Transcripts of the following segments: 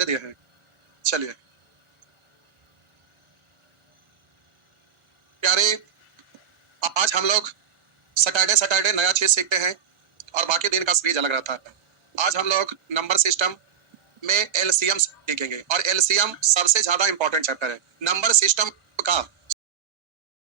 दे दिए हैं। चलिए प्यारे, आज हम लोग सैटरडे सैटरडे नया चीज सीखते हैं और बाकी दिन का सीरीज अलग रहता है। आज हम लोग नंबर सिस्टम में एलसीएम सीखेंगे और एलसीएम सबसे ज्यादा इंपॉर्टेंट चैप्टर है। नंबर सिस्टम का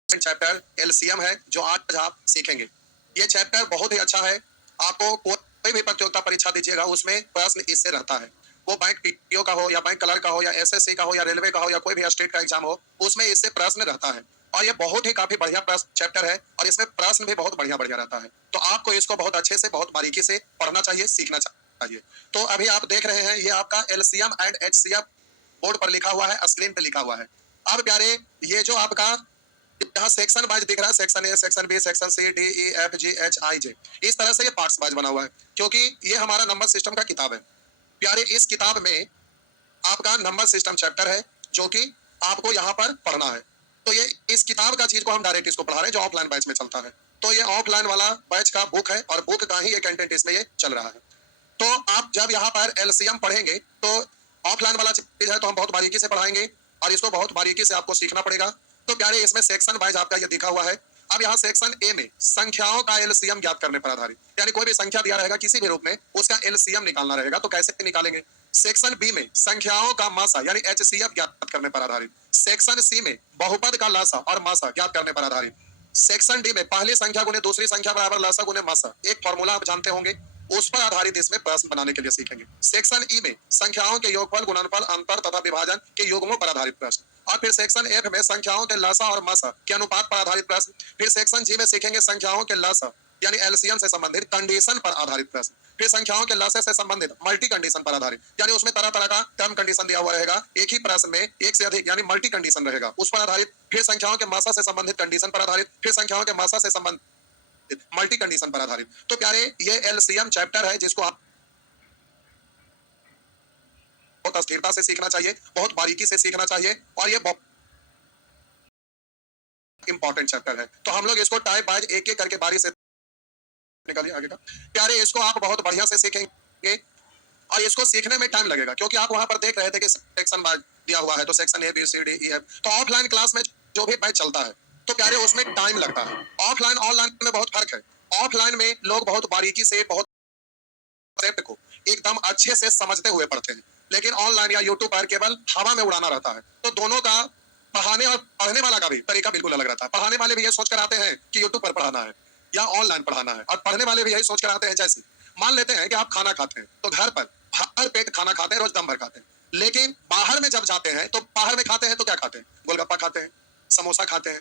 चैप्टर एलसीएम है जो आज आप सीखेंगे। ये चैप्टर बहुत ही अच्छा है। आपको कोई भी प्रतियोगिता परीक्षा दीजिएगा उसमें प्रश्न इससे रहता है। वो बैंक पीपीओ का हो या बैंक क्लर्क का हो या एसएससी का हो या रेलवे का हो या कोई भी स्टेट का एग्जाम हो, उसमें इससे प्रश्न रहता है। और ये बहुत ही काफी बढ़िया प्रश्न चैप्टर है और इसमें प्रश्न भी बहुत बढ़िया बढ़िया रहता है। तो आपको इसको बहुत अच्छे से बहुत बारीकी से पढ़ना चाहिए, सीखना चाहिए। तो अभी आप देख रहे हैं ये आपका एलसीएम एंड एचसीएफ बोर्ड पर लिखा हुआ है, स्क्रीन पे लिखा हुआ है। अब प्यारे, ये जो आपका यहाँ सेक्शन वाइज दिख रहा है, section A, section B, section C, D, E, F, G, H, I, J, इस तरह से ये पार्ट्स वाइज बना हुआ है क्योंकि ये हमारा नंबर सिस्टम का किताब है। प्यारे, इस किताब में आपका नंबर सिस्टम चैप्टर है जो कि आपको यहाँ पर पढ़ना है। तो ये इस किताब का चीज को हम डायरेक्ट इसको पढ़ा रहे हैं जो ऑफलाइन बैच में चलता है। तो ये ऑफलाइन वाला बैच का बुक है और बुक का ही ये कंटेंट इसमें ये चल रहा है। तो आप जब यहाँ पर एलसीएम पढ़ेंगे तो ऑफलाइन वाला चीज है तो हम बहुत बारीकी से पढ़ाएंगे और इसको बहुत बारीकी से आपको सीखना पड़ेगा। तो प्यारे, इसमें सेक्शन वाइज आपका ये दिखा हुआ है। अब यहाँ सेक्शन ए में संख्याओं का एलसीएम ज्ञात करने पर आधारित, यानी कोई भी संख्या दिया रहेगा किसी भी रूप में, उसका एलसीएम निकालना रहेगा। तो कैसे निकालेंगे? सेक्शन बी में संख्याओं का मासा यानी एचसीएफ ज्ञात करने पर आधारित। सेक्शन सी में बहुपद का लासा और मासा ज्ञात करने पर आधारित। सेक्शन डी में पहली संख्या गुने दूसरी संख्या बराबर लासा गुने मासा, एक फॉर्मूला आप जानते होंगे, उस पर आधारित इसमें प्रश्न बनाने के लिए सीखेंगे। सेक्शन ई में संख्याओं के योगफल, गुणनफल, अंतर तथा विभाजन के युग्मों पर आधारित प्रश्न। और फिर सेक्शन एफ में संख्याओं के लासा और मासा के अनुपात पर आधारित प्रश्न। फिर सेक्शन जी में सीखेंगे संख्याओं के लासा यानी एलसीएम से संबंधित कंडीशन पर आधारित प्रश्न। फिर संख्याओं के लासे से संबंधित मल्टी कंडीशन पर आधारित, यानी उसमें तरह तरह का टर्म कंडीशन दिया हुआ रहेगा, एक ही प्रश्न में एक से अधिक यानी मल्टी कंडीशन रहेगा, उस पर आधारित। फिर संख्याओं के मासा से संबंधित कंडीशन पर आधारित, फिर संख्याओं के मासा से संबंधित मल्टी कंडीशन पर आधारित। तो प्यारे, ये एलसीएम चैप्टर है जिसको आप बहुत स्थिरता से सीखना चाहिए, बहुत बारीकी से सीखना चाहिए और ये बहुत इंपॉर्टेंट चैप्टर है। तो हम लोग इसको टाइप वाइज एक एक करके बारी से निकालिए आगे का। प्यारे, इसको आप बहुत बढ़िया से सीखेंगे और इसको सीखने में टाइम लगेगा क्योंकि आप वहां पर देख रहे थे कि सेक्शन वाइज दिया हुआ है, तो section A B C D E F. तो ऑफलाइन क्लास में जो भी बैच चलता है तो प्यारे उसमें टाइम लगता है। ऑफलाइन ऑनलाइन में बहुत फर्क है। ऑफलाइन में लोग बहुत बारीकी से बहुत कॉन्सेप्ट को एकदम अच्छे से समझते हुए पढ़ते हैं, लेकिन ऑनलाइन या यूट्यूब पर केवल हवा में उड़ाना रहता है। तो दोनों का पढ़ाने और पढ़ने वाला का भी तरीका बिल्कुल अलग रहता है। पढ़ाने वाले भी ये सोच कर आते हैं कि यूट्यूब पर पढ़ाना है या ऑनलाइन पढ़ाना है, और पढ़ने वाले भी यही सोच कर आते हैं, जैसे मान लेते हैं कि आप खाना खाते हैं तो घर पर भर पेट खाना खाते हैं, रोज दम भर खाते हैं, लेकिन बाहर में जब जाते हैं तो बाहर में खाते हैं तो क्या खाते हैं? गोलगप्पा खाते हैं, समोसा खाते हैं,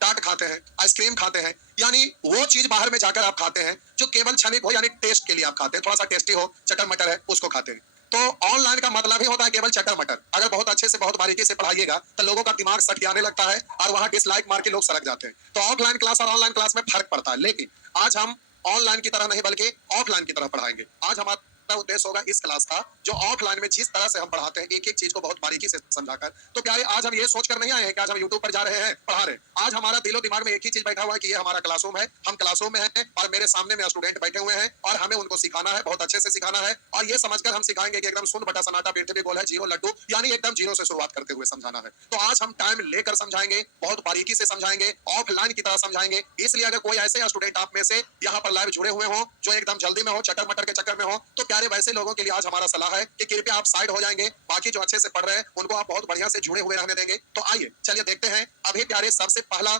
चाट खाते हैं, आइसक्रीम खाते हैं, यानी वो चीज बाहर में जाकर आप खाते हैं जो केवल क्षणिक हो, यानी टेस्ट के लिए आप खाते हैं, थोड़ा सा टेस्टी हो, चटर मटर है उसको खाते हैं। तो ऑनलाइन का मतलब ही होता है केवल चटर मटर। अगर बहुत अच्छे से बहुत बारीकी से पढ़ाइएगा तो लोगों का दिमाग सटियाने लगता है और वहां डिसलाइक मार के लोग सड़क जाते हैं। तो ऑफलाइन क्लास और ऑनलाइन क्लास में फर्क पड़ता है, लेकिन आज हम ऑनलाइन की तरह नहीं बल्कि ऑफलाइन की तरह पढ़ाएंगे। आज हमारा उद्देश्य होगा इस क्लास का जो ऑफलाइन में जिस तरह से हम पढ़ाते हैं एक एक चीज को बहुत बारीकी से समझाकर। तो प्यारे, आज हम ये सोचकर नहीं आए हैं कि आज हम यूट्यूब पर जा रहे हैं पढ़ा रहे हैं। आज हमारा दिलो दिमाग में एक ही चीज बैठा हुआ है कि ये हमारा क्लासरूम है, हम क्लासरूम में हैं और मेरे सामने में स्टूडेंट बैठे हुए हैं और हमें उनको सिखाना है, बहुत अच्छे से सिखाना है। और ये समझकर हम सिखाएंगे कि एकदम सुन बटा सनाटा पृथ्वी गोल है जीरो लड्डू, यानी एकदम जीरो से शुरुआत करते हुए समझाना है। तो आज हम टाइम लेकर समझाएंगे, बहुत बारीकी से समझाएंगे, ऑफलाइन की तरह समझाएंगे। इसलिए अगर कोई ऐसे स्टूडेंट आप में से यहाँ पर लाइव जुड़े हुए हो जो एकदम जल्दी में हो, चटर मटर के चक्कर में हो, तो प्यारे वैसे लोगों के लिए आज हमारा सलाह है कि कृपया आप साइड हो जाएंगे। बाकी जो अच्छे से पढ़ रहे हैं उनको आप बहुत बढ़िया से जुड़े हुए रहने देंगे। तो आइए चलिए देखते हैं। अभी प्यारे, सबसे पहला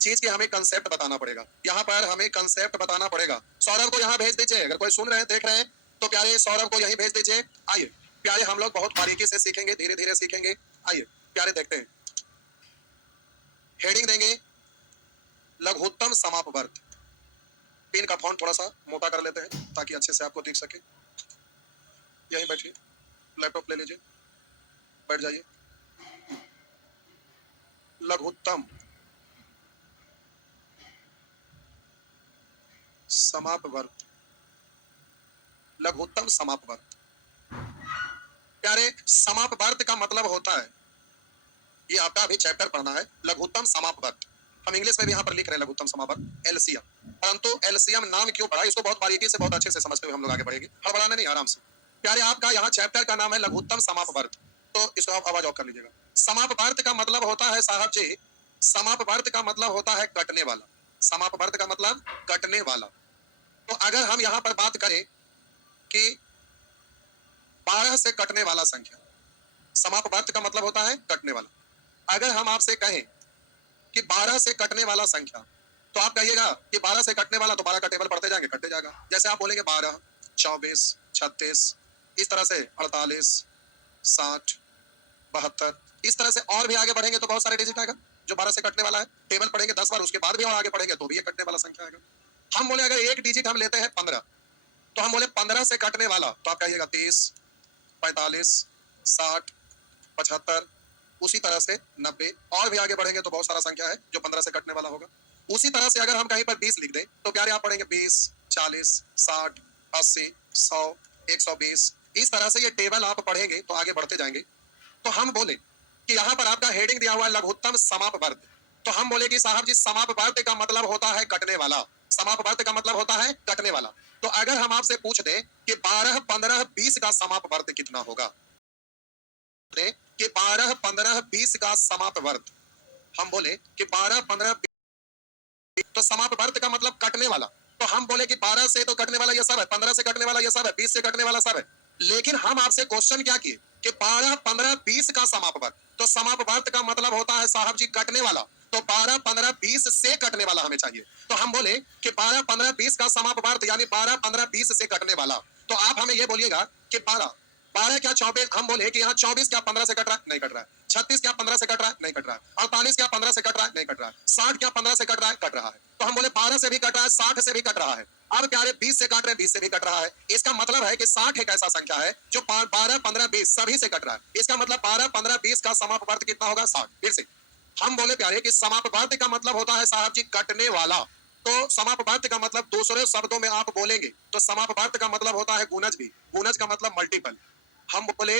चीज की हमें कंसेप्ट बताना पड़ेगा। यहाँ पर हमें कंसेप्ट बताना पड़ेगा। सौरभ को यहाँ भेज दीजिए, अगर कोई सुन रहे हैं देख रहे हैं तो प्यारे सौरभ को यहीं भेज दीजिए। आइए प्यारे, हम लोग बहुत बारीकी से सीखेंगे, धीरे धीरे सीखेंगे। आइए प्यारे देखते हैं। हेडिंग देंगे लघुत्तम समापवर्त। पिन का फॉन्ट थोड़ा सा मोटा कर लेते हैं ताकि अच्छे से आपको दिख सके। यहीं बैठिए, लैपटॉप ले लीजिए, बैठ जाइए। लघुत्तम समापवर्त, लघुत्तम समापवर्त। प्यारे, समापवर्त का मतलब होता है, ये आपका अभी चैप्टर पढ़ना है, लघुत्तम समापवर्त। हम इंग्लिश में भी यहाँ पर लिख रहे हैं लघुत्तम समापवर्त, एलसीएम। परंतु एलसीएम नाम क्यों पड़ा, इसको बहुत बारीकी से बहुत अच्छे से समझते हुए हम लोग आगे बढ़ेंगे। हड़बड़ाना नहीं, आराम से। प्यारे आपका यहाँ चैप्टर का नाम है लघुत्तम समापवर्त, तो इसको आप आवाज ऑफ कर लीजिएगा। समापवर्त का मतलब होता है साहब जी, समापवर्त का मतलब होता है कटने वाला। समापवर्त का मतलब कटने वाला। तो अगर हम यहाँ पर बात करें कि 12 से कटने वाला संख्या, समापवर्त का मतलब होता है कटने वाला। अगर हम आपसे कहें कि 12 से कटने वाला संख्या, तो आप कहिएगा कि 12 से कटने वाला, तो 12 का टेबल पढ़ते जाएंगे, कटते जाएगा। जैसे आप बोलेंगे 12, 24, 36, इस तरह से 48, 60, 72, इस तरह से और भी आगे बढ़ेंगे तो बहुत सारे डिजिट आएगा जो 12 से कटने वाला है। टेबल पढ़ेंगे 10 बार, उसके बाद भी और आगे पढ़ेंगे तो भी ये कटने वाला संख्या आएगा। हम बोले अगर एक डिजिट हम लेते हैं 15, तो हम बोले 15 से कटने वाला, तो आप कहिएगा 30, 45, 60, 75, उसी तरह से 90, और भी आगे बढ़ेंगे तो बहुत सारा संख्या है जो 15 से कटने वाला होगा। उसी तरह से अगर हम कहीं पर 20 लिख दें तो प्यारे आप पढ़ेंगे 20, 40, 60, 80, 100, 120, इस तरह से ये टेबल आप पढ़ेंगे तो आगे बढ़ते जाएंगे। तो हम बोले कि यहाँ पर आपका हेडिंग दिया हुआ है लघुत्तम समापवर्त, तो हम बोले कि साहब जी समापवर्त का मतलब होता है कटने वाला। समापवर्त का मतलब होता है कटने वाला। तो अगर हम आपसे पूछ दें कि 12, 15, 20 का समापवर्त कितना होगा, कि 12, 15, 20 का समापवर्त, हम बोले कि 12, 15, 20, तो समापवर्त का मतलब कटने वाला। तो हम बोले कि 12 से तो कटने वाला ये सब है, 15 से कटने वाला ये सब है, 20 से कटने वाला सब है। लेकिन हम आपसे क्वेश्चन क्या किए कि 12, 15, 20 का समापवर्त, तो समापवर्त का मतलब होता है साहब जी कटने वाला। तो 12, 15, 20 से कटने वाला हमें चाहिए। तो हम बोले कि 12, 15, 20 का समापवर्त यानी 12, 15, 20 से कटने वाला। तो आप हमें ये बोलिएगा कि 12, 12 क्या 24, हम बोले कि यहाँ 24 क्या 15 से कट रहा है, नहीं कट रहा है। 36 क्या 15 से कट रहा है, नहीं कट रहा है। 48 क्या 15 से कट रहा है, नहीं कट रहा है। 60 क्या 15 से कट रहा है, कट रहा है। तो हम बोले 12 से भी कट रहा है, 60 से भी कट रहा है। अब क्या 20 से काट रहे हैं, 20 से भी कट रहा है। इसका मतलब है कि 60 एक ऐसा संख्या है जो 12, 15, 20 सभी से कट रहा है। इसका मतलब 12, 15, 20 का समापवर्त कितना होगा, 60। फिर से हम बोले प्यारे कि समापवर्त का मतलब होता है साहब जी कटने वाला। तो समापवर्त का मतलब दूसरे शब्दों में आप बोलेंगे तो समापवर्त का मतलब होता है गुणज भी। गुणज का मतलब मल्टीपल। हम बोले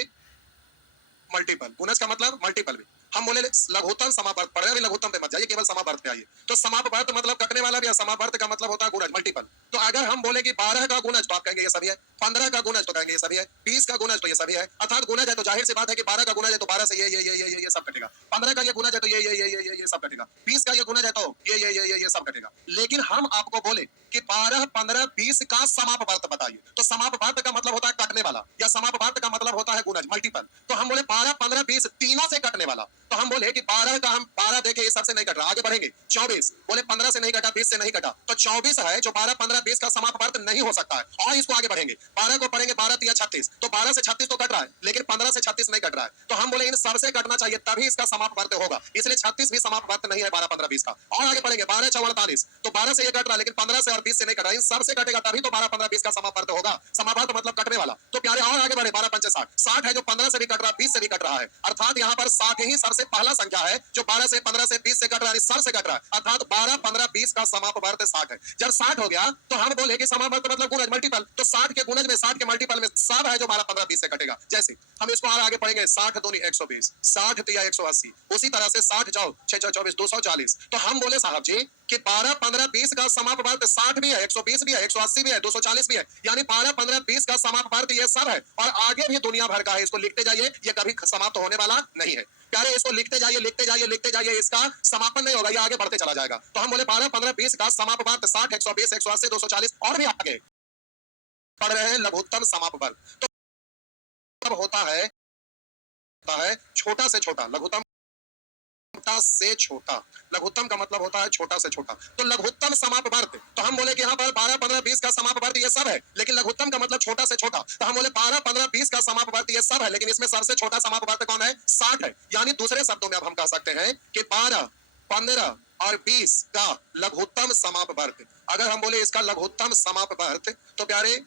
मल्टीपल, गुणज का मतलब मल्टीपल भी। हम बोले लघुत्तम समापवर्त, पढ़ रहे हैं लघुत्तम पे मत जाइए, केवल समापवर्त पे आइए। तो समापवर्त मतलब कटने वाला भी है, समापवर्त का मतलब होता है गुणज, मल्टीपल। तो अगर हम बोले कि 12 का गुणज, तो आप कहेंगे ये सभी है। 15 का गुणज तो कहेंगे ये सभी है। 20 का गुणज तो ये सभी है। अर्थात गुणज है तो जाहिर सी बात है कि 12 का गुणज है तो 12 से ये सब कटेगा। 15 का ये गुणज है तो ये सब कटेगा। 20 का ये गुणज है तो ये सब कटेगा। लेकिन हम आपको बोले कि 12, 15, 20 का समापवर्त बताइए, तो समापवर्त का मतलब होता है कटने वाला, या समापवर्त का मतलब होता है गुणज, मल्टीपल। तो हम बोले 12, 15, 20 तीनों से कटने वाला। तो हम बोले कि 12 का, हम 12 देखे ये सबसे नहीं कट रहा, आगे बढ़ेंगे। 24 बोले 15 से नहीं कटा, 20 से नहीं कटा, तो 24 है जो 12, 15, 20 का समापवर्त नहीं हो सकता है। और इसको आगे बढ़ेंगे, 12 को पढ़ेंगे, 12 तिया 36, तो 12 से 36 तो कट रहा है, लेकिन 15 से 36 नहीं कट रहा है। तो हम बोले इन सबसे कटना चाहिए तभी इसका समापवर्त होगा, इसलिए 36 भी समापवर्त नहीं है 12, 15, 20 का। और आगे बढ़ेंगे 12, 4, 48, तो 12 से ये कट रहा है, लेकिन 15 से और 20 से नहीं कट रहा है। इन सबसे कटेगा तभी तो 12, 15, 20 का समापवर्त होगा। समापवर्त मतलब कटने वाला। तो प्यारे और आगे बढ़े, 12, 5, 60, 60 है जो 15 से भी कट रहा है, 20 से भी कट रहा है। अर्थात यहाँ पर 60 ही सबसे पहला संख्या है जो 12 से, 15 से, 20 से कट रहा है, सर से कट रहा है। अर्थात 12, 15, 20 का समापवर्त 60 है। जब 60 हो गया तो हम बोले कि समापवर्त मतलब गुणज, मल्टीपल। तो 60 के गुणज में, 60 के मल्टीपल में सब है जो 12, 15, 20 से कटेगा। जैसे हम इसको और आगे पढ़ेंगे, 60 दूनी 120, 60 तिया 180, उसी तरह से 60 जाओ 6, 6, 24, 240। तो हम बोले साहब जी कि 12, 15, 20 का समापवर्त 60 भी है, 120 भी है, 180 भी है, 240 भी है, यानी 12, 15, 20 का समापवर्त ये सब है। और आगे भी दुनिया भर का है, इसको लिखते जाइए, ये कभी समाप्त होने वाला नहीं है। प्यारे इसको लिखते जाइए, लिखते जाइए, लिखते जाइए, इसका समापन नहीं होगा, ये आगे बढ़ते चला जाएगा। तो हम बोले 12, 15, 20 का समापवर्त 60, 120, 180, 240 और भी आगे पढ़ रहे हैं लघुत्तम समापवर्त। तो तब होता है छोटा से छोटा, लघुत्तम छोटा से छोटा। लघुत्तम का मतलब होता है छोटा से छोटा। तो लघुत्तम समापवर्त, तो हम बोले कि यहाँ पर 12, 15, 20 का समापवर्त ये सब है, लेकिन लघुत्तम का मतलब छोटा से छोटा। तो हम बोले 12, 15, 20 का समापवर्त ये सब है, लेकिन इसमें सबसे छोटा समापवर्त कौन है, 60 है। यानी दूसरे शब्दों में अब हम कह सकते हैं कि 12, 15 और 20 का लघुत्तम समापवर्त। अगर हम बोले इसका लघुत्तम समापवर्त, तो प्यारे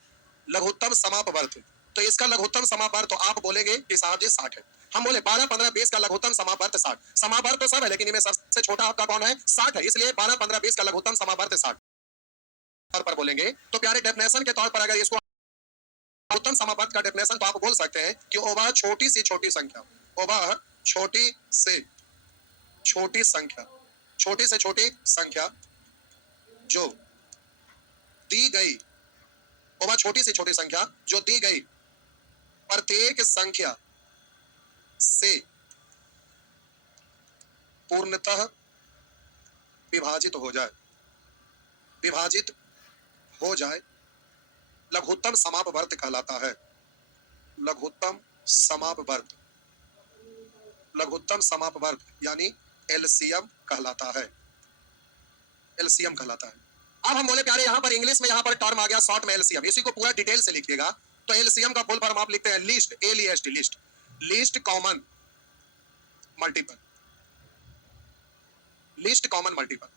लघुत्तम समापवर्त, तो इसका लघुत्तम समापवर्त तो आप बोलेंगे कि साहब जी 60 है। हम बोले 12, 15, 20 का लघुत्तम समापवर्त 60। समापवर्त तो सब है, लेकिन इनमें सबसे छोटा आपका कौन है, 60 है। इसलिए 12, 15, 20 का लघुत्तम समापवर्त 60 पर बोलेंगे। तो प्यारे डेफिनेशन के तौर पर अगर इसको लघुत्तम समापवर्त का डेफिनेशन तो आप बोल सकते हैं कि वह छोटी सी छोटी संख्या, वह छोटी से छोटी संख्या, छोटी से छोटी संख्या जो दी गई, वह छोटी से छोटी संख्या जो दी गई प्रत्येक संख्या से पूर्णतः विभाजित हो जाए, विभाजित हो जाए, लघुत्तम समापवर्त कहलाता है। लघुत्तम समापवर्त, लघुत्तम समापवर्त यानी एलसीएम कहलाता है, एलसीएम कहलाता है। अब हम बोले प्यारे यहाँ पर इंग्लिश में यहाँ पर टर्म आ गया शॉर्ट में एलसीएम, इसी को पूरा डिटेल से लिखिएगा। तो एलसीएम का फुल फॉर्म आप लिखते हैं least, L E S T, list, least common multiple, least common multiple.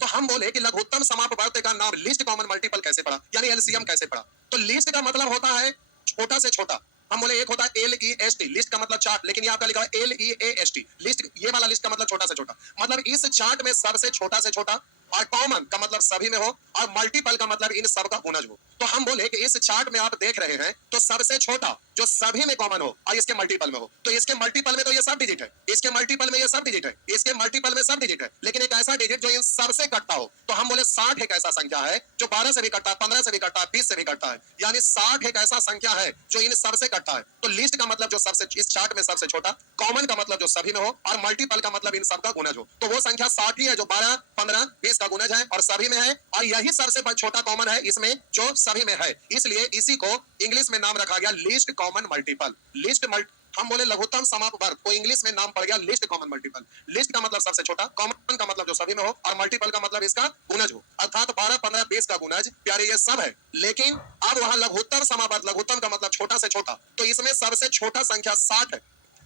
तो हम बोले कि लघुत्तम समापवर्त का नाम लिस्ट कॉमन मल्टीपल कैसे पड़ा, यानी एलसीएम कैसे पड़ा। तो लिस्ट का मतलब होता है छोटा से छोटा। हम बोले एक होता है LEST, लिस्ट का मतलब चार्ट, लेकिन ये आपका लिखा है LEAST, लिस्ट, ये वाला लिस्ट का मतलब छोटा से छोटा, मतलब इस चार्ट में सबसे छोटा से छोटा, और कॉमन का मतलब सभी में हो, और मल्टीपल का मतलब इन सब का गुणज हो। तो हम बोले कि इस चार्ट में आप देख रहे हैं तो सबसे छोटा जो सभी में कॉमन हो और इसके मल्टीपल में हो, तो इसके मल्टीपल में तो ये सब डिजिट है, इसके मल्टीपल में ये सब डिजिट है, इसके मल्टीपल में सब डिजिट है, लेकिन एक ऐसा डिजिट जो इन सबसे कटता हो। तो हम बोले 60 एक ऐसा संख्या है जो 12 से भी कटता है, 15 से भी कटता है, 20 से भी कटता है, यानी 60 एक ऐसा संख्या है जो इन सबसे कटता है। तो लिस्ट का मतलब जो सबसे इस चार्ट में सबसे छोटा, कॉमन का मतलब जो सभी में हो, और मल्टीपल का मतलब इन सब का गुणज हो। तो वो संख्या 60 ही है जो 12, 15, 20 का गुणज है और सभी में है, और यही सबसे छोटा कॉमन है इसमें जो सभी में है, इसलिए इसी को इंग्लिश में नाम रखा गया लिस्ट कॉमन मल्टीपल। लिस्ट हम बोले लघुत्तम समापवर्त को इंग्लिश में नाम पड़ गया लिस्ट कॉमन मल्टीपल। लिस्ट का मतलब सबसे छोटा, कॉमन का मतलब जो सभी में हो, और मल्टीपल का मतलब इसका गुणज हो, अर्थात 12, 15, 20 का गुणज प्यारे ये सब है। लेकिन अब वहां लघुत्तम समापवर्त, लघुत्तम का मतलब छोटा से छोटा, तो इसमें सबसे छोटा संख्या 60 है,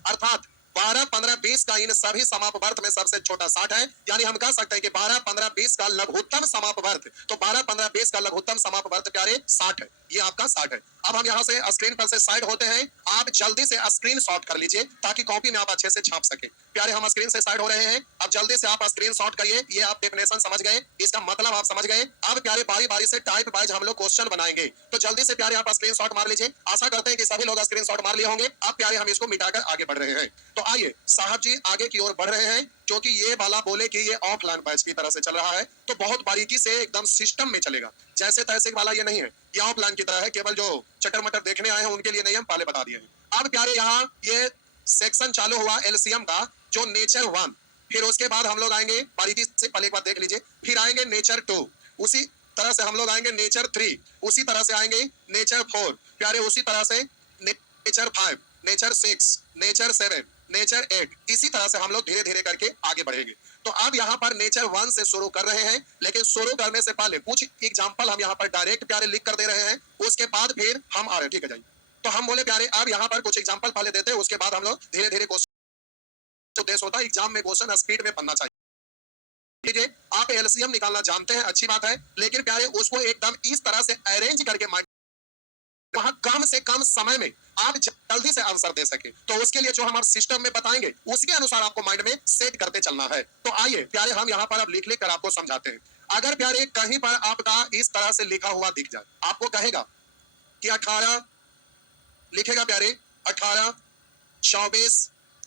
अर्थात 12, 15, 20 का इन सभी समापवर्त में सबसे छोटा 60 है, यानी हम कह सकते हैं कि 12, 15, 20 का लघुत्तम समापवर्त, तो 12, 15, 20 का लघुत्तम समापवर्त प्यारे 60 है, ये आपका 60 है। अब हम यहाँ से स्क्रीन पर से साइड होते हैं, आप जल्दी से स्क्रीनशॉट कर लीजिए ताकि कॉपी में आप अच्छे से छाप सके। प्यारे हम स्क्रीन से साइड हो रहे हैं, अब जल्दी से आप स्क्रीनशॉट करिए, ये आप डेफिनेशन समझ गए, इसका मतलब आप समझ गए। अब प्यारे बारी बारी से टाइप वाइज हम लोग क्वेश्चन बनाएंगे, तो जल्दी से प्यारे आप स्क्रीनशॉट मार लीजिए। आशा करते हैं कि सभी लोग स्क्रीनशॉट मार लिए होंगे। अब प्यारे हम इसको मिटाकर आगे बढ़ रहे हैं। तो आइए साहब जी आगे की ओर बढ़ रहे हैं, क्योंकि ये वाला बोले कि ये ऑफलाइन बैच की तरह से चल रहा है, तो बहुत बारीकी से एकदम सिस्टम में चलेगा, जैसे तैसे वाला ये नहीं है, ये ऑफलाइन की तरह है, केवल जो चटर मटर देखने आए हैं उनके लिए नहीं, हम पहले बता दिए हैं। अब प्यारे यहाँ ये सेक्शन चालू हुआ एलसीएम का, जो नेचर 1, फिर उसके बाद हम लोग आएंगे बारीकी से, पहले एक बार देख लीजिए, फिर आएंगे नेचर 2, उसी तरह से हम लोग आएंगे नेचर 3, उसी तरह से आएंगे नेचर 4 प्यारे, उसी तरह से नेचर 5, नेचर 6, नेचर 7, नेचर 8, इसी तरह से हम लोग धीरे धीरे करके आगे बढ़ेंगे। तो अब यहाँ पर नेचर 1 से शुरू कर रहे हैं, लेकिन शुरू करने से पहले कुछ एग्जांपल हम यहाँ पर डायरेक्ट प्यारे लिख कर दे रहे हैं, उसके बाद फिर हम आ रहे हैं, ठीक है जाइए। तो हम बोले प्यारे अब यहाँ पर कुछ एग्जांपल पहले देते हैं, उसके बाद हम लोग धीरे धीरे क्वेश्चन, उद्देश्य होता है एग्जाम में क्वेश्चन स्पीड में बनना चाहिए। लीजिए आप एलसीएम निकालना जानते हैं, अच्छी बात है, लेकिन प्यारे उसको एकदम इस तरह से अरेंज करके वहां कम से कम समय में आप जल्दी से आंसर दे सके, तो उसके लिए जो हमारे सिस्टम में बताएंगे उसके अनुसार आपको माइंड में सेट करते चलना है। तो आइए प्यारे हम यहाँ पर अब लिख लिख कर आपको समझाते हैं। अगर प्यारे कहीं पर आपका इस तरह से लिखा हुआ दिख जाए, आपको कहेगा कि 18 लिखेगा प्यारे, 18, 24,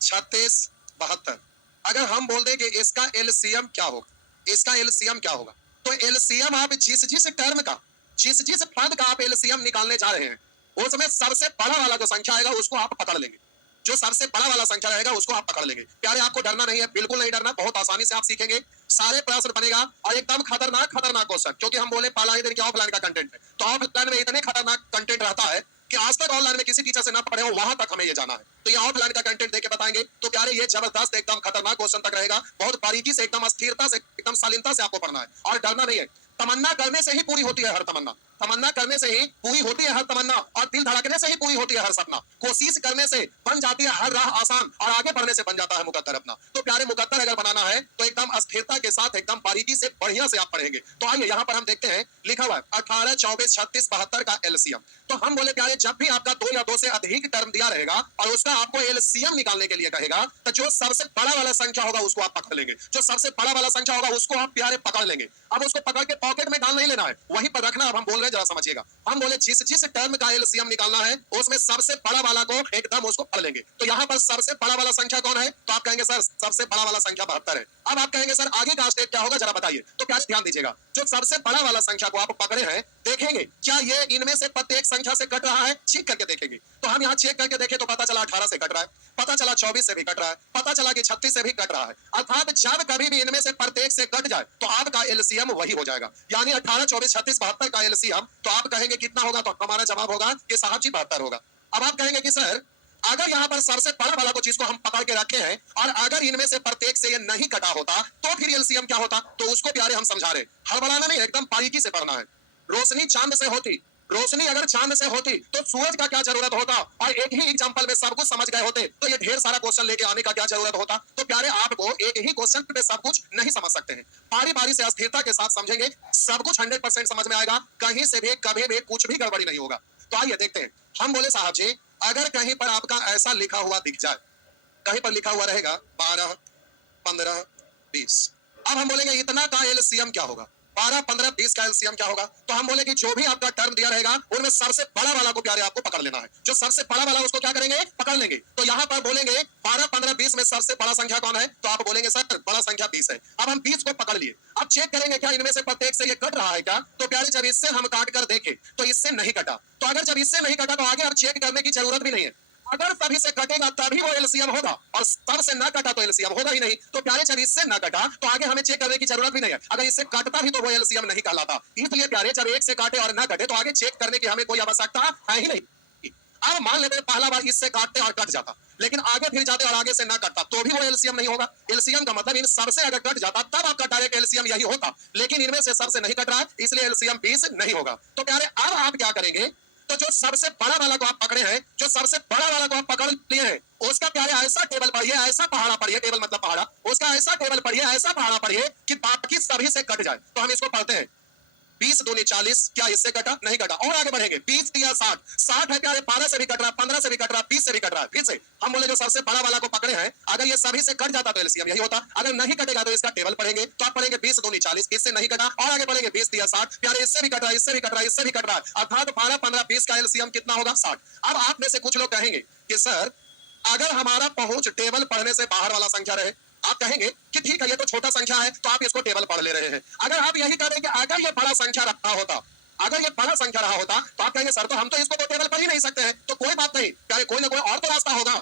36, 72। अगर हम बोल दें कि इसका एलसीएम क्या होगा, इसका एलसीएम क्या होगा, तो एलसीएम आप जिस जिस टर्म का, जिस जिस पद का आप एलसीएम निकालने जा रहे हैं, उसमें सबसे बड़ा वाला जो संख्या आएगा उसको आप पकड़ लेंगे, जो सबसे बड़ा वाला संख्या रहेगा उसको आप पकड़ लेंगे। प्यारे आपको डरना नहीं है, बिल्कुल नहीं डरना, बहुत आसानी से आप सीखेंगे, सारे प्रश्न बनेगा, और एकदम खतरनाक खतरनाक क्वेश्चन, क्योंकि हम बोले पहला ही दिन की ऑफलाइन का कंटेंट है, तो ऑफलाइन में इतने खतरनाक कंटेंट रहता है कि आज तक ऑनलाइन में किसी टीचर से ना पढ़े हो, वहां तक हमें ये जाना है। तो ये ऑफलाइन का कंटेंट देके बताएंगे, तो प्यारे ये जबरदस्त एकदम खतरनाक क्वेश्चन तक रहेगा, बहुत बारीकी से, एकदम स्थिरता से, एकदम शालीनता से आपको पढ़ना है, और डरना नहीं है। तमन्ना करने से ही पूरी होती है हर तमन्ना, तमन्ना करने से ही पूरी होती है हर तमन्ना, और दिल धड़कने से ही पूरी होती है हर सपना, कोशिश करने से बन जाती है हर राह आसान, और आगे बढ़ने से बन जाता है मुकद्दर अपना। तो प्यारे मुकद्दर अगर बनाना है तो एकदम स्थिरता के साथ, एकदम बारीकी से, बढ़िया से आप पढ़ेंगे। तो आइए यहाँ पर हम देखते हैं, लिखा हुआ है 18, 24, 36, 72 का एलसीएम। तो हम बोले प्यारे जब भी आपका 2 या 2 से अधिक टर्म दिया रहेगा और उसका आपको एलसीएम निकालने के लिए कहेगा, तो जो सबसे बड़ा वाला संख्या होगा उसको आप पकड़ लेंगे, जो सबसे बड़ा वाला संख्या होगा उसको आप प्यारे पकड़ लेंगे। अब उसको पकड़ के पॉकेट में डाल नहीं लेना है, वहीं पर रखना। अब हम बोल रहे हैं, जरा समझिएगा। हम बोले जिस जिस टर्म का एलसीएम निकालना है उसमें सबसे बड़ा वाला को एकदम उसको पढ़ लेंगे। तो यहाँ पर सबसे बड़ा वाला संख्या कौन है? तो आप कहेंगे सर सबसे बड़ा वाला संख्या 72 है। अब आप कहेंगे सर आगे का स्टेप क्या होगा, जरा बताइए। तो क्या ध्यान दीजिएगा, जो सबसे बड़ा वाला संख्या को आप पकड़े हैं, देखेंगे क्या ये इनमें से प्रत्येक संख्या से कट रहा है, चेक करके देखेंगे। तो हम यहाँ चेक करके देखें तो पता चला 18 से कट रहा है, पता चला 24 से भी कट रहा है, पता चला कि 36 से भी कट रहा है। अर्थात जब कभी भी इनमें से प्रत्येक से कट जाए तो आपका एलसीएम वही हो जाएगा, यानी 18, 24, 36, 72 का एलसीएम। तो आप कहेंगे कितना होगा? तो हमारा जवाब होगा कि साहब जी 72 होगा। अब आप कहेंगे कि सर अगर यहाँ पर सबसे बड़ा वाला को चीज को हम पकड़ के रखे हैं और अगर इनमें से प्रत्येक से ये नहीं कटा होता तो फिर एलसीएम क्या होता? तो उसको प्यारे हम समझा रहे, हड़बड़ाना नहीं, एकदम बारीकी से पढ़ना है। रोशनी चांद से होती, रोशनी अगर चांद से होती तो सूरज का क्या जरूरत होता? और एक ही एग्जांपल में सब कुछ समझ गए होते तो ये ढेर सारा क्वेश्चन लेके आने का क्या जरूरत होता? तो प्यारे आपको एक ही क्वेश्चन पे सब कुछ नहीं समझ सकते हैं, बारी बारी से अस्थिरता के साथ समझेंगे, सब कुछ 100% समझ में आएगा, कहीं से भी कभी भी कुछ भी गड़बड़ी नहीं होगा। तो आइए देखते हैं। हम बोले साहब जी अगर कहीं पर आपका ऐसा लिखा हुआ दिख जाए, कहीं पर लिखा हुआ रहेगा 12, 15, 20, अब हम बोलेंगे इतना का एलसीएम क्या होगा? 12, 15, 20 का एलसीएम क्या होगा? तो हम बोले कि जो भी आपका टर्म दिया रहेगा उनमें सबसे बड़ा वाला को प्यारे आपको पकड़ लेना है। जो सबसे बड़ा वाला उसको क्या करेंगे? पकड़ लेंगे। तो यहाँ पर बोलेंगे 12, 15, 20 में सबसे बड़ा संख्या कौन है? तो आप बोलेंगे सर बड़ा संख्या 20 है। अब हम 20 को पकड़ लिए, अब चेक करेंगे क्या इनमें से प्रत्येक से ये कट रहा है क्या? तो प्यारे जब इससे हम काट कर देखें तो इससे नहीं कटा, तो अगर जब इससे नहीं कटा तो आगे अब चेक करने की जरूरत भी नहीं है। अगर सभी से कटेगा तभी वो एलसीएम होगा और सब से ना कटा तो एलसीएम होगा ही नहीं। तो प्यारे जब इससे ना कटा तो आगे हमें चेक करने की जरूरत भी नहीं है, अगर इससे कटता भी तो वो एलसीएम नहीं कहलाता। इसलिए प्यारे जब एक से काटे और ना कटे तो आगे चेक करने की हमें कोई आवश्यकता है ही नहीं। अब मान लेते हैं पहला बार इससे काटते और कट जाता, लेकिन आगे फिर जाते और आगे से ना कटता तो भी वो एलसीएम नहीं होगा। एलसीएम का मतलब इन सबसे अगर कट जाता तब आपका डायरेक्ट एलसीएम यही होता, लेकिन इनमें से सबसे नहीं कट रहा है इसलिए एलसीएम 20 नहीं होगा। तो प्यारे अब आप क्या करेंगे? तो जो सबसे बड़ा वाला को आप पकड़े हैं, जो सबसे बड़ा वाला को आप पकड़ लिए हैं, उसका प्यारे ऐसा टेबल पढ़िए, ऐसा पहाड़ा पढ़िए, टेबल मतलब पहाड़ा, उसका ऐसा टेबल पढ़िए, ऐसा पहाड़ा पढ़िए कि बाकी सभी से कट जाए। तो हम इसको पढ़ते हैं 20 दूनी 40, क्या इससे कटा? नहीं कटा। और आगे बढ़ेंगे 20 दिया 60, 60 है प्यारे 12 से भी कट रहा, 15 से भी कट रहा, 20 से भी कट रहा है। फिर से हम बोले जो सबसे बड़ा वाला को पकड़े हैं अगर ये सभी से कट जाता तो एलसीएम यही होता, अगर नहीं कटेगा तो इसका टेबल पढ़ेंगे। तो आप पढ़ेंगे 20 दूनी 40, इससे नहीं कटा, और आगे बढ़ेंगे 20 दिया 60, प्यारे इससे भी कट रहा, इससे भी कट रहा, इससे भी कट रहा, अर्थात 12, 15, 20 का एलसीएम कितना होगा? 60। अब आप में से कुछ लोग कहेंगे कि सर अगर हमारा पहुंच टेबल पढ़ने से बाहर वाला संख्या रहे, आप कहेंगे कि ठीक है ये तो छोटा संख्या है तो आप इसको टेबल पढ़ ले रहे हैं। अगर आप यही करें कि अगर ये बड़ा संख्या रहा होता, अगर ये बड़ा संख्या रहा होता तो आप कहेंगे सर तो हम तो इसको तो टेबल पर ही नहीं सकते हैं। तो कोई बात नहीं प्यारे, कोई ना कोई और तो रास्ता होगा।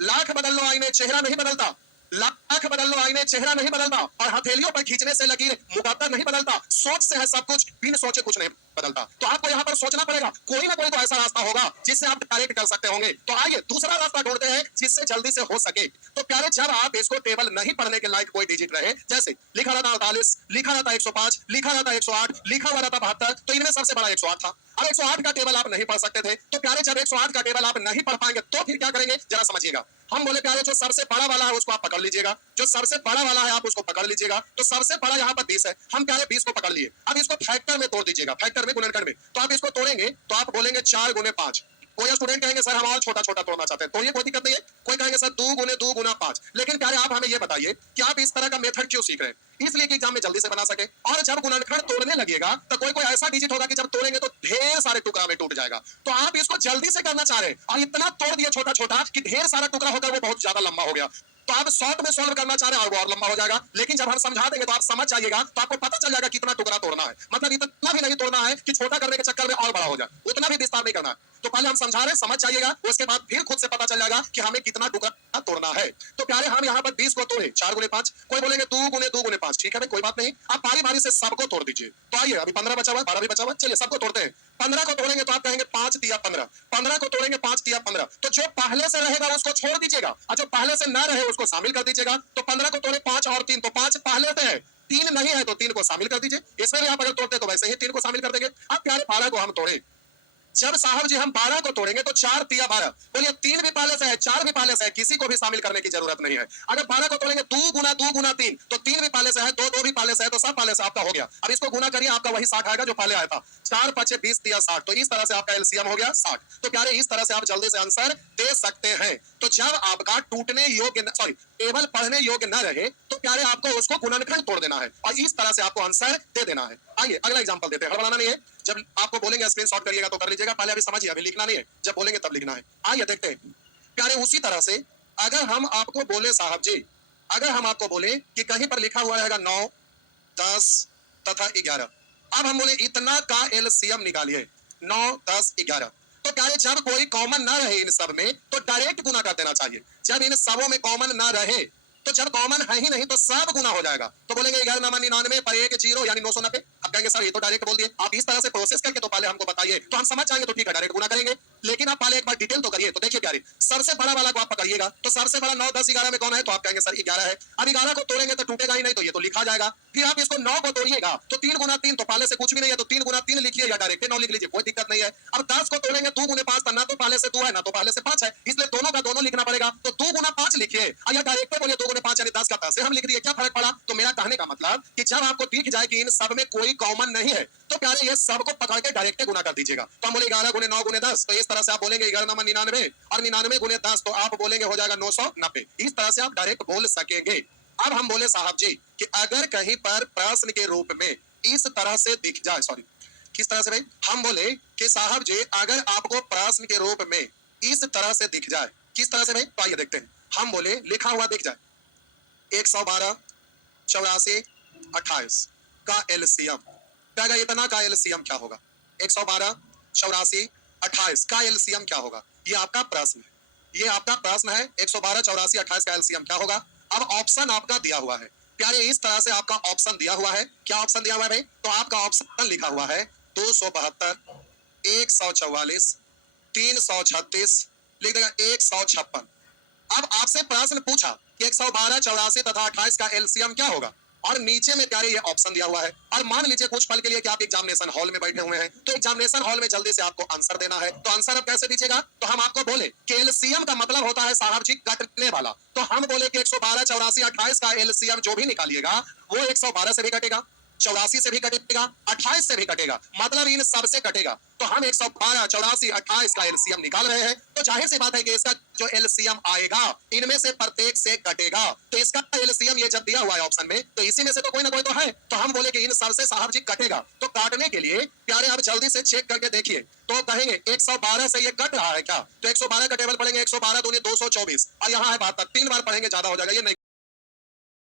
लाख बदल लो आईने चेहरा नहीं बदलता, लाख बदल लो आईने चेहरा नहीं बदलता, और हथेलियों पर खींचने से लकीर मुकद्दर नहीं बदलता, सोच से है सब कुछ, बिन सोचे कुछ नहीं बदलता। तो आपको यहाँ पर सोचना पड़ेगा, कोई ना कोई तो ऐसा रास्ता होगा जिससे आप डायरेक्ट कर सकते होंगे। तो आइए दूसरा रास्ता ढूंढते हैं जिससे जल्दी से हो सके। तो प्यारे जब आप इसको टेबल नहीं पढ़ने के लायक कोई डिजिट रहे, जैसे लिखा रहता 48, लिखा रहता 105, लिखा रहता 108, लिखा हुआ रहता 72, तो इनमें सबसे बड़ा 108 था। अब 108 का टेबल आप नहीं पढ़ सकते थे, तो प्यारे जब 108 का टेबल आप नहीं पढ़ पाएंगे तो फिर क्या करेंगे जरा समझिएगा। हम बोले प्यारे जो सबसे बड़ा वाला है उसको आप पकड़ लीजिएगा, जो सबसे बड़ा वाला है आप उसको पकड़ लीजिएगा। तो सबसे बड़ा यहाँ पर 20 है, हम प्यारे 20 को पकड़ लिए। अब इसको फैक्टर में तोड़ दीजिएगा, फैक्टर में गुणनखंड में। तो आप इसको तोड़ेंगे तो आप बोलेंगे 4 गुने 5। कोई स्टूडेंट कहेंगे सर हम और छोटा छोटा तोड़ना चाहते हैं, तो ये कोई दिक्कत नहीं है। कोई कहेंगे सर 2 गुने 2 गुना 5। लेकिन प्यारे आप हमें ये बताइए कि आप इस तरह का मेथड क्यों सीख रहे हैं? इसलिए कि एग्जाम में जल्दी से बना सके। और जब गुणनखंड तोड़ने लगेगा तो कोई कोई ऐसा डिजिट होगा कि जब तोड़ेंगे तो ढेर सारे टुकड़ा में टूट जाएगा। तो आप इसको जल्दी से करना चाह रहे हैं और इतना तोड़ दिया छोटा छोटा कि ढेर सारा टुकड़ा होकर वो बहुत ज्यादा लंबा हो गया। तो आप शॉर्ट में सॉल्व करना चाह रहे हैं और वो और लंबा हो जाएगा। लेकिन जब हम समझा देंगे तो आप समझ जाइएगा, तो आपको पता चल जाएगा कितना टुकड़ा तोड़ना है। मतलब इतना भी नहीं तोड़ना है कि छोटा करने के चक्कर में और बड़ा हो जाए, उतना भी विस्तार नहीं करना है। तो पहले हम समझा रहे हैं, समझ जाइएगा, उसके बाद फिर खुद से पता चल जाएगा कि हमें कितना टुकड़ा तोड़ना है। तो प्यारे हम यहाँ पर 20 को तोड़े 4 गुने 5। कोई बोलेंगे 2 गुने 2 गुने 5। ठीक है भाई कोई बात नहीं, आप बारी बारी से सबको तोड़ दीजिए। तो आइए अभी 15 बचा हुआ, 12 भी बचा हुआ, चलिए सबको तोड़ते हैं। 15 को तोड़ेंगे तो आप कहेंगे 5 दिया 15, 15 को तोड़ेंगे 5 दिया 15। तो जो पहले से रहेगा उसको छोड़ दीजिएगा और जो पहले से ना रहे उसको शामिल कर दीजिएगा। तो 15 को तोड़े 5 और 3, तो 5 पहले से है, 3 नहीं है तो 3 को शामिल कर दीजिए। इसमें भी आप अगर तोड़ते तो वैसे ही 3 को शामिल कर देंगे। अब प्यारे 12 को हम तोड़े, जब साहब जी हम 12 को तोड़ेंगे तो 4 तिया 12, बोलिए 3 भी पहले से है 4 भी पहले से है, किसी को भी शामिल करने की जरूरत नहीं है। अगर 12 को तोड़ेंगे 2 गुना 3, तो 3 भी पहले से है, 2 भी पहले से है, तो सब पहले से आपका हो गया। अब इसको गुना करिए, आपका वही 60 आएगा जो पहले आया था। 4 5 20 दिया 60, तो इस तरह से आपका एलसीएम हो गया 60। तो प्यारे इस तरह से आप जल्दी से आंसर दे सकते हैं। तो जब आपका टूटने योग्य टेबल पढ़ने योग्य न रहे तो प्यारे आपको उसको गुणनखंड तोड़ देना है और इस तरह से आपको आंसर दे देना है। आइए अगला एग्जांपल देते हैं, हड़बड़ाना नहीं है। जब आपको बोलेंगे स्क्रीनशॉट करिएगा तो कर लीजिएगा, पहले अभी समझिए, अभी लिखना नहीं है, जब बोलेंगे तब लिखना है। आइए देखते हैं प्यारे, उसी तरह से अगर हम आपको बोले साहब जी, अगर हम आपको बोले कि कहीं पर लिखा हुआ रहेगा 9, 10 तथा 11, अब हम बोले इतना का एलसीएम निकालिए, 9, 10, 11। तो प्यारे जब कोई कॉमन ना रहे इन सब में तो डायरेक्ट गुना कर देना चाहिए। जब इन सबों में कॉमन ना रहे, तो जब कॉमन है ही नहीं तो सब गुना हो जाएगा। तो बोलेंगे 1199 पर 1 0 यानी 990। अब कहेंगे सर ये तो डायरेक्ट बोल दिए, आप इस तरह से प्रोसेस करके तो पहले हमको बताइए तो हम समझ जाएंगे, तो ठीक है डायरेक्ट गुना करेंगे। लेकिन आप पहले एक बार डिटेल तो करिए। तो देखिए प्यारे, सबसे बड़ा वाला को आप पकड़िएगा, तो सबसे बड़ा 9, 10, 11 में कौन है, तो आप कहेंगे सर 11 है। अब 11 को तोड़ेंगे तो टूटेगा ही नहीं, तो ये तो लिखा जाएगा। फिर आप इसको 9 को तोड़िएगा तो 3 गुना 3, तो पहले से कुछ भी नहीं है, तो 3 गुना 3 लिखिए या डायरेक्ट 9 लिख लीजिए, कोई दिक्कत नहीं है। अब 10 को तोड़ेंगे 2 गुने 5, ना तो पहले से 2 है ना तो पहले से 5 है, इसलिए दोनों का दोनों लिखना पड़ेगा। तो 2 गुना 5 लिखिए या डायरेक्ट बोलिए 2 गुने 5 यानी 10 का 10 हम लिख दिए, क्या फर्क पड़ा। तो मेरा कहने का मतलब कि जब आपको दिख जाए कि इन सब में कोई कॉमन नहीं है, तो प्यारे ये सबको पकड़ के डायरेक्ट गुना कर दीजिएगा। तो हम बोले 11 गुने 9 गुने 10, तो इस तरह से आप बोलेंगे 11 9 99 और 99 गुने 10, तो आप बोलेंगे हो जाएगा 990। इस तरह से आप डायरेक्ट बोल सकेंगे। अब हम बोले साहब जी कि अगर कहीं पर प्रश्न के रूप में इस तरह से दिख जाए, सॉरी किस तरह से भाई, हम बोले कि साहब जी अगर आपको प्रश्न के रूप में इस तरह से दिख जाए, किस तरह से भाई, तो आइए देखते हैं। हम बोले लिखा हुआ दिख जाए 112 84 28 का एलसीएम, क्या इतना का एलसीएम क्या होगा, 112 84 28 का एलसीएम क्या होगा, ये आपका प्रश्न है। ये आपका प्रश्न है 112 84 28 का एलसीएम क्या होगा। अब ऑप्शन आपका दिया हुआ है प्यारे, इस तरह से आपका ऑप्शन दिया हुआ है। क्या ऑप्शन दिया हुआ है भाई, तो आपका ऑप्शन लिखा हुआ है 272 144 336, लिख देगा 156। अब आपसे प्रश्न पूछा कि 112 84 तथा 28 का एलसीएम क्या होगा, और नीचे में प्यारे ये ऑप्शन दिया हुआ है। और मान लीजिए कुछ पल के लिए कि आप एग्जामिनेशन हॉल में बैठे हुए हैं, तो एग्जामिनेशन हॉल में जल्दी से आपको आंसर देना है। तो आंसर अब कैसे दीजिएगा, तो हम आपको बोले कि एलसीएम का मतलब होता है साहब जी कटने वाला। तो हम बोले कि 112 84 28 का एलसीएम जो भी निकालिएगा वो 112 से भी कटेगा, 84 से भी कटेगा, 28 से भी कटेगा, मतलब इन सब से कटेगा। तो हम 112 84 28 का एलसीएम निकाल रहे हैं, तो जाहिर सी बात है कि इसका जो एलसीएम आएगा इनमें से प्रत्येक से कटेगा। तो इसका एलसीएम ये जब दिया हुआ है ऑप्शन में, तो इसी में से तो कोई ना कोई तो है। तो हम बोले कि इन सब से साहब जी कटेगा। तो काटने के लिए प्यारे आप जल्दी से चेक करके देखिए, तो कहेंगे 112 से ये कट रहा है क्या, तो 112 का टेबल पढ़ेंगे 112 दूनी 224 और यहाँ है 72, 3 बार पढ़ेंगे ज्यादा हो जाएगा, ये नहीं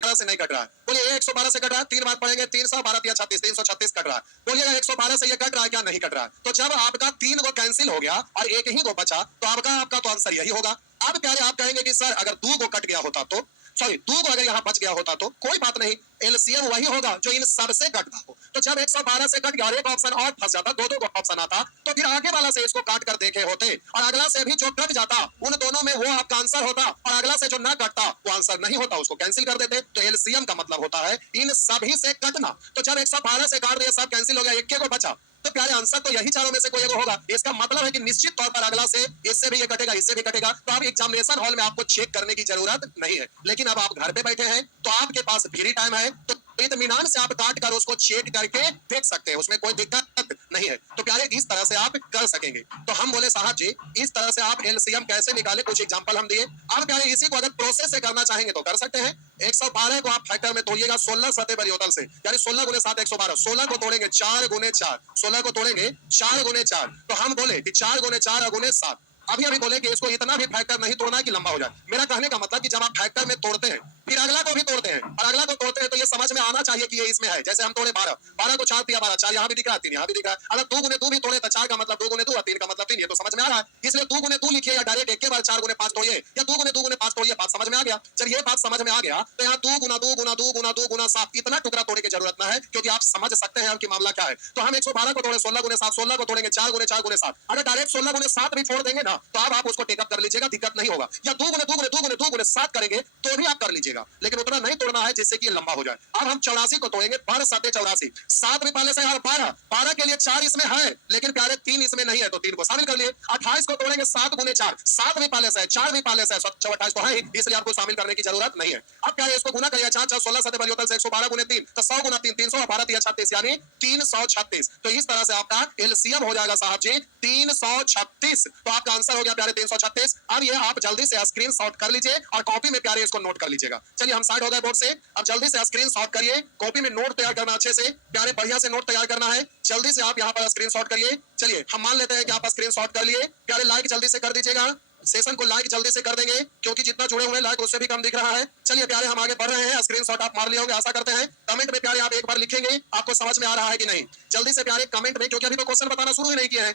से नहीं कट रहा है। बोलिए 112 से कट रहा है, 3 बार पढ़ेंगे 312 या 36 336 कट रहा है। बोलिएगा 112 से ये कट रहा है क्या, नहीं कट रहा है। तो जब आपका 3 को कैंसिल हो गया और एक ही को बचा, तो आपका तो आंसर यही होगा। अब प्यारे आप कहेंगे कि सर अगर 2 को कट गया होता तो, सॉरी 2 को अगर यहाँ बच गया होता तो कोई बात नहीं, एलसीएम वही होगा जो इन सब से कटता हो। तो जब 112 से कट गया और एक ऑप्शन और फंस जाता, दो को ऑप्शन आता, तो फिर आगे वाला से इसको काट कर देखे होते और अगला से भी जो कट जाता उन दोनों में वो आपका आंसर होता, और अगला से जो ना कटता वो आंसर नहीं होता, उसको कैंसिल कर देते। तो एलसीएम का मतलब होता है इन सभी से कटना। तो जब 112 से काट दिया, सब कैंसिल हो गया, एक को बचा, तो प्यारे आंसर तो यही चारों में से कोई एक होगा। इसका मतलब है कि निश्चित तौर पर अगला से इससे भी ये कटेगा, इससे भी कटेगा। तो अब एग्जामिनेशन हॉल में आपको चेक करने की जरूरत नहीं है, लेकिन अब आप घर पे बैठे हैं तो आपके पास फ्री टाइम है, तो इत्मीनान से आप काट कर उसको चेक करके देख सकते हैं, उसमें कोई दिक्कत नहीं है। तो प्यारे इस तरह से आप कर सकेंगे। तो हम बोले साहब जी इस तरह से आप एलसीएम कैसे निकाले, कुछ एग्जांपल हम दिए। अब प्यारे इसी को अगर प्रोसेस से करना चाहेंगे तो कर सकते हैं। 112 को आप फैक्टर में तोड़िएगा 16 सतह परिवर्तन से, यानी 16 गुने 7 112, 16 को तोड़ेंगे 4 गुने 4, 16 को तोड़ेंगे 4 गुने 4, तो हम बोले कि 4 गुने 4 गुने 7। अभी अभी बोले कि इसको इतना भी फैक्टर नहीं तोड़ना है कि लंबा हो जाए। मेरा कहने का मतलब कि जब आप फैक्टर में तोड़ते हैं फिर अगला को भी तोड़ते हैं और अगला को तोड़ते हैं, तो ये समझ में आना चाहिए कि ये इसमें है। जैसे हम तोड़े 12, 12 को 4 दिया 12, 4 यहाँ भी दिख रहा है, 3 यहाँ भी दिख रहा है। अगर 2 गुने 2 भी तोड़े तो 4 का मतलब 2 गुने 2 और 3 का मतलब 3, ये तो समझ में आ रहा है। इसलिए 2 गुने 2 लिखिए या डायरेक्ट एक के बाद 4 गुने 5 तोड़िए या 2 गुने 5 तोड़िए, बात समझ में आ गया। जब ये बात समझ में आ गया तो यहाँ 2 गुना 2 गुना 2 गुना 2 गुना 7 इतना टुकड़ा तोड़ने की जरूरत ना है, क्योंकि आप समझ सकते हैं कि मामला क्या है। तो हम 112 को तोड़े 16 गुने 7, 16 को तोड़ेंगे 4 गुने 4 गुने 7। अगर डायरेक्ट 16 गुने 7 भी छोड़ देंगे ना तो अब आप उसको टेकअप कर लीजिएगा, दिक्कत नहीं होगा। या 2 गुने 2 गुने 2 गुने 2 गुने 7 करेंगे तो भी आप कर लीजिएगा, लेकिन उतना नहीं तोड़ना है जिससे कि ये लंबा हो जाए। अब हम 84 को तोड़ेंगे 12 7 84, 7 भी पहले से है और 12, 12 के लिए 4 इसमें है लेकिन प्यारे 3 इसमें नहीं है, तो 3 को शामिल कर लिए। 28 को तोड़ेंगे 7 गुने 4, 7 भी पहले से है, 4 भी पहले से है, 28 तो है ही, इसलिए आपको शामिल करने की जरूरत नहीं है। अब क्या है, इसको गुना करिए 4 4 16 7 परिवर्तन से 112 गुने 3, तो 100 गुना 3 300 12 3 36 यानी 336। तो इस तरह से आपका एलसीएम हो जाएगा साहब जी 336। तो आपका आंसर हो गया प्यारे 336। अब ये आप जल्दी से स्क्रीनशॉट कर लीजिए और कॉपी में प्यारे इसको नोट कर लीजिएगा। चलिए हम साइड हो गए बोर्ड से, अब जल्दी से स्क्रीनशॉट करिए, कॉपी में नोट तैयार करना अच्छे से प्यारे, बढ़िया से नोट तैयार करना है। जल्दी से आप यहाँ पर स्क्रीनशॉट करिए। चलिए हम मान लेते हैं कि आप स्क्रीनशॉट कर लिए प्यारे, लाइक जल्दी से कर दीजिएगा, सेशन को लाइक जल्दी से कर देंगे क्योंकि जितना जुड़े हुए लाइक उससे भी कम दिख रहा है। चलिए प्यारे हम आगे बढ़ रहे हैं, स्क्रीनशॉट आप मार लिए होंगे आशा करते हैं। कमेंट में प्यारे आप एक बार लिखेंगे आपको समझ में आ रहा है कि नहीं, जल्दी से प्यारे कमेंट में, क्योंकि अभी तो क्वेश्चन बताना शुरू ही नहीं किया है।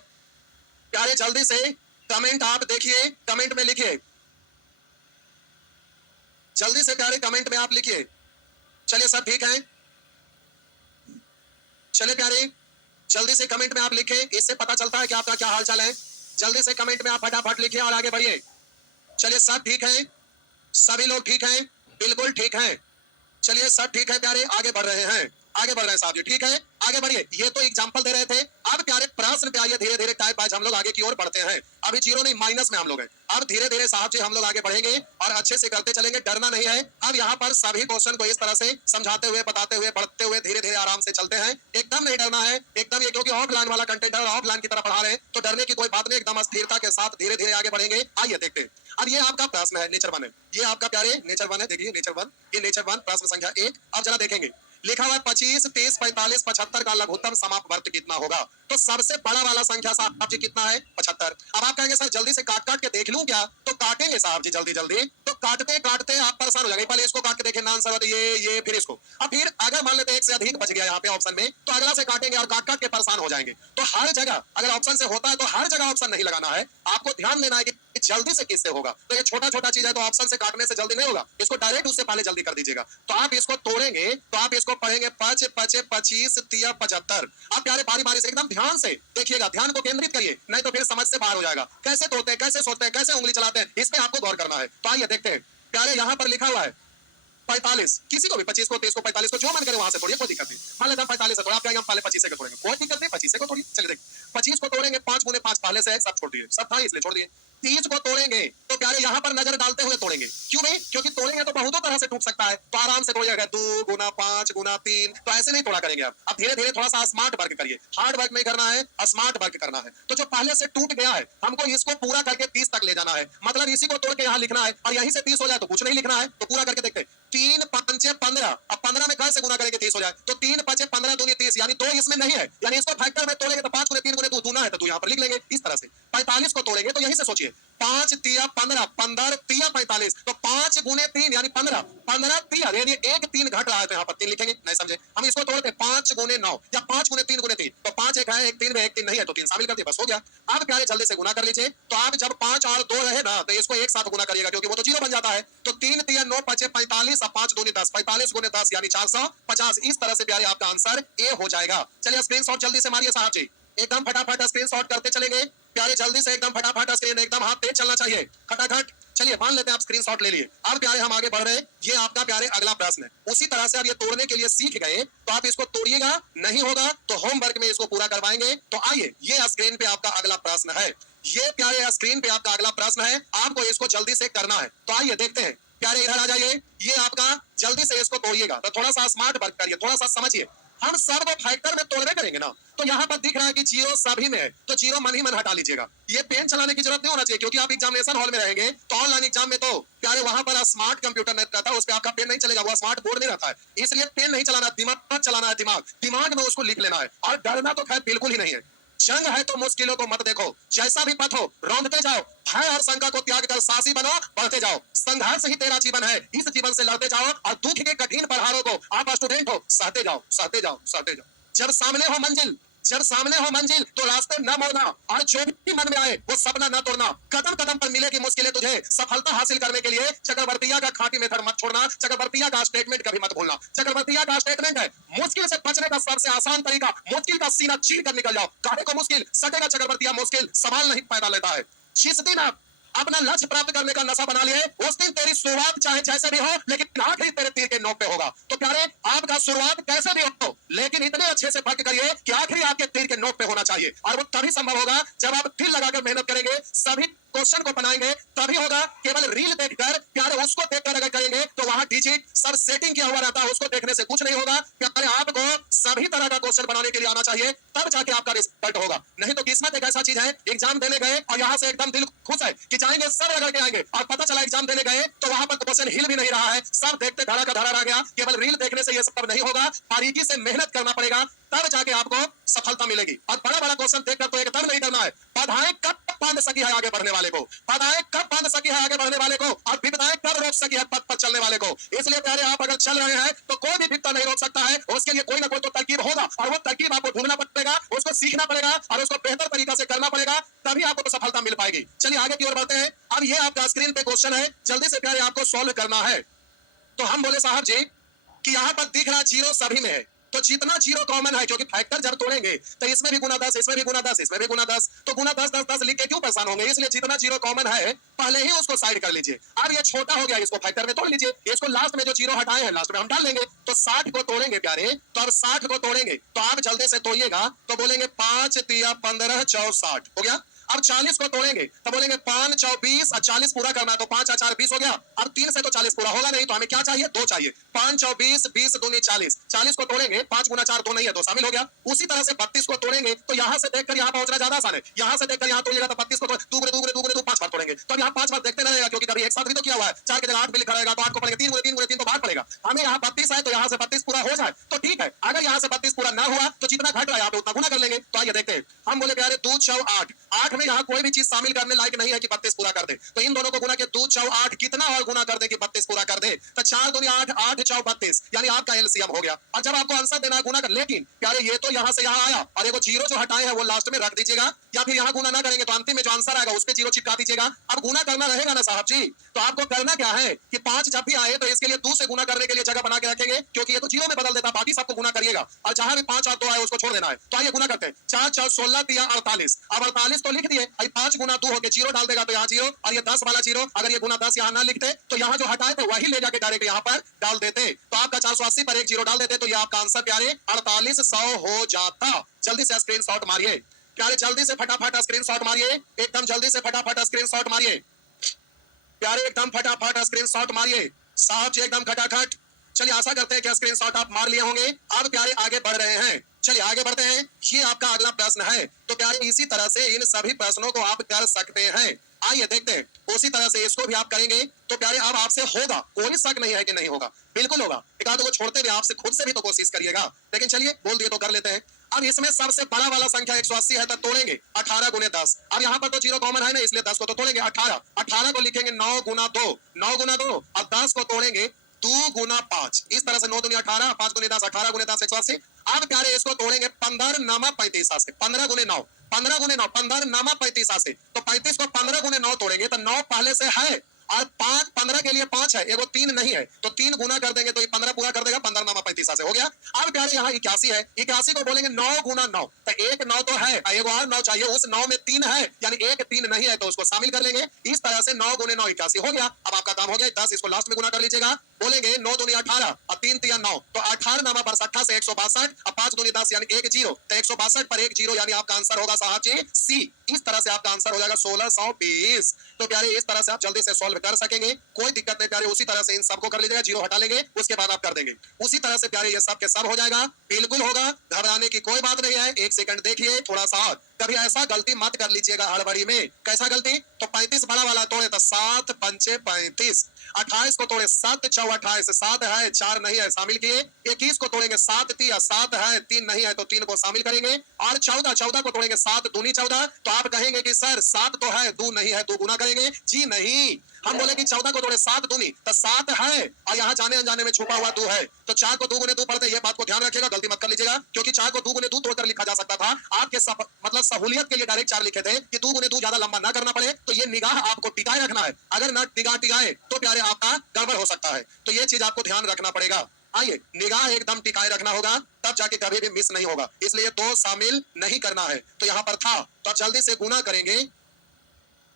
प्यारे जल्दी से कमेंट आप देखिए, कमेंट में लिखिए, जल्दी से प्यारे कमेंट में आप लिखिए। चलिए सब ठीक है, चलिए प्यारे जल्दी से कमेंट में आप लिखें, इससे पता चलता है कि आपका क्या हाल चाल है। जल्दी से कमेंट में आप फटाफट लिखिए और आगे बढ़िए। चलिए सब ठीक है, सभी लोग ठीक हैं, बिल्कुल ठीक हैं। चलिए सब ठीक है प्यारे, आगे बढ़ रहे हैं, आगे बढ़ रहे हैं साहब जी, ठीक है आगे बढ़िए। ये तो एग्जांपल दे रहे थे, अब प्यारे प्रश्न पे आइए, धीरे धीरे टाइप वाइज हम लोग आगे की ओर बढ़ते हैं। अभी जीरो नहीं माइनस में हम लोग हैं, अब धीरे धीरे साहब जी हम लोग आगे बढ़ेंगे और अच्छे से करते चलेंगे, डरना नहीं है। अब यहाँ पर सभी क्वेश्चन को इस तरह से समझाते हुए, बताते हुए, बढ़ते हुए धीरे धीरे आराम से चलते हैं, एकदम नहीं डरना है एकदम। ये क्योंकि ऑफलाइन वाला कंटेंट है और ऑफलाइन की तरफ पढ़ा रहे हैं तो डरने की कोई बात नहीं, एकदम स्थिरता के साथ धीरे धीरे आगे बढ़ेंगे। आइए देखते हैं। अब ये आपका प्रश्न है, नेचर 1 है, ये आपका प्यारे नेचर 1 है, देखिए नेचर 1, ये नेचर 1 प्रश्न संख्या 1। अब जरा देखेंगे, लिखा हुआ है 25, 30, 45, 75 का लघुत्तम समापवर्त कितना होगा। तो सबसे बड़ा वाला संख्या साहब जी कितना है, 75। अब आप कहेंगे सर जल्दी से काट काट के देख लूं क्या, तो काटेंगे साहब जी जल्दी जल्दी, तो काटते काटते आप परेशान हो जाएंगे। पहले इसको काट के देखें ना आंसर होता ये फिर इसको, अब फिर अगर मान लेते एक से अधिक बच गया यहाँ पे ऑप्शन में, तो अगला से काटेंगे और काट काट के परेशान हो जाएंगे। तो हर जगह अगर ऑप्शन से होता है तो हर जगह ऑप्शन नहीं लगाना है, आपको ध्यान देना है कि जल्दी से किससे होगा। तो ये छोटा छोटा चीज है तो ऑप्शन से काटने से जल्दी नहीं होगा, इसको डायरेक्ट उससे पहले जल्दी कर दीजिएगा। तो आप इसको तोड़ेंगे तो आप इसको पढ़ेंगे 5 5 25 3 75। आप प्यारे बारी बारी से एकदम ध्यान से देखिएगा, ध्यान को केंद्रित करिए, नहीं तो फिर समझ से बाहर हो जाएगा। कैसे तोड़ते हैं, कैसे सोचते हैं, कैसे उंगली चलाते हैं, इस पे आपको गौर करना है। तो आइए देखते हैं प्यारे, यहाँ पर लिखा हुआ है 45, किसी को भी 25 को 30 को 45 को जो मन करे वहां से तोड़िए, कोई दिक्कत नहीं। मान लेते हैं 45 से थोड़ा, आप कहेंगे हम पहले 25 से तोड़ेंगे, कोई दिक्कत नहीं, 25 से तोड़िए। चलिए देख 25 को तोड़ेंगे, 5 गुने 5 पहले से है, सब छोड़ दिए, सब था इसलिए छोड़ दिए। 30 को तोड़ेंगे तो प्यारे यहाँ पर नजर डालते हुए तोड़ेंगे, क्यों भाई, क्योंकि तोड़ेंगे तो बहुतों तरह से टूट सकता है, तो आराम से तोड़िएगा, 2 गुना 5 गुना 3, तो ऐसे नहीं तोड़ा करेंगे आप। अब धीरे धीरे थोड़ा सा स्मार्ट वर्क करिए, हार्ड वर्क नहीं करना है, स्मार्ट वर्क करना है। तो जो पहले से टूट गया है हमको इसको पूरा करके 30 तक ले जाना है, मतलब इसी को तोड़ के यहाँ लिखना है और यहीं से 30 हो जाए तो कुछ नहीं लिखना है। तो पूरा करके देखते 3 5 15, अब 15 में कैसे गुना करेंगे 30 हो जाए, तो 3 5 15 दूनी 30, यानी 2 इसमें नहीं है, यानी इसको फैक्टर में तोड़ेंगे तो 5 गुने 3 गुने 2 दूना है तो 2 यहाँ पर लिख लेंगे इस तरह से। 45 को तोड़ेंगे तो यहीं से सोचिए, 5 3 15, 15 3 45, तो 5 गुने 3 यानी 15, 15 3 यानी एक 3 घट रहा है तो यहाँ पर 3 लिखेंगे, नहीं समझे। हम इसको तोड़ते 5 गुने 9 या 5 गुने 3 गुने 3, तो 5 एक है, एक 3 में एक 3 नहीं है तो 3 शामिल कर दिए, बस हो गया। अब प्यारे जल्दी से गुना कर लीजिए, तो आप जब 5 और 2 रहे ना तो इसको एक साथ गुना करिएगा क्योंकि वो तो 0 बन जाता है। तो 3 3 9 5 45 और 5 दूनी 10, 45 गुने 10 यानी 450। इस तरह से प्यारे आपका आंसर ए हो जाएगा। चलिए स्क्रीनशॉट जल्दी से मारिए साहब जी, एकदम फटाफट स्क्रीनशॉट करते चलेंगे प्यारे, जल्दी से एकदम फटाफट स्क्रीन, एकदम हाथ तेज चलना चाहिए, खटाखट। चलिए मान लेते हैं आप स्क्रीनशॉट ले लिए। अब प्यारे हम आगे बढ़ रहे हैं, ये आपका प्यारे अगला प्रश्न है। उसी तरह से आप ये तोड़ने के लिए सीख गए तो आप इसको तोड़िएगा, नहीं होगा तो होमवर्क में इसको पूरा करवाएंगे। तो आइए ये स्क्रीन पे आपका अगला प्रश्न है, ये प्यारे स्क्रीन पे आपका अगला प्रश्न है, आपको इसको जल्दी से करना है। तो आइए देखते हैं प्यारे, इधर आ जाइए, ये आपका जल्दी से इसको तोड़िएगा, तो थोड़ा सा स्मार्ट वर्क करिए, थोड़ा सा समझिए। हम सब को फैक्टर में तोड़ने करेंगे ना, तो यहाँ पर दिख रहा है कि 0 सभी में है, तो 0 मन ही मन हटा लीजिएगा। ये पेन चलाने की जरूरत नहीं होना चाहिए क्योंकि आप एग्जामिनेशन हॉल में रहेंगे, तो ऑनलाइन एग्जाम में तो प्यारे वहां पर स्मार्ट कंप्यूटर नहीं रहता, उस पर आपका पेन नहीं चलेगा, वो स्मार्ट बोर्ड नहीं रहता है, इसलिए पेन नहीं चलाना, दिमाग चलाना है, दिमाग में उसको लिख लेना है। और डरना तो खैर बिल्कुल ही नहीं है। जंग है तो मुश्किलों को मत देखो, जैसा भी पथ हो रौंदते जाओ, भय और शंका को त्याग कर साहसी बनो, बढ़ते जाओ, संघर्ष ही तेरा जीवन है, इस जीवन से लड़ते जाओ और दुख के कठिन पहाड़ों को आप स्टूडेंट हो सहते जाओ, सहते जाओ, सहते जाओ। जब सामने हो मंजिल, जब सामने हो मंजिल तो रास्ते न मोड़ना और जो भी मन में आए वो सपना न तोड़ना। कदम कदम पर मिलेगी मुश्किलें तुझे, सफलता हासिल करने के लिए चक्रवर्तीया का खाकी मेथड मत छोड़ना, चक्रवर्तीया का स्टेटमेंट कभी मत भूलना। चक्रवर्तीया का स्टेटमेंट है, मुश्किल से बचने का सबसे आसान तरीका, मुश्किल का सीना चीर कर निकल जाओ। काहे को मुश्किल, सटेगा चक्रवर्तीया मुश्किल, सवाल नहीं पैदा लेता है। जिस दिन आप अपना लक्ष्य प्राप्त करने का नशा बना लिए, उस दिन तेरी शुरुआत चाहे जैसे भी हो लेकिन आखिरी तेरे तीर के नोक पे होगा। तो प्यारे आपका शुरुआत कैसे भी हो लेकिन इतने अच्छे से वर्क करिए कि आखिरी आपके तीर के नोक पे होना चाहिए, और वो तभी संभव होगा जब आप दिल लगाकर मेहनत करेंगे, सभी क्वेश्चन को बनाएंगे, तभी होगा। केवल रील देखकर प्यारे उसको देखकर अगर करेंगे तो वहां डिजिट सब सेटिंग किया हुआ रहता है, उसको देखने से कुछ नहीं होगा। प्यारे आपको सब सभी तरह का क्वेश्चन बनाने के लिए आना चाहिए, तब जाके आपका रिजल्ट होगा। नहीं तो किस्मत एक ऐसा चीज है, एग्जाम देने गए और यहाँ से एकदम दिल खुश है कि जाएंगे सब रगड़ के आएंगे, और पता चला एग्जाम देने गए तो वहां पर क्वेश्चन हिल भी नहीं रहा है, सब देखते धड़ा का धड़ा रह गया। केवल रील देखने से ये सब नहीं होगा, बारीकी से मेहनत करना पड़ेगा, तब जाके आपको सफलता मिलेगी। और बड़ा बड़ा क्वेश्चन देखकर तो एकदम नहीं करना है। बाधाएं कब बांध सकी है आगे बढ़ने वाले को, बाधाएं कब बांध सकी है आगे बढ़ने वाले को, और विपदाएं कब रोक सकी है पथ पर चलने वाले को। इसलिए प्यारे आप अगर चल रहे हैं तो कोई भी विपदा नहीं रोक सकता है, उसके लिए कोई ना कोई तो तरकीब होगा, और वो तरकीब आपको ढूंढना पड़ेगा, उसको सीखना पड़ेगा और उसको बेहतर तरीका से करना पड़ेगा, तभी आपको सफलता मिल पाएगी। चलिए आगे की ओर बढ़ते हैं। अब ये आपका स्क्रीन पे क्वेश्चन है, जल्दी से प्यारे आपको सॉल्व करना है। तो हम बोले साहब जी कि यहाँ पर दिख रहा जीरो सभी में है, तो जितना जीरो कॉमन है, क्योंकि फैक्टर जब तोड़ेंगे तो इसमें भी गुना 10, इसमें भी गुना 10, इसमें भी गुना 10, तो गुना 10 10 10 लिख के क्यों परेशान होंगे। इसलिए जितना जीरो कॉमन है पहले ही उसको साइड कर लीजिए। अब ये छोटा हो गया, इसको फैक्टर में तोड़ लीजिए, इसको लास्ट में जो जीरो हटाए हैं लास्ट में हम डाल लेंगे। तो 60 को तोड़ेंगे प्यारे, तो अब 60 को तोड़ेंगे, तो आप जल्दी से तोड़िएगा, तो बोलेंगे 5 तिया 15 चौ 60 हो गया। अब 40 को तोड़ेंगे तो बोलेंगे 5 चौ 20 और 40 पूरा करना है, तो 5 और 4 20 हो गया। अब 3 से तो 40 पूरा होगा नहीं, तो हमें क्या चाहिए, 2 चाहिए। 5 चौ 20, 20 दूनी 40, 40 को तोड़ेंगे, 5 गुना 4 2 नहीं है, 2 शामिल हो गया। उसी तरह से 32 को तोड़ेंगे, तो यहाँ से देखकर यहाँ पहुंचना ज्यादा आसान है, यहाँ से देखकर यहाँ तोड़िएगा तो 32 को 2 5 बार तोड़ेंगे, तो यहाँ 5 बार देखते रहेगा, क्योंकि कभी एक साथ भी तो किया हुआ है। 4 की जगह 8 भी लिखा रहेगा, तो 8 को पड़ेगा 3 गुणे 3 तो बाहर पड़ेगा। हमें यहाँ 32 है, तो यहाँ से 32 पूरा हो जाए तो ठीक है, अगर यहाँ से 32 पूरा ना हुआ तो जितना घट रहा है यहाँ पे उतना गुना कर लेंगे। तो आइए देखते हैं। हम बोले प्यारे 2 चौ 8, 8 में यहाँ कोई भी चीज शामिल करने लायक नहीं है कि 32 पूरा कर दे, तो इन दोनों को गुना के 2 चौ 8 कितना और गुना कर दे कि 32 पूरा कर दे, तो 4 दूनी 8, 8 चौ 32, यानी आपका एलसीएम हो गया। और जब आपको आंसर देना है गुना कर, लेकिन प्यारे ये तो यहाँ से यहाँ आया, और एगो जीरो जो हटाए हैं वो लास्ट में रख दीजिएगा, या फिर यहाँ गुना ना करेंगे तो अंतिम में जो आंसर आएगा उस पे जीरो चिपका दीजिएगा। अब गुना करना रहेगा ना साहब जी, तो आपको करना क्या है कि 5 जब भी आए तो इसके लिए 2 से गुना करने के लिए जगह बना के रखेंगे, क्योंकि ये तो जीरो में बदल देता, बाकी सबको गुना करिएगा, और जहां भी 5 और 2 आए उसको छोड़ देना है। तो आइए गुना करते हैं। 4 4 16 तिया 48, अब 48 तो लिख दिए, 5 गुना 2 हो गया, जीरो डाल देगा तो यहाँ जीरो, और ये 10 वाला जीरो, अगर ये गुना 10 यहाँ ना लिखते तो यहाँ जो हटाए थे वही ले जाके डायरेक्ट यहाँ पर डाल देते, तो आपका 480 पर एक जीरो डाल देते, तो ये आपका आंसर प्यारे 4800 हो जाता। जल्दी से स्क्रीनशॉट मारिए प्यारे, जल्दी से फटाफट स्क्रीनशॉट मारिए, एकदम जल्दी से फटाफट स्क्रीनशॉट मारिए प्यारे, एकदम फटाफट स्क्रीनशॉट मारिए साहब जी, एकदम खटाखट। चलिए आशा करते हैं कि स्क्रीनशॉट आप मार लिए होंगे। अब प्यारे आगे बढ़ रहे हैं, चलिए आगे बढ़ते हैं। ये आपका अगला प्रश्न है, तो प्यारे इसी तरह से इन सभी प्रश्नों को आप कर सकते हैं। आइए देखते हैं, उसी तरह से इसको भी आप करेंगे तो प्यारे अब आपसे होगा, कोई शक नहीं है कि नहीं होगा, बिल्कुल होगा। एक आधो को छोड़ते हुए आपसे खुद से भी तो कोशिश करिएगा, लेकिन चलिए बोल दिए तो कर लेते हैं। अब इसमें सबसे बड़ा वाला संख्या 180 है, तो तोड़ेंगे 18 गुने 10। अब यहाँ पर तो जीरो कॉमन है ना, इसलिए 10 को तो तोड़ेंगे। 18 को लिखेंगे 9 गुना 2, 9 गुना 2, अब 10 को तोड़ेंगे 2 गुना 5, इस तरह से 9 दूनी 18, 5 गुने 10, 18 गुने 10 180। अब प्यारे इसको तोड़ेंगे 15 नामा 35 से, 15 गुने 9, 15 गुने 9, 15 नामा 35 से, तो 35 को 15 गुने 9 तोड़ेंगे तो 9 पहले से है, और 5 15 के लिए 5 है, एगो 3 नहीं है, तो 3 गुना कर देंगे तो ये 15 पूरा कर देगा, 15 नामा 35 से हो गया। अब प्यारे यहाँ 81 है, 81 को बोलेंगे 9 गुना 9, तो एक 9 तो है, एगो और 9 चाहिए, उस 9 में 3 है, यानी एक 3 नहीं है, तो उसको शामिल कर लेंगे। इस तरह से 9 गुने 9 81 हो गया। अब आपका काम हो गया 10, इसको लास्ट में गुना कर लीजिएगा, बोलेंगे 9 दूनी 18 और 3 तिया 9, तो 18 नामा 62 से 162, और 5 दूनी 10 यानी एक जीरो, तो 162 पर एक जीरो, यानी आपका आंसर होगा साहब जी सी। इस तरह से आपका आंसर हो जाएगा 1620। तो प्यारे इस तरह से आप जल्दी से सॉल्व कर सकेंगे, कोई दिक्कत नहीं प्यारे। उसी तरह से इन सबको कर लीजिएगा, जीरो हटा लेंगे, उसके बाद आप कर देंगे। उसी तरह से प्यारे ये सब के सब हो जाएगा, बिल्कुल होगा, घबराने की कोई बात नहीं है। एक सेकंड देखिए थोड़ा सा, कभी ऐसा गलती मत कर लीजिएगा हड़बड़ी में। कैसा गलती, तो 35 बड़ा वाला तोड़े तो 7 पंचे 35, 28 को तोड़े 7 चौ 28, 7 है 4 नहीं है, शामिल किए। 21 को तोड़ेंगे 7 तिया 7 है 3 नहीं है, तो 3 को शामिल करेंगे। और 14 को तोड़ेंगे 7 दूनी 14, तो आप कहेंगे कि सर 7 तो है 2 नहीं है, 2 गुना करेंगे, जी नहीं। हम बोले कि 14 को तोड़े 7 दूनी तो 7 है, और यहाँ जाने अनजाने में छुपा हुआ 2 है, तो 4 को 2 गुने 2 पढ़ते, ये बात को ध्यान रखिएगा, गलती मत कर लीजिएगा, क्योंकि 4 को 2 गुने 2 तोड़कर लिखा जा सकता था। आपके मतलब सहूलियत के लिए डायरेक्ट 4 लिखे थे कि 2 गुने 2 ज्यादा लंबा ना करना पड़े, तो ये निगाह आपको टिकाए रखना है। अगर ना निगाह टिकाए तो प्यारे आपका गड़बड़ हो सकता है, तो ये चीज आपको ध्यान रखना पड़ेगा। आइए निगाह एकदम टिकाए रखना होगा, तब जाके कभी भी मिस नहीं होगा, इसलिए 2 शामिल नहीं करना है। तो यहाँ पर था, तो आप जल्दी से गुना करेंगे,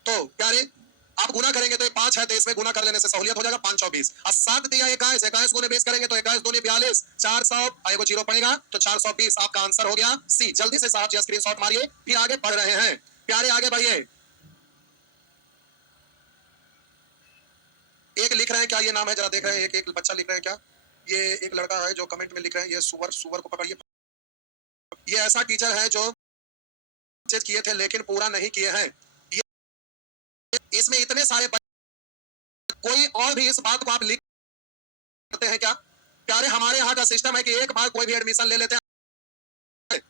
तो प्यारे आप गुना करेंगे तो ये 5 है, तो इसमें गुना कर लेने से सहूलियत हो जाएगा, 5 24, और 7 दिया 21, 21 गुने 20 करेंगे तो 21 दूनी 42, 400 आएगा जीरो पड़ेगा, तो 420 आपका आंसर हो गया सी। जल्दी से साहब जी स्क्रीनशॉट मारिए, फिर आगे बढ़ रहे हैं प्यारे, आगे बढ़िए। एक लिख रहे हैं, क्या ये नाम है जरा देख रहे हैं, एक बच्चा लिख रहे हैं, क्या ये एक लड़का है जो कमेंट में लिख रहे हैं, ये सुवर, सुवर को पकड़िए। ये ऐसा टीचर है जो किए थे लेकिन पूरा नहीं किए हैं। ये इसमें इतने सारे कोई और भी इस बात को आप लिख करते हैं क्या? प्यारे हमारे यहाँ का सिस्टम है कि एक बार कोई भी एडमिशन ले लेते हैं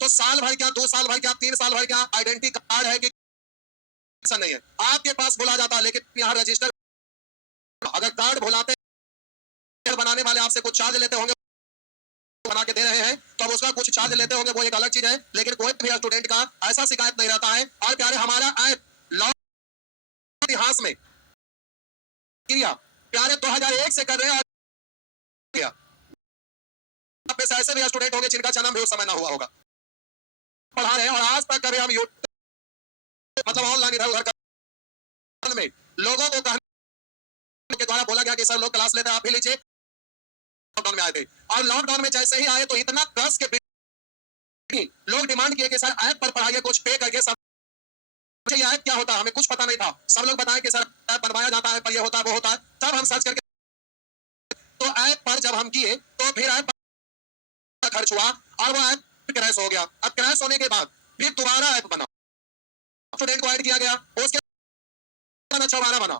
तो साल भर क्या, 2 साल भर क्या, 3 साल भर क्या, आइडेंटिटी कार्ड है कि ऐसा नहीं है, आपके पास बोला जाता है। लेकिन यहाँ रजिस्टर अगर कार्ड भुलाते बनाने वाले आपसे कुछ चार्ज लेते होंगे, बना के दे रहे हैं तो अब उसका कुछ चार्ज लेते होंगे, वो एक अलग चीज है। लेकिन कोई भी स्टूडेंट का ऐसा शिकायत नहीं रहता है। और प्यारे हमारा लॉ इतिहास में क्रिया प्यारे 2001 से कर रहे हैं। ऐसे भी स्टूडेंट होंगे जिनका जन्म भी उस समय ना हुआ होगा, पढ़ा रहे हैं और आज तक कभी हम मतलब ऑनलाइन इधर उधर में लोगों को कहने के द्वारा बोला गया कि सर लोग क्लास लेते हैं, आप भी लीजिए। लॉकडाउन में आए थे और लॉकडाउन में जैसे ही आए तो इतना कस के लोग डिमांड किए कि सर ऐप पर पढ़ाइए, कुछ पे करके। सब ये ऐप क्या होता है हमें कुछ पता नहीं था। सब लोग बताएं कि सर ऐप बनवाया जाता है, पर ये होता है वो होता है। तब हम सर्च करके तो ऐप पर जब हम किए तो फिर ऐप खर्च हुआ और वो ऐप क्रैश हो गया। अब क्रैश होने के बाद फिर दोबारा ऐप बना, स्टूडेंट को ऐड किया गया, उसके बाद 4 बना,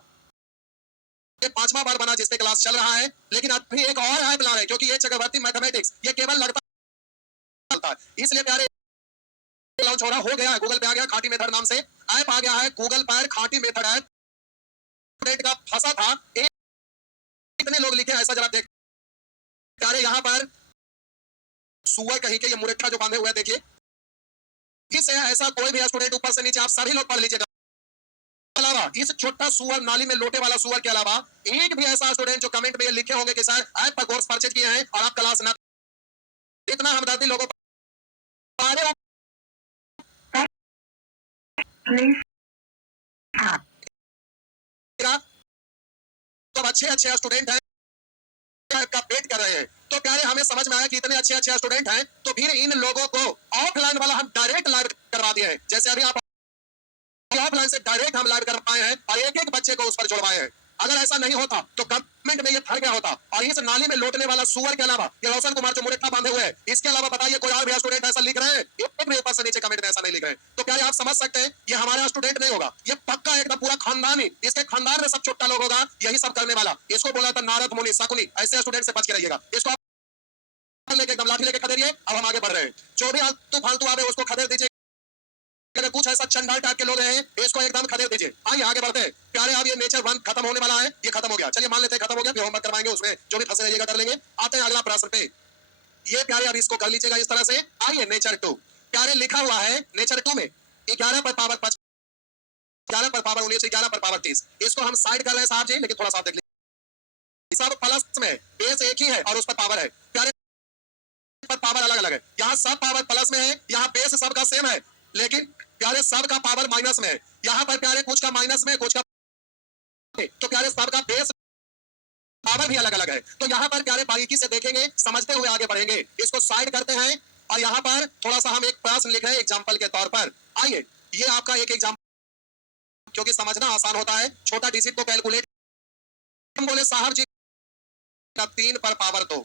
ये 5वां बार बना जिसपे क्लास चल रहा है। लेकिन अब भी एक और ऐप ला रहे हैं क्योंकि ये चक्रवर्ती मैथमेटिक्स ये केवल लगता है, इसलिए प्यारे लॉन्च हो रहा हो गया है। गूगल पे आ गया खाटी मेथड नाम से ऐप आ गया है, गूगल पर खाटी मेथड ऐप। स्टूडेंट का फंसा था कितने लोग लिखे ऐसा जरा देख प्यारे। यहाँ पर सुअर कहीं के ये मुरेठा जो बांधे हुए देखिए, इसे ऐसा कोई भी स्टूडेंट ऊपर से नीचे आप सभी लोग पढ़ लीजिएगा। अलावा इस छोटा सुअर नाली में लोटे वाला सुअर के अलावा एक भी ऐसा स्टूडेंट जो कमेंट में ये लिखे होंगे कि सर ऐप पर कोर्स परचेज किए हैं और आप क्लास ना, इतना हमदर्दी लोगों पर तो अच्छे अच्छे स्टूडेंट हैं का वेट कर रहे हैं। तो प्यारे हमें समझ में आया कि इतने अच्छे अच्छे स्टूडेंट हैं तो फिर इन लोगों को ऑफलाइन वाला हम डायरेक्ट लाइव करवा दिए हैं। जैसे अभी आप ऑफलाइन से डायरेक्ट हम लाइव कर पाए हैं और एक एक बच्चे को उस पर जुड़वाए हैं। अगर ऐसा नहीं होता तो गवर्नमेंट में ये फर गया होता। और इस नाली में लौटने वाला सुअर के अलावा ये रोशन कुमार जो मुरेठा बांधे हुए हैं, इसके अलावा बताइए कोई और भी स्टूडेंट ऐसा लिख रहे हैं? एक भी ऊपर से नीचे कमेंट में ऐसा नहीं लिख रहे हैं। तो क्या आप समझ सकते हैं ये हमारा स्टूडेंट नहीं होगा, ये पक्का एकदम पूरा खानदान ही, इसके खानदान में सब छोटा लोग होगा यही सब करने वाला। इसको बोला था नारद मुनि शकुनी, ऐसे स्टूडेंट से बच के रहिएगा। इसको लेके एकदम लाठी लेके खदेड़िए। अब हम आगे बढ़ रहे हैं, जो भी फालतू आवे उसको खदेड़ दीजिए। अगर कुछ ऐसा चंडाल टाइप के लोग हैं इसको एकदम खदेड़ दीजिए। आइए आगे बढ़ते हैं प्यारे। अब ये नेचर 1 खत्म होने वाला है, ये खत्म हो गया, चलिए मान लेते हैं खत्म हो गया, फिर होमवर्क करवाएंगे, उसमें जो भी फंसे रहिएगा कर लेंगे। आते हैं अगला प्रश्न पे। ये प्यारे अब इसको कर लीजिएगा इस तरह से। आइए नेचर 2 प्यारे लिखा हुआ है नेचर 2 में 11 पर पावर 5, 11 पर पावर 19, 11 पर पावर 30। इसको हम साइड कर रहे हैं साहब जी, लेकिन थोड़ा सा देख लीजिए। सब प्लस में बेस एक ही है और उस पर पावर है प्यारे, पर पावर अलग अलग है। यहाँ सब पावर प्लस में है, यहाँ बेस सबका सेम है, लेकिन प्यारे सब का पावर माइनस में है। यहाँ पर प्यारे कुछ का माइनस में कुछ का, तो प्यारे सब का बेस पावर भी अलग अलग है। तो यहाँ पर प्यारे बारीकी से देखेंगे, समझते हुए आगे बढ़ेंगे। इसको साइड करते हैं और यहाँ पर थोड़ा सा हम एक प्रश्न लिख रहे हैं एग्जाम्पल के तौर पर। आइए ये आपका एक एग्जाम्पल, क्योंकि समझना आसान होता है, छोटा डिजिट को कैलकुलेट। हम बोले साहब जी 3 पर पावर 2,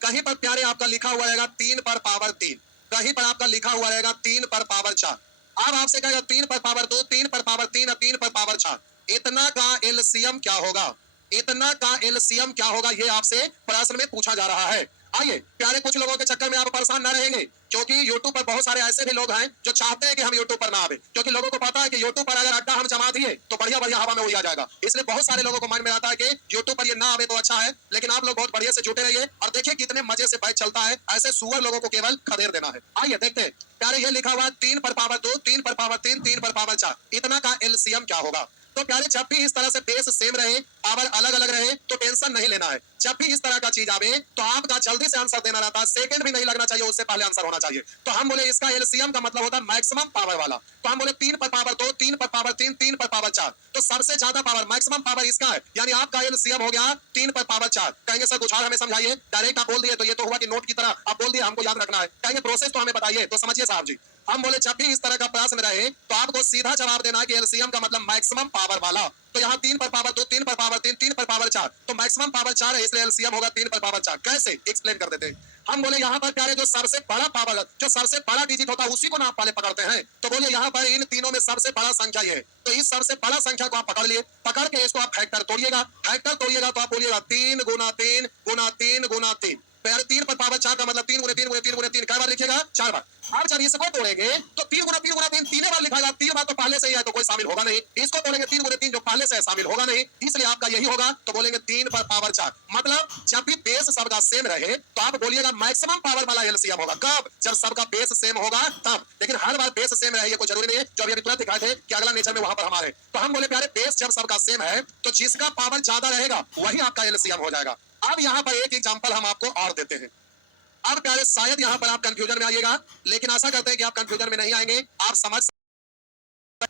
कहीं पर प्यारे आपका लिखा हुआ रहेगा 3 पर पावर 3, कहीं पर आपका लिखा हुआ रहेगा 3 पर पावर 4। अब आपसे कहेगा 3 पर पावर 2, 3 पर पावर 3 और 3 पर पावर 4, इतना का एलसीएम क्या होगा? इतना का एलसीएम क्या होगा, ये आपसे प्रश्न में पूछा जा रहा है। आइए प्यारे कुछ लोगों के चक्कर में आप परेशान न रहेंगे, क्योंकि YouTube पर बहुत सारे ऐसे भी लोग हैं जो चाहते हैं कि हम YouTube पर ना आवे, क्योंकि लोगों को पता है कि YouTube पर अगर अड्डा हम जमा दिए तो बढ़िया बढ़िया हवा में उड़ा जाएगा। इसलिए बहुत सारे लोगों को माइंड में आता है कि YouTube पर ये ना आवे तो अच्छा है। लेकिन आप लोग बहुत बढ़िया से जुटे रहिए और देखिए कितने मजे से बैच चलता है। ऐसे सुअर लोगों को केवल खदेड़ देना है। आइए देखते हैं प्यारे, ये लिखा हुआ 3 पर पावर 2, 3 पर पावर 3, 3 पर पावर 4, इतना का एलसीएम क्या होगा? तो प्यारे जब भी इस तरह से बेस सेम रहे, पावर अलग अलग रहे, तो टेंशन नहीं लेना है। जब भी इस तरह का चीज आवे तो आपका जल्दी से आंसर देना रहता है, सेकंड भी नहीं लगना चाहिए, उससे पहले आंसर होना चाहिए। तो हम बोले इसका एलसीएम का मतलब होता है मैक्सिमम पावर वाला। तो हम बोले 3 पर पावर 2, 3 पर पावर 3, 3 पर पावर 4, तो सबसे ज्यादा पावर मैक्सिमम पावर इसका है, यानी आपका एलसीएम हो गया 3 पर पावर 4। कहेंगे सर कुछ और हमें समझाइए, डायरेक्ट आप बोल दिए तो ये तो हुआ कि नोट की तरह आप बोल दिए, हमको याद रखना है। कहेंगे प्रोसेस तो हमें बताइए, तो समझिए साहब जी। हम बोले जब भी इस तरह का प्रश्न रहे तो आपको सीधा जवाब देना है कि एलसीएम का मतलब मैक्सिमम पावर वाला। तो यहाँ 3 पर पावर 2, 3 पर पावर 3, 3 पर पावर 4, तो मैक्सिमम पावर 4 है, इसलिए एलसीएम होगा 3 पर पावर 4। कैसे एक्सप्लेन कर देते हैं। हम बोले यहाँ पर प्यारे जो सबसे बड़ा पावर, जो सबसे बड़ा डिजिट होता है उसी को ना आप पहले पकड़ते हैं। तो बोलिए यहाँ पर इन तीनों में सबसे बड़ा संख्या ये है, तो इस सबसे बड़ा संख्या को आप पकड़ लिए, पकड़ के इसको आप फैक्टर तोड़िएगा, फैक्टर तोड़िएगा तो आप बोलिएगा 3 गुना 3 गुना 3 गुना 3। प्यारे 3 पर पावर 4 का मतलब 3 गुने 3 गुने 3 गुने 3 कई बार लिखिएगा? 4 बार। अब जब इसको तोड़ेंगे तो 3 गुना 3 गुना 3 तीन बार लिखाएगा, 3 बार तो पहले से ही है तो कोई शामिल होगा नहीं, इसको तोड़ेंगे 3 गुने 3 जो पहले से है शामिल होगा नहीं, इसलिए आपका यही होगा। तो बोलेंगे 3 पर पावर 4, मतलब जब भी बेस सबका सेम रहे तो आप बोलिएगा मैक्सिमम पावर वाला एलसीएम होगा। कब? जब सबका बेस सेम होगा तब। लेकिन हर बार बेस सेम रहे ये कोई जरूरी नहीं है, जो अभी तुरंत दिखाए थे कि अगला नेचर में वहां पर हमारे, तो हम बोले प्यारे बेस जब सबका सेम है तो जिसका पावर ज्यादा रहेगा वही आपका एलसीएम हो जाएगा। अब यहाँ पर एक एग्जांपल हम आपको और देते हैं। अब प्यारे शायद यहाँ पर आप कंफ्यूजन में आइएगा, लेकिन आशा करते हैं कि आप कंफ्यूजन में नहीं आएंगे, आप समझ।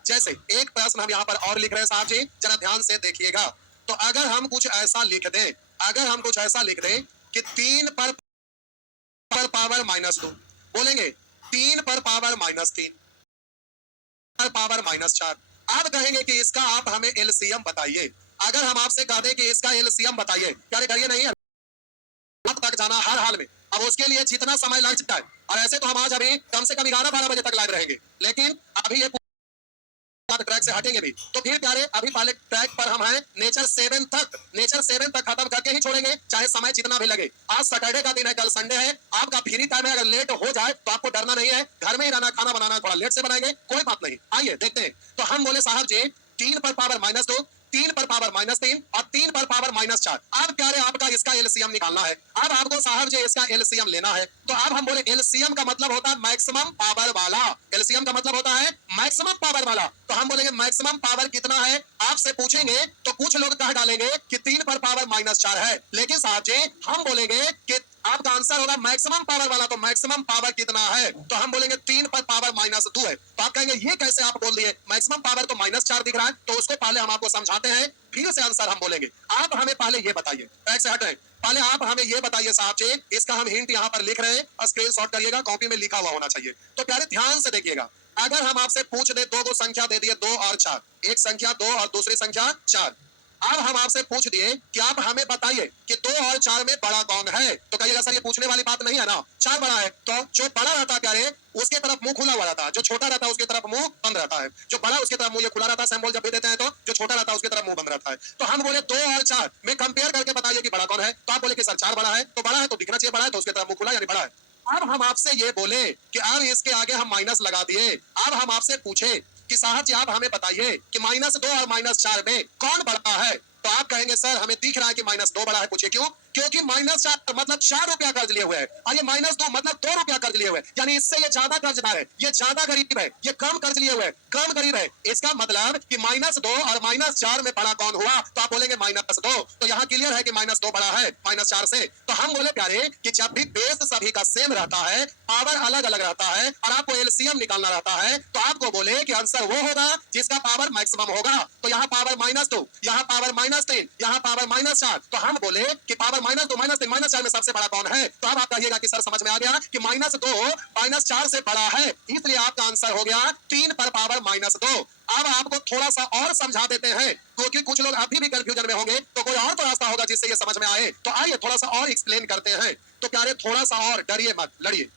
जैसे एक प्रश्न हम यहाँ पर और लिख रहे हैं साहब जी, जरा ध्यान से देखिएगा। तो अगर हम कुछ ऐसा लिख दें, अगर हम कुछ ऐसा लिख दें कि 3 पर पावर -2, बोलेंगे 3 पर पावर -3 पर पावर -4। आप कहेंगे कि इसका आप हमें एलसीएम बताइए। अगर हम आपसे कह दें कि इसका एलसीएम बताइए, क्या करिए नहीं है तक जाना हर हाल में, अब उसके लिए जितना समय लग जाए, और ऐसे तो हम आज अभी कम से कम 11-12 बजे तक लाइव रहेंगे, लेकिन अभी ये ट्रैक से हटेंगे भी, तो फिर प्यारे अभी पहले ट्रैक पर हम हैं नेचर 7 तक, नेचर 7 तक खत्म करके ही छोड़ेंगे, चाहे समय जितना भी लगे। आज सैटरडे का दिन है, कल संडे है, आपका फ्री टाइम है, अगर लेट हो जाए तो आपको डरना नहीं है, घर में ही रहना, खाना बनाना थोड़ा लेट से बनाएंगे, कोई बात नहीं। आइए देखते हैं। तो हम बोले साहब जी 3 पर पावर -2, 3 पर पावर -3 और 3 पर पावर -4। अब प्यारे आपका इसका एलसीएम निकालना है। अब आपको साहब जी इसका एलसीएम लेना है, तो अब हम बोले एलसीएम का मतलब होता है मैक्सिमम पावर वाला, एलसीएम का मतलब होता है मैक्सिमम पावर वाला। तो हम बोलेंगे मैक्सिमम पावर कितना है, आपसे पूछेंगे तो कुछ लोग कह डालेंगे कि 3 पर पावर -4 है, लेकिन साहब जी हम बोलेंगे कि आपका आंसर होगा मैक्सिमम पावर वाला, तो मैक्सिमम पावर कितना है, तो हम बोलेंगे 3 पर पावर -2 है। तो आप कहेंगे ये कैसे आप बोल दिए, मैक्सिमम पावर तो -4 दिख रहा है, तो उसको पहले हम आपको समझाते हैं, फिर से आंसर हम बोलेंगे। आप हमें पहले ये बताइए, ट्रैक से हट रहे, पहले आप हमें ये बताइए साहब जी, इसका हम हिंट यहाँ पर लिख रहे हैं, स्क्रीनशॉट करिएगा, कॉपी में लिखा हुआ होना चाहिए। तो प्यारे ध्यान से देखिएगा, अगर हम आपसे पूछ दे दो संख्या दे दिए 2 और 4, एक संख्या 2 और दूसरी संख्या 4, अब हम आपसे पूछ दिए कि आप हमें बताइए कि 2 और 4 में बड़ा कौन है, तो कहिएगा सर ये पूछने वाली बात नहीं है ना, 4 बड़ा है, तो जो बड़ा रहता है प्यारे उसके तरफ मुंह खुला हुआ रहता है, जो छोटा रहता है उसके तरफ मुंह बंद रहता है, जो बड़ा उसके तरफ मुंह ये खुला रहता है, सिंबल जब भी देते हैं तो जो छोटा रहता है उसके तरफ मुंह बंद रहता है। तो हम बोले 2 और 4 में कंपेयर करके बताइए कि बड़ा कौन है, तो आप बोले कि सर 4 बड़ा है, तो बड़ा है तो दिखना चाहिए बड़ा है, तो उसके तरफ मुंह खुला यानी बड़ा है। अब हम आपसे ये बोले कि अब इसके आगे हम माइनस लगा दिए, अब हम आपसे पूछे कि साहब जी आप हमें बताइए कि -2 और -4 में कौन बड़ा है, तो आप कहेंगे सर हमें दिख रहा है कि -2 बड़ा है। पूछिए क्यों? क्योंकि -4 मतलब 4 रुपया कर्ज लिए हुए है, और ये -2 मतलब 2 रुपया कर्ज लिए हुए, यानी इससे ये ज्यादा कर्जदार है, ये ज्यादा गरीब है, ये कम कर्ज लिए हुए, कम गरीब है। इसका मतलब कि -2 और -4 में बड़ा कौन हुआ, तो आप बोलेंगे -2। तो यहाँ क्लियर है कि -2 बड़ा है -4 से। तो हम बोले प्यारे कि जब भी बेस सभी का सेम रहता है, पावर अलग अलग रहता है, और आपको एलसीएम निकालना रहता है, तो आपको बोले कि आंसर वो होगा जिसका पावर मैक्सिमम होगा। तो यहाँ पावर -2, यहाँ पावर -3, यहाँ पावर -4, तो हम बोले कि पावर -2, -3, -4 में सबसे बड़ा कौन है, तो अब आप कहिएगा कि सर समझ में आ गया कि -2 -4 से बड़ा है, इसलिए आपका आंसर हो गया 3 पर पावर -2। अब आपको थोड़ा सा और समझा देते हैं, क्योंकि कुछ लोग अभी भी कंफ्यूजन में होंगे, तो कोई और तो रास्ता होगा जिससे ये समझ में आए। तो आइए थोड़ा सा और एक्सप्लेन करते हैं। तो प्यारे थोड़ा सा और, डरिए मत, लड़िए।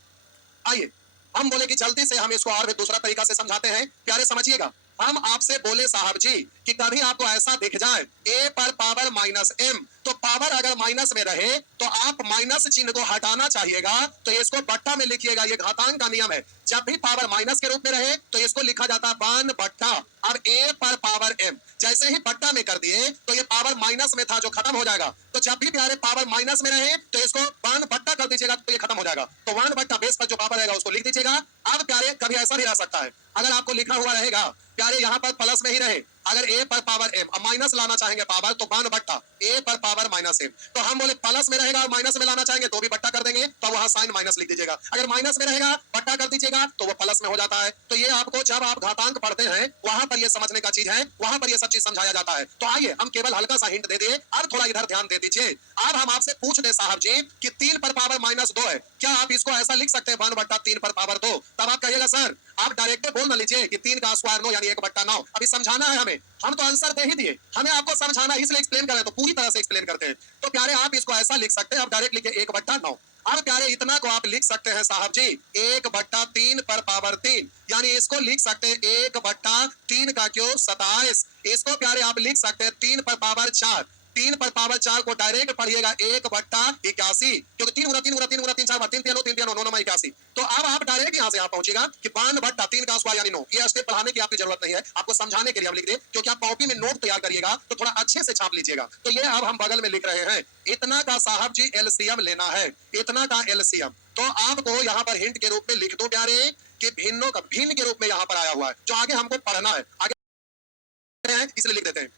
आइए हम बोले कि जल्दी से हम इसको और भी दूसरा तरीका से समझाते हैं। प्यारे समझिएगा, हम आपसे बोले साहब जी कि कभी आपको ऐसा दिख जाए a पर पावर -m, तो पावर अगर माइनस में रहे तो आप माइनस चिन्ह को हटाना चाहिएगा, तो इसको बट्टा में लिखिएगा, ये घातांक का नियम है। जब भी पावर माइनस के रूप में रहे तो इसको लिखा जाता है 1 बट्टा। अब a पर पावर m जैसे ही बट्टा में कर दिए तो ये पावर माइनस में था जो खत्म हो जाएगा, तो जब भी प्यारे पावर माइनस में रहे तो इसको 1 बट्टा कर दीजिएगा, तो ये खत्म हो जाएगा। तो 1 बट्टा बेस पर जो पावर रहेगा उसको लिख दीजिएगा। अब प्यारे कभी ऐसा भी रह सकता है, अगर आपको लिखा हुआ रहेगा प्यारे यहाँ पर प्लस में ही रहे, अगर a पर पावर m, अब माइनस लाना चाहेंगे पावर, तो 1 बट्टा a पर पावर -m, तो हम बोले प्लस में रहेगा और माइनस में लाना चाहेंगे तो भी बट्टा कर देंगे, तो वहां साइन माइनस लिख दीजिएगा। अगर माइनस में रहेगा बट्टा कर दीजिएगा तो वो प्लस में हो जाता है। तो ये आपको जब आप घातांक पढ़ते हैं वहां पर ये समझने का चीज है, वहां पर ये सब चीज समझाया जाता है। तो आइए हम केवल हल्का सा हिंट दे दिए, अब थोड़ा इधर ध्यान दे दीजिए। अब हम आपसे पूछ दे साहब जी कि 3 पर पावर -2 है, क्या आप इसको ऐसा लिख सकते हैं 1 बट्टा 3 पर पावर 2? तब आप कहिएगा सर आप डायरेक्ट बोल ना लीजिए कि 3 का स्क्वायर 9 यानी 1 बट्टा 9, अभी समझाना है हमें। में, हम तो आंसर दे ही दिए, हमें आपको समझाना इसलिए एक्सप्लेन कर रहे हैं, तो पूरी तरह से एक्सप्लेन करते हैं। तो प्यारे आप इसको ऐसा लिख सकते हैं, आप डायरेक्ट लिखे 1/9। अब प्यारे इतना को आप लिख सकते हैं साहब जी 1/3 पर पावर 3, यानी इसको लिख सकते हैं 1/3 का क्यों 27। इसको प्यारे आप लिख सकते हैं 3 पर पावर 4, 3 पर पावर 4 को डायरेक्ट पढ़िएगा 1/81, क्योंकि 3 गुना 3 गुना 3 गुना 3 4 3 3 9 9 81। तो अब आप डायरेक्ट यहां से यहां पहुंचेगा कि 52/3 का स्क्वायर यानी 9। ये स्टेप पढ़ाने की आपकी जरूरत नहीं है, आपको समझाने के लिए हम लिख दे, क्योंकि आप कॉपी में नोट तैयार करिएगा तो थोड़ा अच्छे से छाप लीजिएगा। तो ये अब हम बगल में लिख रहे हैं, इतना का साहब जी एलसीएम लेना है, इतना का एलसीएम। तो आपको यहाँ पर हिंट के रूप में लिख दो प्यारे कि भिन्नों का भिन्न के रूप में यहाँ पर आया हुआ है, जो आगे हमको पढ़ना है, आगे है इसलिए लिख देते हैं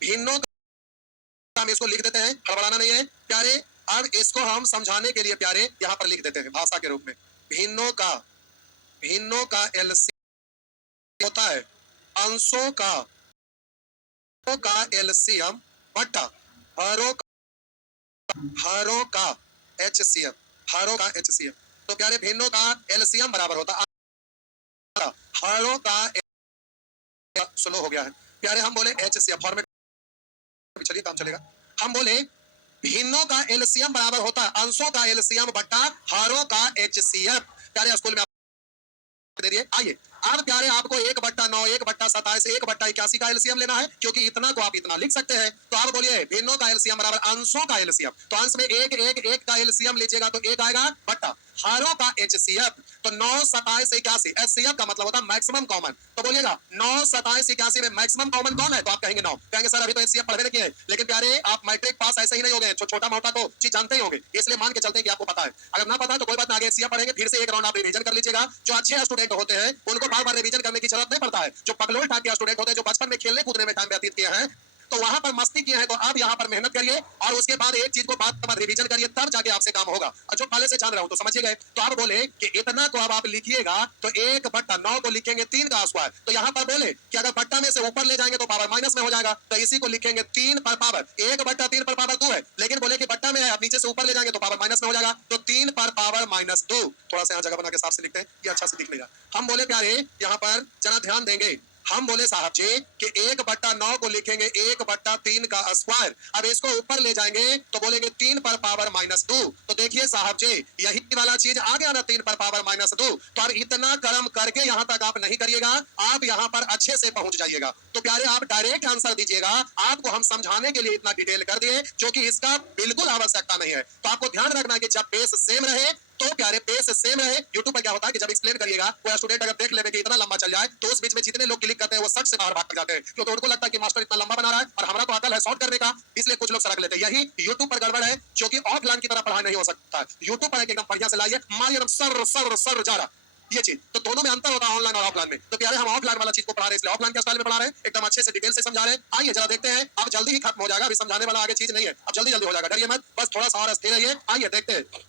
भिन्नों का। हम इसको लिख देते हैं, हड़बड़ाना नहीं है प्यारे। अब इसको हम समझाने के लिए प्यारे यहाँ पर लिख देते हैं भाषा के रूप में, भिन्नों का एलसीएम होता है अंशों का एलसीएम बटा हरों का एचसीएफ, हरों का एचसीएफ। तो प्यारे भिन्नों का एलसीएम बराबर होता है हरों का, स्लो हो गया है प्यारे, हम बोले एचसीएफ फॉर्मेट, चलिए काम चलेगा। हम बोले भिन्नों का एलसीएम बराबर होता है अंशों का एलसीएम बटा हरों का एचसीएफ। प्यारे स्कूल में दे दिए। आइए अब प्यारे आपको 1/9, 1/27, 1/81 का एलसीएम लेना है, क्योंकि इतना को आप इतना लिख सकते हैं। तो आप बोलिए भिन्नों का एलसीएम बराबर अंशों का एलसीएम, तो अंश में 1 का एलसीएम लीजिएगा तो 1 आएगा बट्टा हरों का एचसीएफ। तो 9 27 81, एचसीएफ का मतलब होता है मैक्सिमम कॉमन। तो बोलिएगा 9 27 81 में मैक्सिमम कॉमन कौन है, तो आप कहेंगे 9। कहेंगे सर अभी तो एचसीएफ पढ़ने किए हैं, लेकिन प्यारे आप मैट्रिक पास ऐसे ही नहीं हो गए, छोटा मोटा तो चीज जानते ही होंगे, इसलिए मान के चलते हैं कि आपको पता है। अगर ना पता है तो कोई बात ना, आगे एचसीएफ पढ़ेंगे, फिर से एक राउंड आप रिवीजन कर लीजिएगा। जो अच्छे स्टूडेंट होते हैं उनको बार-बार रिवीजन करने की जरूरत नहीं पड़ता है। जो पगलोल टाइप के स्टूडेंट होते हैं, जो बचपन में खेलने कूदने में टाइम व्यतीत किए हैं, तो वहां पर मस्ती किए हैं, तो आप यहाँ पर मेहनत करिए और उसके बाद एक चीज को बार-बार रिवीजन करिए, तब जाके आपसे काम होगा। और जो पहले से जान रहा हूं तो समझिए गए। तो आप बोले कि इतना को अब आप लिखिएगा तो 1/9 को लिखेंगे 3 का स्क्वायर। तो यहाँ पर बोले कि अगर बट्टा में से ऊपर ले जाएंगे तो पावर माइनस में हो जाएगा, तो इसी को लिखेंगे 3 पर पावर, 1/3 पर पावर 2 है, लेकिन बोले कि बट्टा में है, आप नीचे से ऊपर ले जाएंगे तो पावर माइनस में हो जाएगा, तो 3 पर पावर -2। थोड़ा सा यहाँ जगह बना के साफ से लिखते हैं, ये अच्छा से दिख लेगा। हम बोले प्यारे यहाँ पर जरा ध्यान देंगे, हम बोले साहब जी कि 1/9 को लिखेंगे 1/3 का स्क्वायर। अब इसको ऊपर ले जाएंगे तो बोलेंगे 3 पर पावर -2। तो देखिए साहब जी यही वाला चीज आ गया ना, 3 पर पावर -2। तो अब इतना कर्म करके यहाँ तक आप नहीं करिएगा, आप यहाँ पर अच्छे से पहुंच जाइएगा। तो प्यारे आप डायरेक्ट आंसर दीजिएगा, आपको हम समझाने के लिए इतना डिटेल कर दिए, जो कि इसका बिल्कुल आवश्यकता नहीं है। तो आपको ध्यान रखना है कि जब बेस सेम रहे, तो प्यारे पेस सेम रहे। यूट्यूब पर क्या होता है कि जब एक्सप्लेन करिएगा, कोई स्टूडेंट अगर देख लेवे कि इतना लंबा चल जाए, तो उस बीच में जितने लोग क्लिक करते हैं वो सट से बाहर भाग जाते हैं, क्योंकि उनको लगता है कि मास्टर इतना लंबा बना रहा है और हमारा तो अकल है शॉर्ट करने का, इसलिए कुछ लोग सरक लेते हैं। यही यूट्यूब पर गड़बड़ है, जो कि ऑफलाइन की तरह पढ़ाई नहीं हो सकता है। यूट्यूब पर एकदम बढ़िया से लाइए, मारिए सर सर सर जा रहा, ये चीज तो दोनों में अंतर होता है ऑनलाइन और ऑफलाइन में। तो प्यारे हम ऑफलाइन वाला चीज को पढ़ा रहे हैं, इसलिए ऑफलाइन के स्टाइल में पढ़ा रहे हैं, एकदम अच्छे से डिटेल से समझा रहे हैं। आइए जरा देखते हैं, अब जल्दी ही खत्म हो जाएगा, अभी समझाने वाला आगे चीज नहीं है, अब जल्दी जल्दी हो जाएगा, डरिए मत, बस थोड़ा सा और स्थिर रहिए। आइए देखते हैं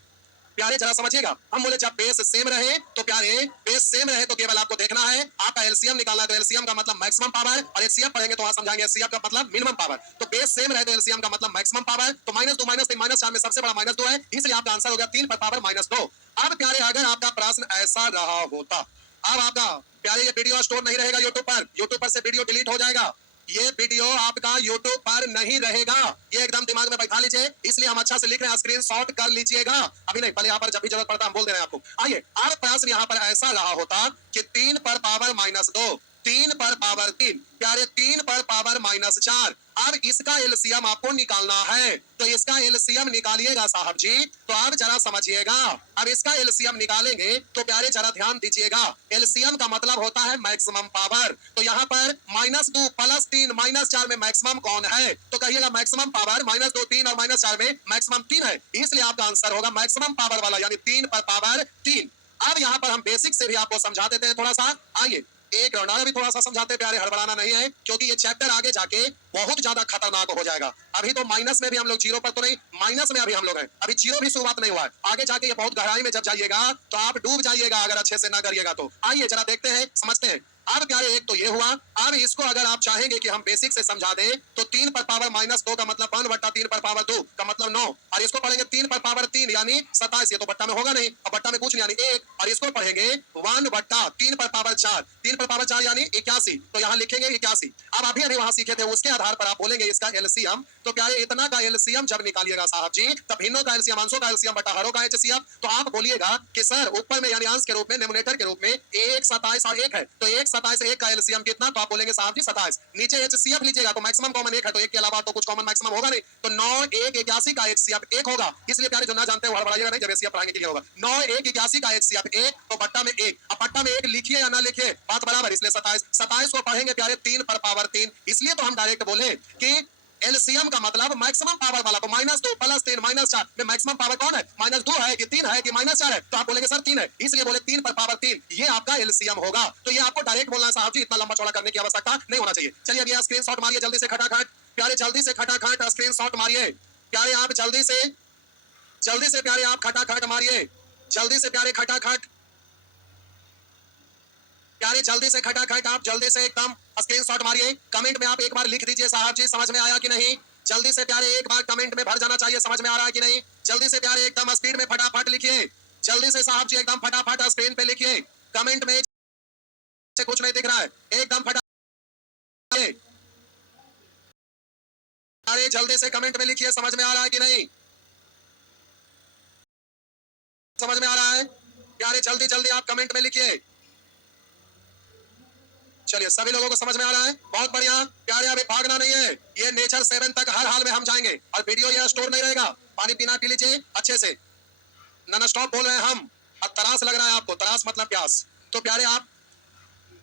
प्यारे जरा समझिएगा। हम बोले जब बेस सेम रहे, तो प्यारे बेस सेम रहे तो केवल आपको देखना है, आपका एलसीएम निकालना है। तो एलसीएम का मतलब मैक्सिमम पावर, और एचसीएफ पढ़ेंगे तो वहां समझाएंगे एचसीएफ का मतलब मिनिमम पावर। तो बेस सेम रहे तो एलसीएम का मतलब मैक्सिमम पावर, तो -2 -3 -4 में सबसे बड़ा -2 है, इसलिए आपका आंसर हो गया 3 पर पावर -2। अब प्यारे अगर आपका प्रश्न ऐसा रहा होता, अब आपका प्यारे ये वीडियो स्टोर नहीं रहेगा यूट्यूब पर से वीडियो डिलीट हो जाएगा, ये वीडियो आपका YouTube पर नहीं रहेगा, ये एकदम दिमाग में बैठा लीजिए। इसलिए हम अच्छा से लिख रहे हैं, स्क्रीनशॉट कर लीजिएगा, अभी नहीं, पहले यहाँ पर जब भी जरूरत पड़ता हम बोल दे रहे हैं आपको। आइए अब प्रश्न यहाँ पर ऐसा रहा होता कि 3 पर पावर -2, 3 पर पावर 3, प्यारे 3 पर पावर -4। अब इसका एलसीएम आपको निकालना है, तो इसका एलसीएम निकालिएगा साहब जी। तो आप जरा समझिएगा, अब इसका एलसीएम निकालेंगे तो प्यारे जरा ध्यान दीजिएगा, एलसीएम का मतलब होता है मैक्सिमम पावर। तो यहाँ पर -2 + 3 -4 में मैक्सिमम कौन है, तो कहिएगा मैक्सिमम पावर -2 3 और -4 में मैक्सिमम 3 है, इसलिए आपका आंसर होगा मैक्सिमम पावर वाला, यानी 3 पर पावर 3। अब यहाँ पर हम बेसिक से भी आपको समझा देते हैं थोड़ा सा। आइए एक राउंड भी थोड़ा सा समझाते प्यारे, हड़बड़ाना नहीं है, क्योंकि ये चैप्टर आगे जाके बहुत ज्यादा खतरनाक हो जाएगा। अभी तो माइनस में भी हम लोग, जीरो पर तो नहीं, माइनस में अभी हम लोग हैं, अभी जीरो भी शुरुआत नहीं हुआ है। आगे जाके ये बहुत गहराई में जब जाइएगा तो आप डूब जाइएगा, अगर अच्छे से ना करिएगा तो। आइए जरा देखते हैं, समझते हैं। अब प्यारे एक तो ये हुआ। अब इसको अगर आप चाहेंगे कि हम बेसिक से समझा दें तो 3 पर पावर -2 का मतलब 1 बट्टा 3 पर पावर 2 का मतलब 9, और इसको पढ़ेंगे 3 पर पावर 3 यानी 27। ये तो बट्टा में होगा नहीं, अब बट्टा में कुछ नहीं यानी 1, और इसको पढ़ेंगे 1 बट्टा 3 पर पावर 4, 3 पर पावर 4 यानी 81, तो यहाँ लिखेंगे 81। अब अभी अभी वहां सीखे थे उसके आधार पर आप बोलेंगे इसका एलसीएम। तो प्यारे इतना का एलसीएम जब निकालिएगा साहब जी, तब भिन्नों का एलसीएम, अंशों का एलसीएम बटा हरों का एचसीएफ, तो आप बोलिएगा कि सर ऊपर में यानी अंश के रूप में, न्यूमरेटर के रूप में 1 27 और 1 है, तो 1 27 1 का एलसीएम कितना, तो आप बोलेंगे साहब जी 27। नीचे एचसीएफ लीजिएगा तो मैक्सिमम कॉमन 1 है, तो 1 के अलावा तो कुछ कॉमन मैक्सिमम होगा नहीं, तो 9 1 81 का एचसीएफ 1 होगा। इसलिए प्यारे जो ना जानते हैं वो हड़बड़ाइएगा नहीं, जब एचसीएफ पढ़ाएंगे क्लियर होगा। 9 1 81 का एचसीएफ 1, तो बट्टा में 1, अब बट्टा में 1 लिखिए या ना लिखिए बात बराबर, इसलिए 27। 27 को पढ़ेंगे प्यारे 3 पर पावर 3, इसलिए तो हम डायरेक्ट बोले कि एलसीएम का मतलब मैक्सिमम पावर वाला को -2 + 3 -4 में मैक्सिमम पावर कौन है, -2 है कि 3 है कि -4 है, तो आप बोलेंगे सर 3 है, इसलिए बोले 3 पर पावर 3 ये आपका एलसीएम होगा। तो ये आपको डायरेक्ट बोलना है साहब जी, इतना लंबा चौड़ा करने की आवश्यकता नहीं होना चाहिए। चलिए अभी स्क्रीनशॉट मारिए जल्दी से खटाखट प्यारे, जल्दी से खटाखट स्क्रीनशॉट मारिए प्यारे, आप जल्दी से प्यारे आप खटाखट मारिए, जल्दी से प्यारे खटाखट प्यारे, जल्दी से खटाखट आप जल्दी से एकदम स्क्रीनशॉट मारिए। कमेंट में आप एक बार लिख दीजिए साहब जी समझ में आया कि नहीं, जल्दी से प्यारे एक बार कमेंट में भर जाना चाहिए समझ में आ रहा है कि नहीं। जल्दी से प्यारे एकदम स्पीड में फटाफट लिखिए, जल्दी से साहब जी एकदम फटाफट स्क्रीन पे लिखिए। कमेंट में से कुछ नहीं दिख रहा है, एकदम फटाफट प्यारे जल्दी से कमेंट में लिखिए, समझ में आ रहा है कि नहीं, समझ में आ रहा है प्यारे, जल्दी जल्दी आप कमेंट में लिखिए। चलिए सभी लोगों को समझ में आ रहा है, बहुत बढ़िया प्यारे, अभी भागना नहीं है, ये नेचर 7 तक हर हाल में हम जाएंगे, और वीडियो ये स्टोर नहीं रहेगा। पानी पीना पी लीजिए अच्छे से, नॉन स्टॉप बोल रहे हैं हम। अब तरास लग रहा है आपको, तरास मतलब प्यास, तो प्यारे आप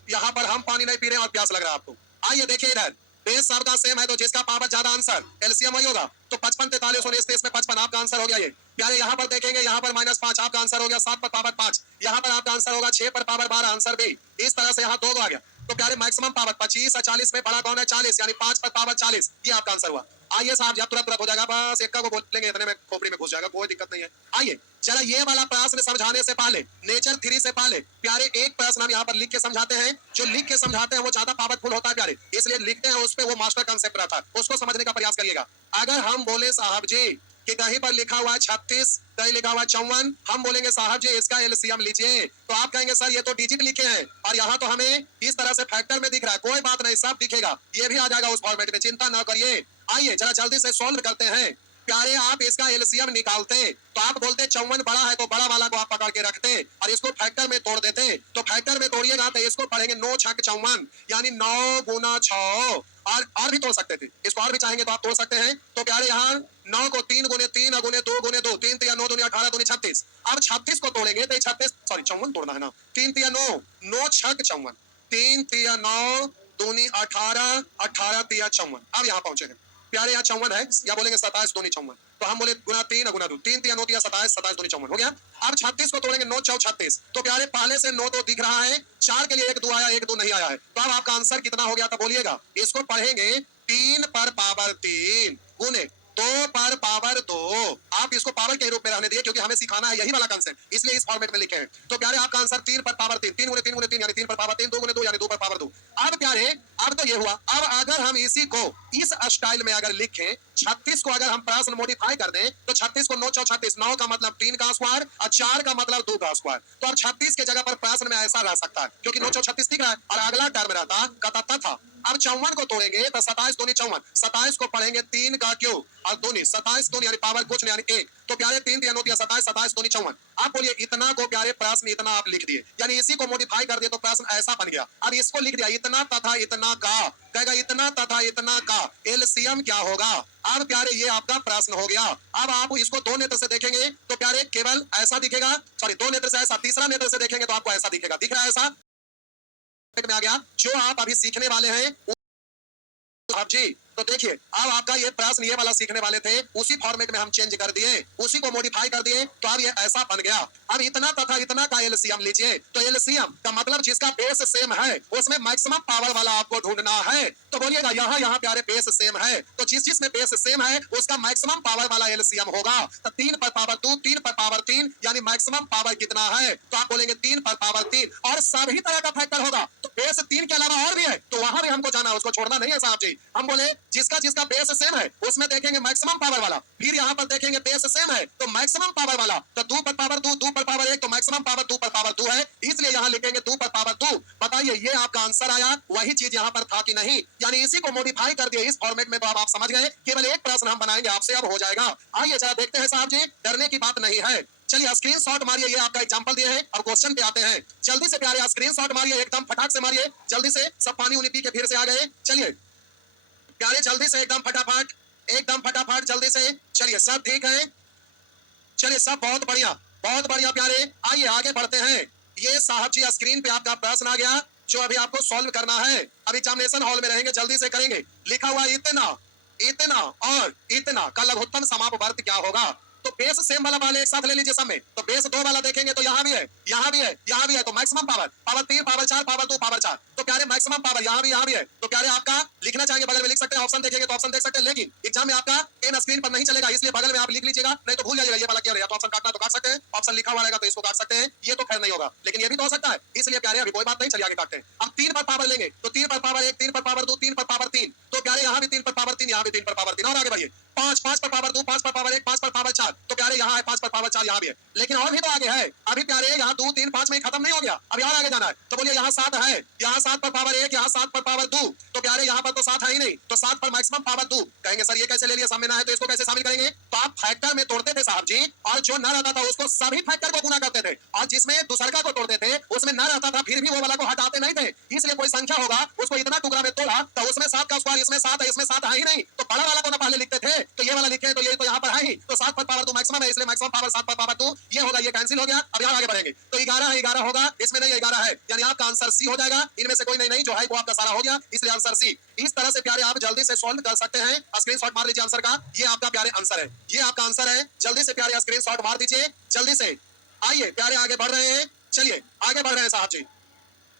यहाँ पर हम पानी नहीं पी रहे और प्यास लग रहा है आपको। आइए देखिए इधर, बेस सबका सेम है, तो जिसका पावर ज्यादा आंसर एलसीएम वही होगा, तो 55 43 19 23 में 55 आपका आंसर हो गया। ये प्यारे यहाँ पर देखेंगे, यहाँ पर -5 आपका आंसर हो गया, 7 पर पावर 5 यहाँ पर आपका आंसर होगा, 6 पर पावर 12 आंसर बी। इस तरह से यहाँ 2 आ गया, तो प्यारे मैक्सिमम पावर 25 और 40 में बड़ा कौन है, 40 यानी 5 पर पावर 40, ये आपका आंसर हुआ। आइए साहब जब तुरंत तुरंत हो जाएगा, बस एक को बोलेंगे इतने में खोपड़ी में घुस जाएगा, कोई दिक्कत नहीं है। आइए चला ये वाला प्रश्न समझाने से पहले, नेचर 3 से पहले प्यारे एक प्रश्न हम यहाँ पर लिख के समझाते हैं, जो लिख के समझाते हैं वो ज्यादा पावरफुल होता है प्यारे, इसलिए लिखते हैं उस पर, वो मास्टर कंसेप्ट रहता है, उसको समझने का प्रयास करिएगा। अगर हम बोले साहब जी कि कहीं पर लिखा हुआ है 36, कहीं लिखा हुआ है 54, हम बोलेंगे साहब जी इसका एलसीएम लीजिए, तो आप कहेंगे सर ये तो डिजिट लिखे हैं और यहाँ तो हमें इस तरह से फैक्टर में दिख रहा है। कोई बात नहीं, सब दिखेगा, ये भी आ जाएगा उस फॉर्मेट में, चिंता ना करिए। आइए जरा जल्दी से सॉल्व करते हैं प्यारे। आप इसका एलसीएम निकालते तो आप बोलते 54 बड़ा है, तो बड़ा वाला को आप पकड़ के रखते और इसको फैक्टर में तोड़ देते, तो फैक्टर में तोड़िएगा तो इसको पढ़ेंगे 9 6 54 यानी 9 गुना 6, और भी तोड़ सकते थे, इसको और भी चाहेंगे तो आप तोड़ सकते हैं। तो प्यारे यहाँ 9 को 3 गुने 3 गुने 2 गुने 2, 3 3 9 दूनी 18 दूनी 36। अब 36 को तोड़ेंगे तो 36 सॉरी 54 तोड़ना है ना, 3 3 9 9 6 54, 3 3 9 दूनी 18 18 3 54। अब यहाँ पहुंचे हैं प्यारे, यहाँ 54 है, या बोलेंगे 27 दूनी 54, तो हम बोले गुना 3 गुना 2, 3 3 9 3 27 27 दूनी 54 हो गया। अब 36 को तोड़ेंगे 9 4 36, तो प्यारे पहले से 9 तो दिख रहा है, 4 के लिए 1 2 आया, 1 2 नहीं आया है, तो अब आपका आंसर कितना हो गया था बोलिएगा। इसको पढ़ेंगे 3 पर पावर 3 गुने 2 पर पावर 2, आप इसको पावर के रूप में रहने दिए क्योंकि हमें सिखाना है यही वाला कंसेप्ट, इसलिए इस फॉर्मेट में लिखे हैं। तो प्यारे आपका आंसर 3 पर पावर 3, 3 गुने 3 गुने 3 यानी 3 पर पावर 3, 2 गुने 2 यानी 2 पर पावर 2। अब प्यारे अब तो ये हुआ, अब अगर हम इसी को इस स्टाइल में अगर लिखें, 36 को अगर हम प्रश्न मॉडिफाई कर दें तो 36 को 9 4 36, 9 का मतलब 3 का स्क्वायर और 4 का मतलब 2 का स्क्वायर, तो अब 36 के जगह पर प्रश्न में ऐसा रह सकता है क्योंकि 9 4 36 दिख रहा है और अगला टर्म रहता कतता था। अब 54 को तोड़ेंगे तो 27 दूनी 54, 27 को पढ़ेंगे 3 का क्यूब और दूनी 27 दूनी यानी पावर कुछ नहीं यानी 1, तो प्यारे 3 3 9 27 27 दूनी 54। आप बोलिए इतना को प्यारे प्रश्न इतना आप लिख दिए, यानी इसी को मॉडिफाई कर दिए तो प्रश्न ऐसा बन गया। अब इसको लिख दिया इतना तथा इतना का, कहेगा इतना तथा इतना का एलसीएम क्या होगा। अब प्यारे ये आपका प्रश्न हो गया। अब आप इसको 2 नेत्र से देखेंगे तो प्यारे केवल ऐसा दिखेगा, सॉरी 2 नेत्र से ऐसा, तीसरा नेत्र से देखेंगे तो आपको ऐसा दिखेगा, दिख रहा है ऐसा में आ गया। जो आप अभी सीखने वाले हैं आप जी, तो देखिए अब आपका ये प्रश्न ये वाला सीखने वाले थे, उसी फॉर्मेट में हम चेंज कर दिए, उसी को मॉडिफाई कर दिए, तो अब ये ऐसा बन गया। अब इतना तथा इतना का एलसीएम लीजिए, तो एलसीएम का मतलब जिसका बेस सेम है उसमें मैक्सिमम पावर वाला आपको ढूंढना है, तो बोलिएगा यहाँ यहाँ प्यारे बेस सेम है, तो जिस जिस में बेस सेम है उसका मैक्सिमम पावर वाला एलसीएम होगा। तो 3 पर पावर 2, 3 पर पावर 3 यानी मैक्सिमम पावर कितना है, तो आप बोलेंगे 3 पर पावर 3 और सभी तरह का फैक्टर होगा। तो बेस 3 के अलावा और भी है तो वहां भी हमको जाना है, उसको छोड़ना नहीं है साहब जी। हम बोले जिसका जिसका बेस सेम है उसमें देखेंगे मैक्सिमम पावर वाला, फिर यहाँ पर देखेंगे बेस सेम है तो मैक्सिमम पावर वाला, तो 2 पर पावर 2, 2 पर पावर 1 तो मैक्सिमम पावर 2 पर पावर 2 है, इसलिए यहाँ लिखेंगे 2 पर पावर 2। बताइए ये आपका आंसर आया, वही चीज यहाँ पर था कि नहीं, यानी इसी को मॉडिफाई कर दिया इस फॉर्मेट में, तो अब आप समझ गए। केवल एक प्रश्न हम बनाएंगे आपसे, अब हो जाएगा। आइए जरा देखते हैं साहब जी, डरने की बात नहीं है। चलिए स्क्रीनशॉट मारिए, ये आपका एग्जांपल दिए हैं। अब क्वेश्चन पे आते हैं, जल्दी से प्यारे स्क्रीनशॉट मारिए, एकदम फटाक से मारिए, जल्दी से। सब पानी उनी पी के फिर से आ गए, चलिए प्यारे जल्दी से एकदम फटाफट, एकदम फटाफट जल्दी से। चलिए सब ठीक है, चलिए सब बहुत बढ़िया प्यारे। आइए आगे बढ़ते हैं। ये साहब जी स्क्रीन पे आपका प्रश्न आ गया जो अभी आपको सॉल्व करना है। अब एग्जामिनेशन हॉल में रहेंगे, जल्दी से करेंगे। लिखा हुआ इतना, इतना और इतना का लघुत्तम समापवर्त क्या होगा? तो बेस सेम वाला वाले एक साथ ले लीजिए सब में। तो बेस 2 वाला देखेंगे तो यहाँ भी है, यहाँ भी है, यहाँ भी है, तो maximum power, power 3, power 4, power 2, power 4, तो प्यारे मैक्सिमम पावर यहाँ भी है। तो प्यारे आपका लिखना चाहेंगे बगल में लिख सकते हैं, ऑप्शन देखेंगे तो ऑप्शन देख सकते हैं, लेकिन एग्जाम में आपका इन स्क्रीन पर नहीं चलेगा, इसलिए बगल में आप लिख लीजिएगा, नहीं तो भूल जाइएगा ये वाला क्या रहेगा। तो ऑप्शन काटना तो काट सकते हैं, ऑप्शन लिखा हुआ रहेगा तो इसको काट सकते हैं, ये तो खैर नहीं होगा, लेकिन ये भी तो हो सकता है, इसलिए प्यारे अभी कोई बात नहीं, चलिए आगे काटते हैं। अब 3 पर पावर लेंगे तो 3 पर पावर 1, 3 पर पावर 2, 3 पर पावर 3, तो प्यारे यहाँ भी 3 पर पावर 3, यहाँ भी 3 पर पावर 3, और आगे बढ़िए। 5, 5 पर पावर 2, 5 पर पावर 1, 5 पर पावर 4, तो प्यारे यहाँ है 5 पर पावर 4, यहाँ भी है, लेकिन और भी तो आगे है। अभी प्यारे यहाँ 2, 3, 5 में खत्म नहीं हो गया, अभी और आगे जाना है। तो बोलिए यहाँ 7 है, यहाँ 7 पर पावर 1, यहाँ 7 पर पावर 2, तो प्यारे यहाँ पर तो 7 है ही नहीं, तो 7 पर मैक्सिमम पावर 2। कहेंगे सर ये कैसे ले लिया, सामने ना है तो इसको कैसे शामिल करेंगे? तो आप फैक्टर में तोड़ते थे साहब जी, और जो न रहता था उसको सभी फैक्टर को गुना करते थे, और जिसमें दूसरका को तोड़ते थे उसमें न रहता था फिर भी वो वाला को हटाते नहीं थे। इसलिए कोई संख्या होगा उसको इतना टुकड़ा में तोड़ा तो उसमें 7 का स्क्वायर, इसमें 7 है, इसमें 7 है ही नहीं, तो बड़ा वाला को ना पहले लिखते थे, तो ये वाला लिखे तो ये तो यहाँ पर है ही, तो 7 पर पावर 2 मैक्सिमम है, इसलिए मैक्सिमम पावर 7 पर पावर 2, ये होगा, ये कैंसिल हो गया। अब यहाँ आगे बढ़ेंगे तो 11 है, 11 होगा, इसमें नहीं 11 है, यानी आपका आंसर सी हो जाएगा। इनमें से कोई नहीं जो है वो आपका सारा हो गया, इसलिए आंसर सी। इस तरह से प्यारे आप जल्दी से सॉल्व कर सकते हैं। स्क्रीनशॉट मार लीजिए आंसर का, ये आपका प्यारे आंसर है, ये आपका आंसर है। जल्दी से प्यारे स्क्रीनशॉट मार दीजिए, जल्दी से। आइए प्यारे आगे बढ़ रहे हैं, चलिए आगे बढ़ रहे हैं साहब जी।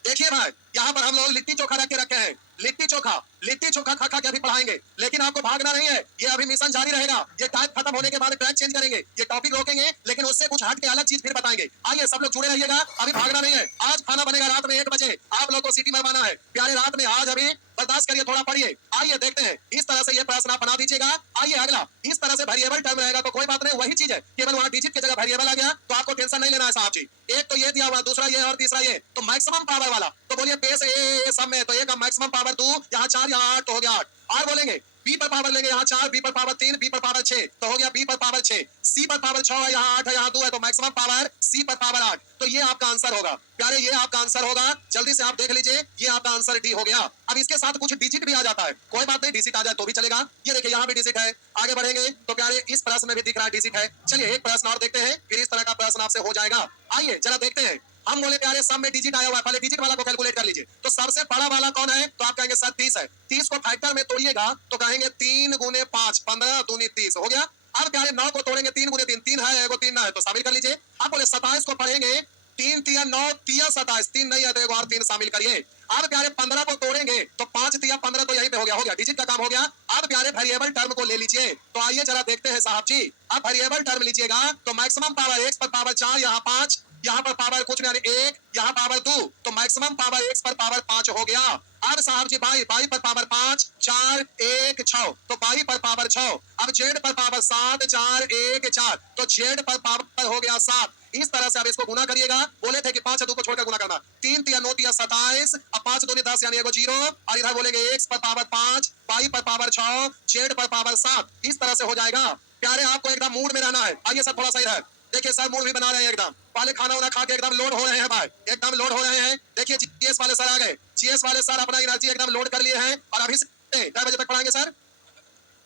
देखिए भाई यहाँ पर हम लोग लिट्टी चोखा रखे हैं, लिट्टी चोखा खा खा के अभी पढ़ाएंगे, लेकिन आपको भागना नहीं है, ये अभी मिशन जारी रहेगा। ये टाइप खत्म होने के बाद ट्रैक चेंज करेंगे, ये टॉपिक रोकेंगे, लेकिन उससे कुछ हट के अलग चीज फिर बताएंगे। आइए सब लोग जुड़े रहिएगा, अभी भागना नहीं है। आज खाना बनेगा रात में 1 बजे, आप लोग को सीटी मरवाना है प्यारे रात में, आज अभी बर्दाश्त करिए, थोड़ा पढ़िए। आइए देखते हैं, इस तरह से ये प्रश्न आप बना दीजिएगा। आइए अगला, इस तरह से वेरिएबल टर्म रहेगा तो कोई बात नहीं, वही चीज है, केवल वहां डिजिट की जगह वेरिएबल आ गया, तो आपको टेंशन नहीं लेना है साहब जी। एक तो ये दिया हुआ, दूसरा ये और तीसरा ये, तो मैक्सिमम पावर वाला, तो बोलिए बेस ए सब में, तो ए का मैक्सिमम पावर 2, यहाँ 4, यहाँ 8, तो हो गया 8। और बोलेंगे बी पर पावर लेंगे, यहाँ 4, बी पर पावर 3, बी पर पावर 6, तो हो गया बी पर पावर 6, सी पर पावर 6 है, यहाँ 8 है, यहाँ 2 है, तो मैक्सिमम पावर सी पर पावर 8, तो ये आपका आंसर होगा प्यारे, ये आपका आंसर होगा। जल्दी से आप देख लीजिए, ये आपका आंसर डी हो गया। अब इसके साथ कुछ डिजिट भी आ जाता है, कोई बात नहीं, डिजिट आ जाए तो भी चलेगा। ये देखिए यहाँ भी डिजिट है। आगे बढ़ेंगे तो प्यारे इस प्रश्न में भी दिख रहा है डिजिट है। चलिए एक प्रश्न और देखते हैं, फिर इस तरह का प्रश्न आपसे हो जाएगा। आइए जरा देखते हैं, हम बोले प्यारे सब में डिजिट आया हुआ है, पहले डिजिट वाला को कैलकुलेट कर लीजिए। तो सबसे बड़ा वाला कौन है? तो आप कहेंगे सर 30 है। 30 को फैक्टर में तोड़िएगा तो कहेंगे 3 गुने 5, 15 दूनी 30 हो गया। अब प्यारे 9 को तोड़ेंगे 3 गुने 3, 3 है, एगो 3 ना है, तो शामिल कर लीजिए। अब बोले 27 को पढ़ेंगे 3 तिया 9, तिया 27, 3 नहीं है तो एगो और 3 शामिल करिए। अब प्यारे 15 को तोड़ेंगे तो 5 तिया 15, तो यहीं पे हो गया, डिजिट का काम हो गया। अब प्यारे वेरिएबल टर्म को ले लीजिए, तो आइए जरा देखते हैं साहब जी। अब वेरिएबल टर्म लीजिएगा तो मैक्सिमम पावर x पर पावर 4, यहाँ 5, यहाँ पर पावर कुछ नहीं 1, यहाँ पावर 2, तो मैक्सिमम पावर x पर पावर 5 हो गया। अब साहब जी बाई पर पावर 5, 4, 1, 6, तो बाई पर पावर 6। अब जेड पर पावर 7, 4, 1, 4, तो जेड पर पावर हो गया 7। इस तरह से आप इसको गुना करिएगा, बोले थे कि 5 2 को छोड़कर गुना करना, 3 तिया 9 तिया 27, अब 5 दूनी 10 यानी एगो 0, और इधर बोलेंगे x पर पावर 5, बाई पर पावर 6, जेड पर पावर 7। इस तरह से हो जाएगा प्यारे, आपको एकदम मूड में रहना है। आइए सर थोड़ा सा इधर देखिए, सर मूड भी बना रहे हैं एकदम, पहले खाना वाना खा के एकदम लोड हो रहे हैं भाई, एकदम लोड हो रहे हैं। देखिए जीएस वाले सर आ गए, जीएस वाले सर अपना एनर्जी एकदम लोड कर लिए हैं, और अभी से 10 बजे तक पढ़ाएंगे सर,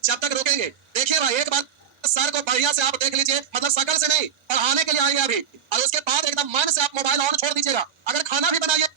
जब तक रोकेंगे। देखिए भाई एक बार सर को बढ़िया से आप देख लीजिए, मतलब शकल से नहीं, पढ़ाने के लिए आएंगे अभी, और उसके बाद एकदम मन से आप मोबाइल ऑन छोड़ दीजिएगा। अगर खाना भी बनाइएगा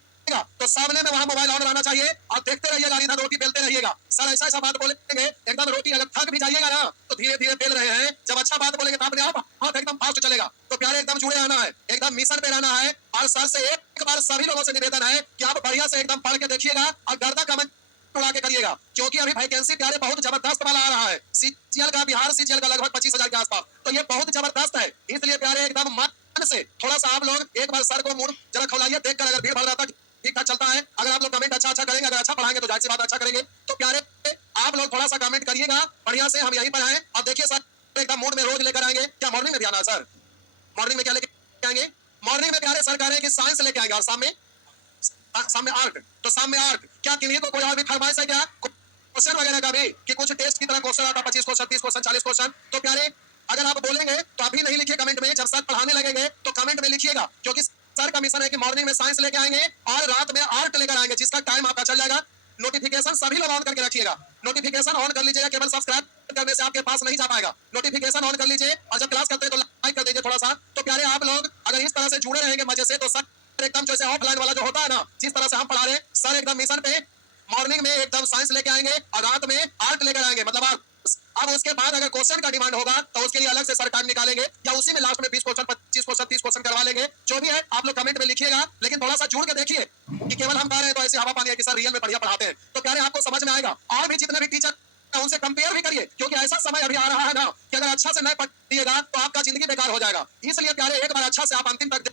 तो सामने में वहां मोबाइल ऑन रहना चाहिए, और देखते रहिएगा, इधर रोटी बेलते रहिएगा। सर ऐसा ऐसा बात बोलेंगे, एकदम रोटी अगर थक भी जाइएगा ना तो धीरे धीरे बेल रहे हैं, जब अच्छा बात बोलेंगे तो अपने आप हाथ एकदम फास्ट चलेगा। तो प्यारे एकदम जुड़े रहना है, एकदम मिशन पे रहना है। और सर से एक बार सभी लोगों से निवेदन है कि आप बढ़िया से एकदम पढ़ के देखिएगा, और गर्दा कमेंट उड़ा के करिएगा, क्योंकि अभी वैकेंसी प्यारे बहुत जबरदस्त वाला आ रहा है। सीजीएल का, बिहार सीजीएल का लगभग 25,000 के आसपास, तो ये बहुत जबरदस्त है। इसलिए प्यारे एकदम मन से थोड़ा सा आप लोग एक बार सर को मूड जरा खौलाइए, देखकर अगर भीड़ भाड़ रहता ठीक ठाक चलता है, अगर आप लोग अच्छा अच्छा करेंगे, अगर अच्छा पढ़ाएंगे तो जाहिर सी बात अच्छा करेंगे। तो प्यारे आप लोग थोड़ा सा कमेंट करिएगा बढ़िया से, हम यहीं पर हैं। और देखिए सर एकदम मूड में रोज लेकर आएंगे। क्या मॉर्निंग में भी आना है सर? मॉर्निंग में क्या लेके आएंगे? मॉर्निंग में प्यारे सर कह रहे हैं कि साइंस लेके आएंगे और शाम में आर्ट। तो शाम में आर्ट क्या किन्हीं को कोई और भी फरमाइश है क्या क्वेश्चन वगैरह का भी, कि कुछ टेस्ट की तरह क्वेश्चन आता 25 क्वेश्चन 30 क्वेश्चन 40 क्वेश्चन? तो प्यारे अगर आप बोलेंगे तो अभी नहीं लिखिए कमेंट में, जब सर पढ़ाने लगेंगे तो कमेंट में लिखिएगा, क्योंकि सर का मिशन है कि मॉर्निंग में साइंस लेके आएंगे और रात में आर्ट लेकर आएंगे, जिसका टाइम आपका चल जाएगा। नोटिफिकेशन सभी लोग ऑन करके रखिएगा। नोटिफिकेशन ऑन कर लीजिएगा, केवल सब्सक्राइब करने से आपके पास नहीं जा पाएगा। नोटिफिकेशन ऑन कर लीजिए और जब क्लास करते हैं तो लाइक कर दीजिए थोड़ा सा। तो प्यारे आप लोग अगर इस तरह से जुड़े रहेंगे मजे से, तो सर एकदम जैसे ऑफलाइन वाला जो होता है ना, जिस तरह से हम पढ़ा रहे हैं, सर एकदम मिशन पे मॉर्निंग में एकदम साइंस लेके आएंगे और रात में आर्ट लेकर आएंगे, मतलब आर्ट। अब उसके बाद अगर क्वेश्चन का डिमांड होगा तो उसके लिए अलग से सर टाइम निकालेंगे, या उसी में लास्ट में 20 क्वेश्चन 25 क्वेश्चन 30 क्वेश्चन करवा लेंगे। जो भी है आप लोग कमेंट में लिखिएगा, लेकिन थोड़ा सा जुड़ के देखिए कि केवल हम कह रहे हैं तो ऐसे हवा पानी है कि सर रियल में बढ़िया पढ़ाते हैं। तो कह रहे हैं आपको समझ में आएगा, और भी जितने भी टीचर उनसे कंपेयर भी करिए, क्योंकि ऐसा समय अभी आ रहा है ना कि अगर अच्छा से नहीं पढ़िएगा तो आपका जिंदगी बेकार हो जाएगा। इसलिए प्यारे एक बार अच्छा से आप अंतिम तक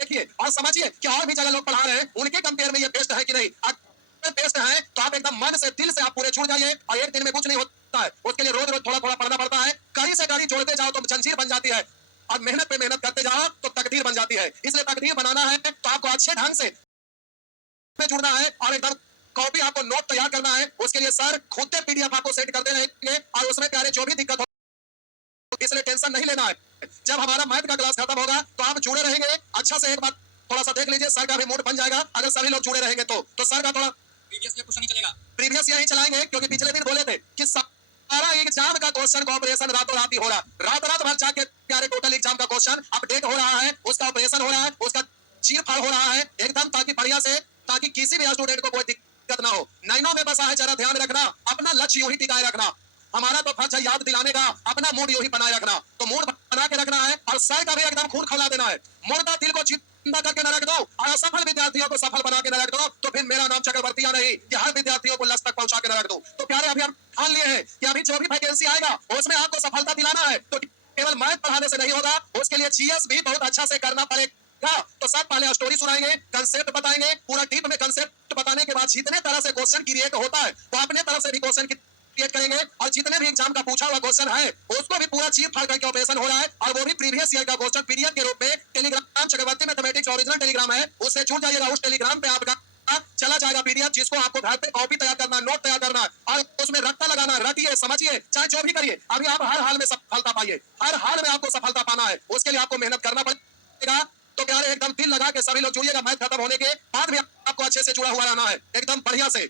देखिए और समझिए कि और भी जगह लोग पढ़ा रहे हैं, उनके कंपेयर में ये बेस्ट है कि नहीं। बेस्ट है तो आप एकदम मन से दिल से आप पूरे जुड़ जाइए, और एक दिन में कुछ नहीं होता है, उसके लिए रोज रोज थोड़ा थोड़ा पढ़ना पड़ता है। कड़ी से कड़ी जोड़ते जाओ तो जंजीर बन जाती है, और मेहनत पे मेहनत करते जाओ तो तकदीर बन जाती है। इसलिए तकदीर बनाना है तो आपको अच्छे ढंग से जुड़ना है और एकदम कॉपी आपको नोट तैयार करना है। उसके लिए सर खुद पीडीएफ आपको सेट करते रहेंगे, और उसमें प्यारे जो भी दिक्कत हो इसलिए टेंशन नहीं लेना है। जब हमारा मैथ का क्लास खत्म होगा तो आप जुड़े रहेंगे। अच्छा से एक बात थोड़ा सा देख लीजिए, सर का भी मूड बन जाएगा अगर सभी लोग जुड़े रहेंगे तो सर का थोड़ा प्रीवियस यही चलाएंगे, क्योंकि पिछले दिन बोले थे कि सारा एग्जाम का क्वेश्चन का ऑपरेशन रातों रात ही हो रहा, रात रात भर जाके प्यारे टोटल एग्जाम का क्वेश्चन अपडेट हो रहा है, उसका ऑपरेशन हो रहा है, उसका चीर फाड़ हो रहा है एकदम, ताकि बढ़िया से, ताकि किसी भी स्टूडेंट को कोई दिक्कत ना हो। नाइनों में बसा है, जरा ध्यान रखना, अपना लक्ष्य यूं ही टिकाए रखना। हमारा तो फर्ज है याद दिलाने का, अपना मूड यूं ही बनाए रखना। तो मूड बना के रखना है और सर का भी एकदम खून खौला देना है। मुर्दा दिल को जिंदा करके न रख दो और असफल विद्यार्थियों को सफल बना के न रख दो, तो फिर मेरा नाम चक्रवर्ती नहीं कि हर विद्यार्थियों को लक्ष्य तक पहुंचा के न रख दो। तो प्यारे अभी हम ठान लिए हैं कि अभी जो भी वैकेंसी आएगा उसमें आपको सफलता दिलाना है, तो केवल मैथ पढ़ाने से नहीं होगा, उसके लिए जीएस भी बहुत अच्छा से करना पड़ेगा। तो सर पहले स्टोरी सुनाएंगे, कंसेप्ट बताएंगे, पूरा डीप में कंसेप्ट बताने के बाद जितने तरह से क्वेश्चन क्रिएट होता है वो अपने तरफ से भी क्वेश्चन क्रिएट करेंगे, और जितने भी एग्जाम का पूछा हुआ क्वेश्चन है उसको भी पूरा चीर फाड़ करके ऑपरेशन हो रहा है, और वो भी प्रीवियस ईयर का क्वेश्चन पीडीएफ के रूप में टेलीग्राम चक्रवर्ती मैथमेटिक्स ओरिजिनल टेलीग्राम है, उससे जुड़ जाइएगा। उस टेलीग्राम पे आपका चला जाएगा पीडीएफ, जिसको आपको घर पे कॉपी तैयार करना, नोट तैयार करना और उसमें रट्टा लगाना, रटिए समझिए, चाहे जो भी करिए, अभी आप हर हाल में सफलता पाइए, हर हाल में आपको सफलता पाना है, उसके लिए आपको मेहनत करना पड़ेगा। तो प्यारे एकदम दिल लगा के सभी लोग जुड़िएगा, मैथ खत्म होने के बाद भी आपको अच्छे से जुड़ा हुआ रहना है एकदम बढ़िया से।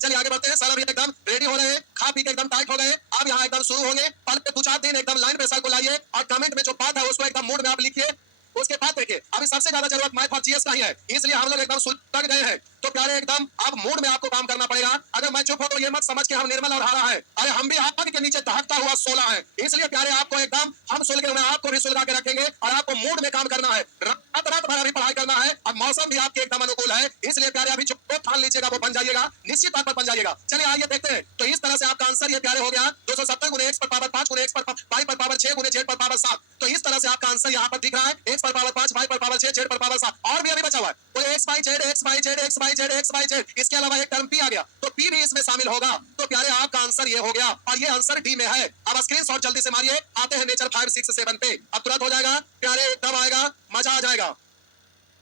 चलिए आगे बढ़ते हैं, सर अभी एकदम रेडी हो रहे हैं, खा पी के एकदम टाइट हो गए, अब यहाँ एकदम शुरू होंगे। पहले 2-4 दिन एकदम लाइन पे सर को लाइए और कमेंट में जो बात है उसको एकदम मूड में आप लिखिए। उसके बाद देखिए अभी सबसे ज्यादा जरूरत मैथ और जीएस का ही है, इसलिए हम लोग एकदम सुलझ गए हैं। तो प्यारे एकदम अब मूड में आपको काम करना पड़ेगा। अगर मैं चुप हो तो ये मत समझ के हम निर्मल और हारा है, अरे हम भी आग के नीचे दहकता हुआ सोला है। इसलिए प्यारे आपको एकदम हम सुलगे हुए आपको भी सुलगा के रखेंगे, और आपको मूड में काम करना है, रात रात भर अभी पढ़ाई करना है, और मौसम भी आपके एकदम अनुकूल है, इसलिए प्यारे अभी जो ठान लीजिएगा वो बन जाइएगा, निश्चित तौर पर बन जाइएगा। चलिए आइए देखते हैं। तो इस तरह से आपका आंसर ये प्यारे हो गया 270 गुने x पर पावर 5 गुने x पर 5 पर पावर 6 गुने z पर पावर 7। तो इस तरह से आपका आंसर यहाँ पर दिख रहा है, x पर पावर 5 y पर पावर 6 z पर पावर 7। और भी अभी बचा हुआ है, बोले x y z x y z x y z x y z, इसके अलावा एक टर्म p आ गया, तो p भी इसमें शामिल होगा। तो प्यारे आपका आंसर ये हो गया, और ये आंसर डी में है। अब स्क्रीनशॉट जल्दी से मारिए, आते हैं नेचर 5 6 7 पे, अब तुरंत हो जाएगा प्यारे, एकदम आएगा, मजा आ जाएगा।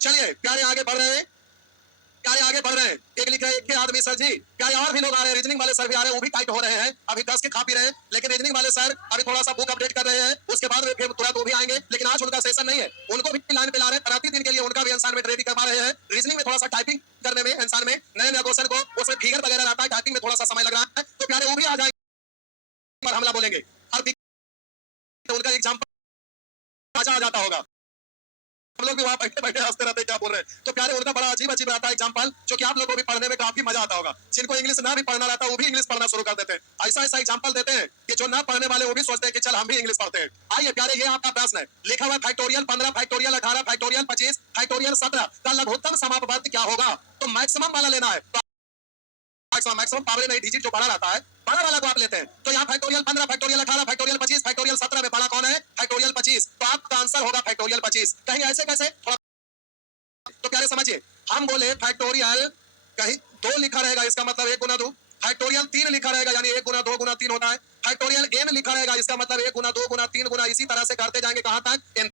चलिए प्यारे आगे बढ़ रहे हैं, प्यारे आगे बढ़ रहे हैं। एक लिख रहे हैं, एक आदमी सर जी, प्यारे और भी लोग आ रहे हैं, रीजनिंग वाले सर भी आ रहे हैं, वो भी टाइट हो रहे हैं, अभी 10 के खा पी रहे हैं, लेकिन रीजनिंग वाले सर अभी थोड़ा सा बुक अपडेट कर रहे हैं, उसके बाद में फिर तुरंत वो भी आएंगे। लेकिन आज उनका सेशन नहीं है, उनको भी लाइन पे ला रहे हैं, तराती दिन के लिए उनका भी असाइनमेंट रेडी करवा रहे हैं। रीजनिंग में थोड़ा सा टाइपिंग करने में, इंसान में नए नए क्वेश्चन को उसमें फिगर वगैरह रहता है, टाइपिंग में थोड़ा सा समय लग रहा है, तो प्यारे वो भी आ जाएंगे और हमला बोलेंगे, और उनका एग्जाम्पल मजा आ जाता होगा। हम लोग भी वहां बैठे बैठे हंसते रहते क्या बोल रहे हैं। तो प्यारे उनका बड़ा अजीब अजीब आता है एग्जाम्पल, जो कि आप लोगों को भी पढ़ने में काफी मजा आता होगा। जिनको इंग्लिश ना भी पढ़ना रहता वो भी इंग्लिश पढ़ना शुरू कर देते हैं। ऐसा ऐसा एग्जाम्पल देते हैं कि जो ना पढ़ने वाले वो भी सोचते हैं कि चल हम भी इंग्लिश पढ़ते हैं। आइए प्यारे, ये आपका प्रश्न है, लिखा हुआ फैक्टोरियल 15 फैक्टोरियल 18 फैक्टोरियल 25 फैक्टोरियल 17 का लघुत्तम समापवर्त क्या होगा। तो मैक्सिमम वाला लेना है, मैक्सिमम पावर नहीं, डिजिट जो बड़ा रहता है बड़ा वाला को आप लेते हैं। तो यहाँ फैक्टोरियल 15 फैक्टोरियल 18 फैक्टोरियल 25 फैक्टोरियल 17 में बड़ा कौन है, फैक्टोरियल 25। तो आपका आंसर होगा फैक्टोरियल 25। कहीं ऐसे कैसे, तो प्यारे समझिए, हम बोले फैक्टोरियल कहीं 2 लिखा रहेगा, इसका मतलब 1 गुना 2। फैक्टोरियल 3 लिखा रहेगा, यानी 1 गुना 2 गुना 3 होता है। फैक्टोरियल n लिखा रहेगा, इसका मतलब 1 गुना 2 गुना 3 गुना, इसी तरह से करते जाएंगे कहां तक n।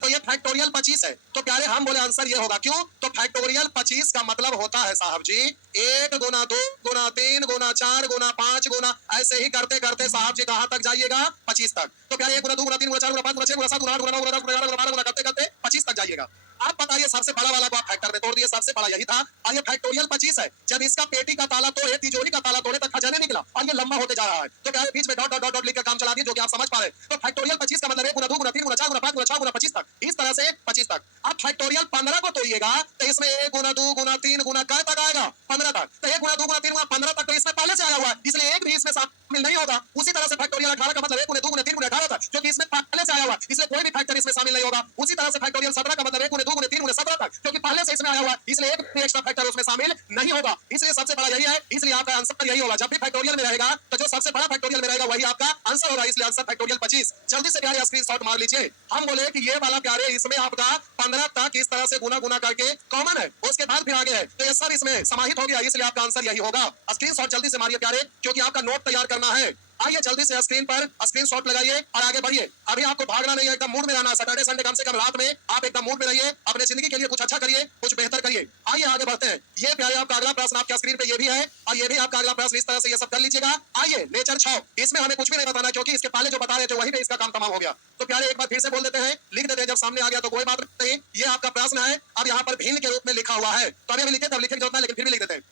तो ये फैक्टोरियल 25 है। तो प्यारे हम बोले आंसर ये होगा, क्यों? तो फैक्टोरियल 25 का मतलब होता है साहब जी 1 गुना 2 गुना 3 गुना 4 गुना 5 गुना, ऐसे ही करते करते साहब जी कहां तक जाइएगा? 25 तक। तो प्यारे 1 गुना 2 गुना 3 गुना 4 गुना 5 गुना 6 गुना 7 गुना 8 गुना 9 गुना 10 गुना 11 गुना 12 गुना करते करते 25 तक जाइएगा। आप बताइए सबसे बड़ा वाला को आप फैक्टर में तोड़ दिए, सबसे बड़ा यही था, और ये फैक्टोरियल 25 है। जब इसका पेटी का ताला तोड़े, तिजोरी का ताला तोड़े, तक खजाने निकला और ये लंबा होते जा रहा है। तो क्या है, बीच में डॉट डॉट डॉट डॉट लिखकर काम चला दिए, जो कि आप समझ पा रहे हैं। तो फैक्टोरियल 25 का मतलब 1 गुना 2 गुना 3 गुना 4 गुना 5 गुना 6 गुना 25 तक, इस तरह से 25 तक। अब फैक्टोरियल 15 को तोड़िएगा तो इसमें 1 गुना 2 गुना 3 गुना क्या तक आएगा? 15 तक। तो 1 गुना 2 गुना 3 गुना 15 तक, तो इसमें पहले से आया हुआ है, इसलिए एक भी इसमें शामिल नहीं होगा। उसी तरह से फैक्टोरियल 18 का मतलब 1 गुना 2 गुना 3 गुना 18 तक, जो कि इसमें पहले से आया हुआ है, इसलिए कोई भी फैक्टर इसमें शामिल नहीं होगा। उसी तरह से फैक्टोरियल 17 का मतलब 1 गुना 2 गुना 3 गुना 17 तक, जो कि पहले से इसमें आया हुआ है, इसलिए एक भी एक्स्ट्रा फैक्टर उसमें शामिल नहीं होगा। इसलिए सबसे बड़ा यही है, इसलिए आपका आंसर यही होगा। जब भी फैक्टोरियल में रहेगा तो जो सबसे बड़ा फैक्टोरियल में रहेगा वही आपका आंसर होगा, इसलिए आंसर फैक्टोरियल 25। जल्दी से प्यारे स्क्रीनशॉट मार लीजिए। हम बोले कि ये वाला प्यारे इसमें आपका 15 तक इस तरह से गुना गुना करके कॉमन है, उसके बाद फिर आगे है, तो ये सब इसमें समाहित हो गया, इसलिए आपका आंसर यही होगा। स्क्रीनशॉट जल्दी से मारिए प्यारे, क्योंकि आपका नोट तैयार करना है। आइए जल्दी से स्क्रीन पर स्क्रीनशॉट लगाइए और आगे बढ़िए। अभी आपको भागना नहीं है, एकदम मूड में रहना है। सैटरडे संडे कम से कम रात में आप एकदम मूड में रहिए, अपने जिंदगी के लिए कुछ अच्छा करिए, कुछ बेहतर करिए। आइए आगे बढ़ते हैं। ये प्यारे आपका अगला प्रश्न आपके स्क्रीन पे ये भी है, और ये भी आपका अगला प्रश्न, इस तरह से ये सब कर लीजिएगा। आइए नेचर 6, इसमें हमें कुछ भी नहीं बताना, क्योंकि इसके पहले जो बता रहे थे वही पे इसका काम तमाम हो गया। तो प्यारे एक बार फिर से बोल देते हैं, लिख देते हैं, जब सामने आ गया तो कोई बात नहीं। ये आपका प्रश्न है, अब यहाँ पर भिन्न के रूप में लिखा हुआ है, तो अभी लिखे तब लिखे की जरूरत नहीं, लेकिन फिर भी लिख देते हैं।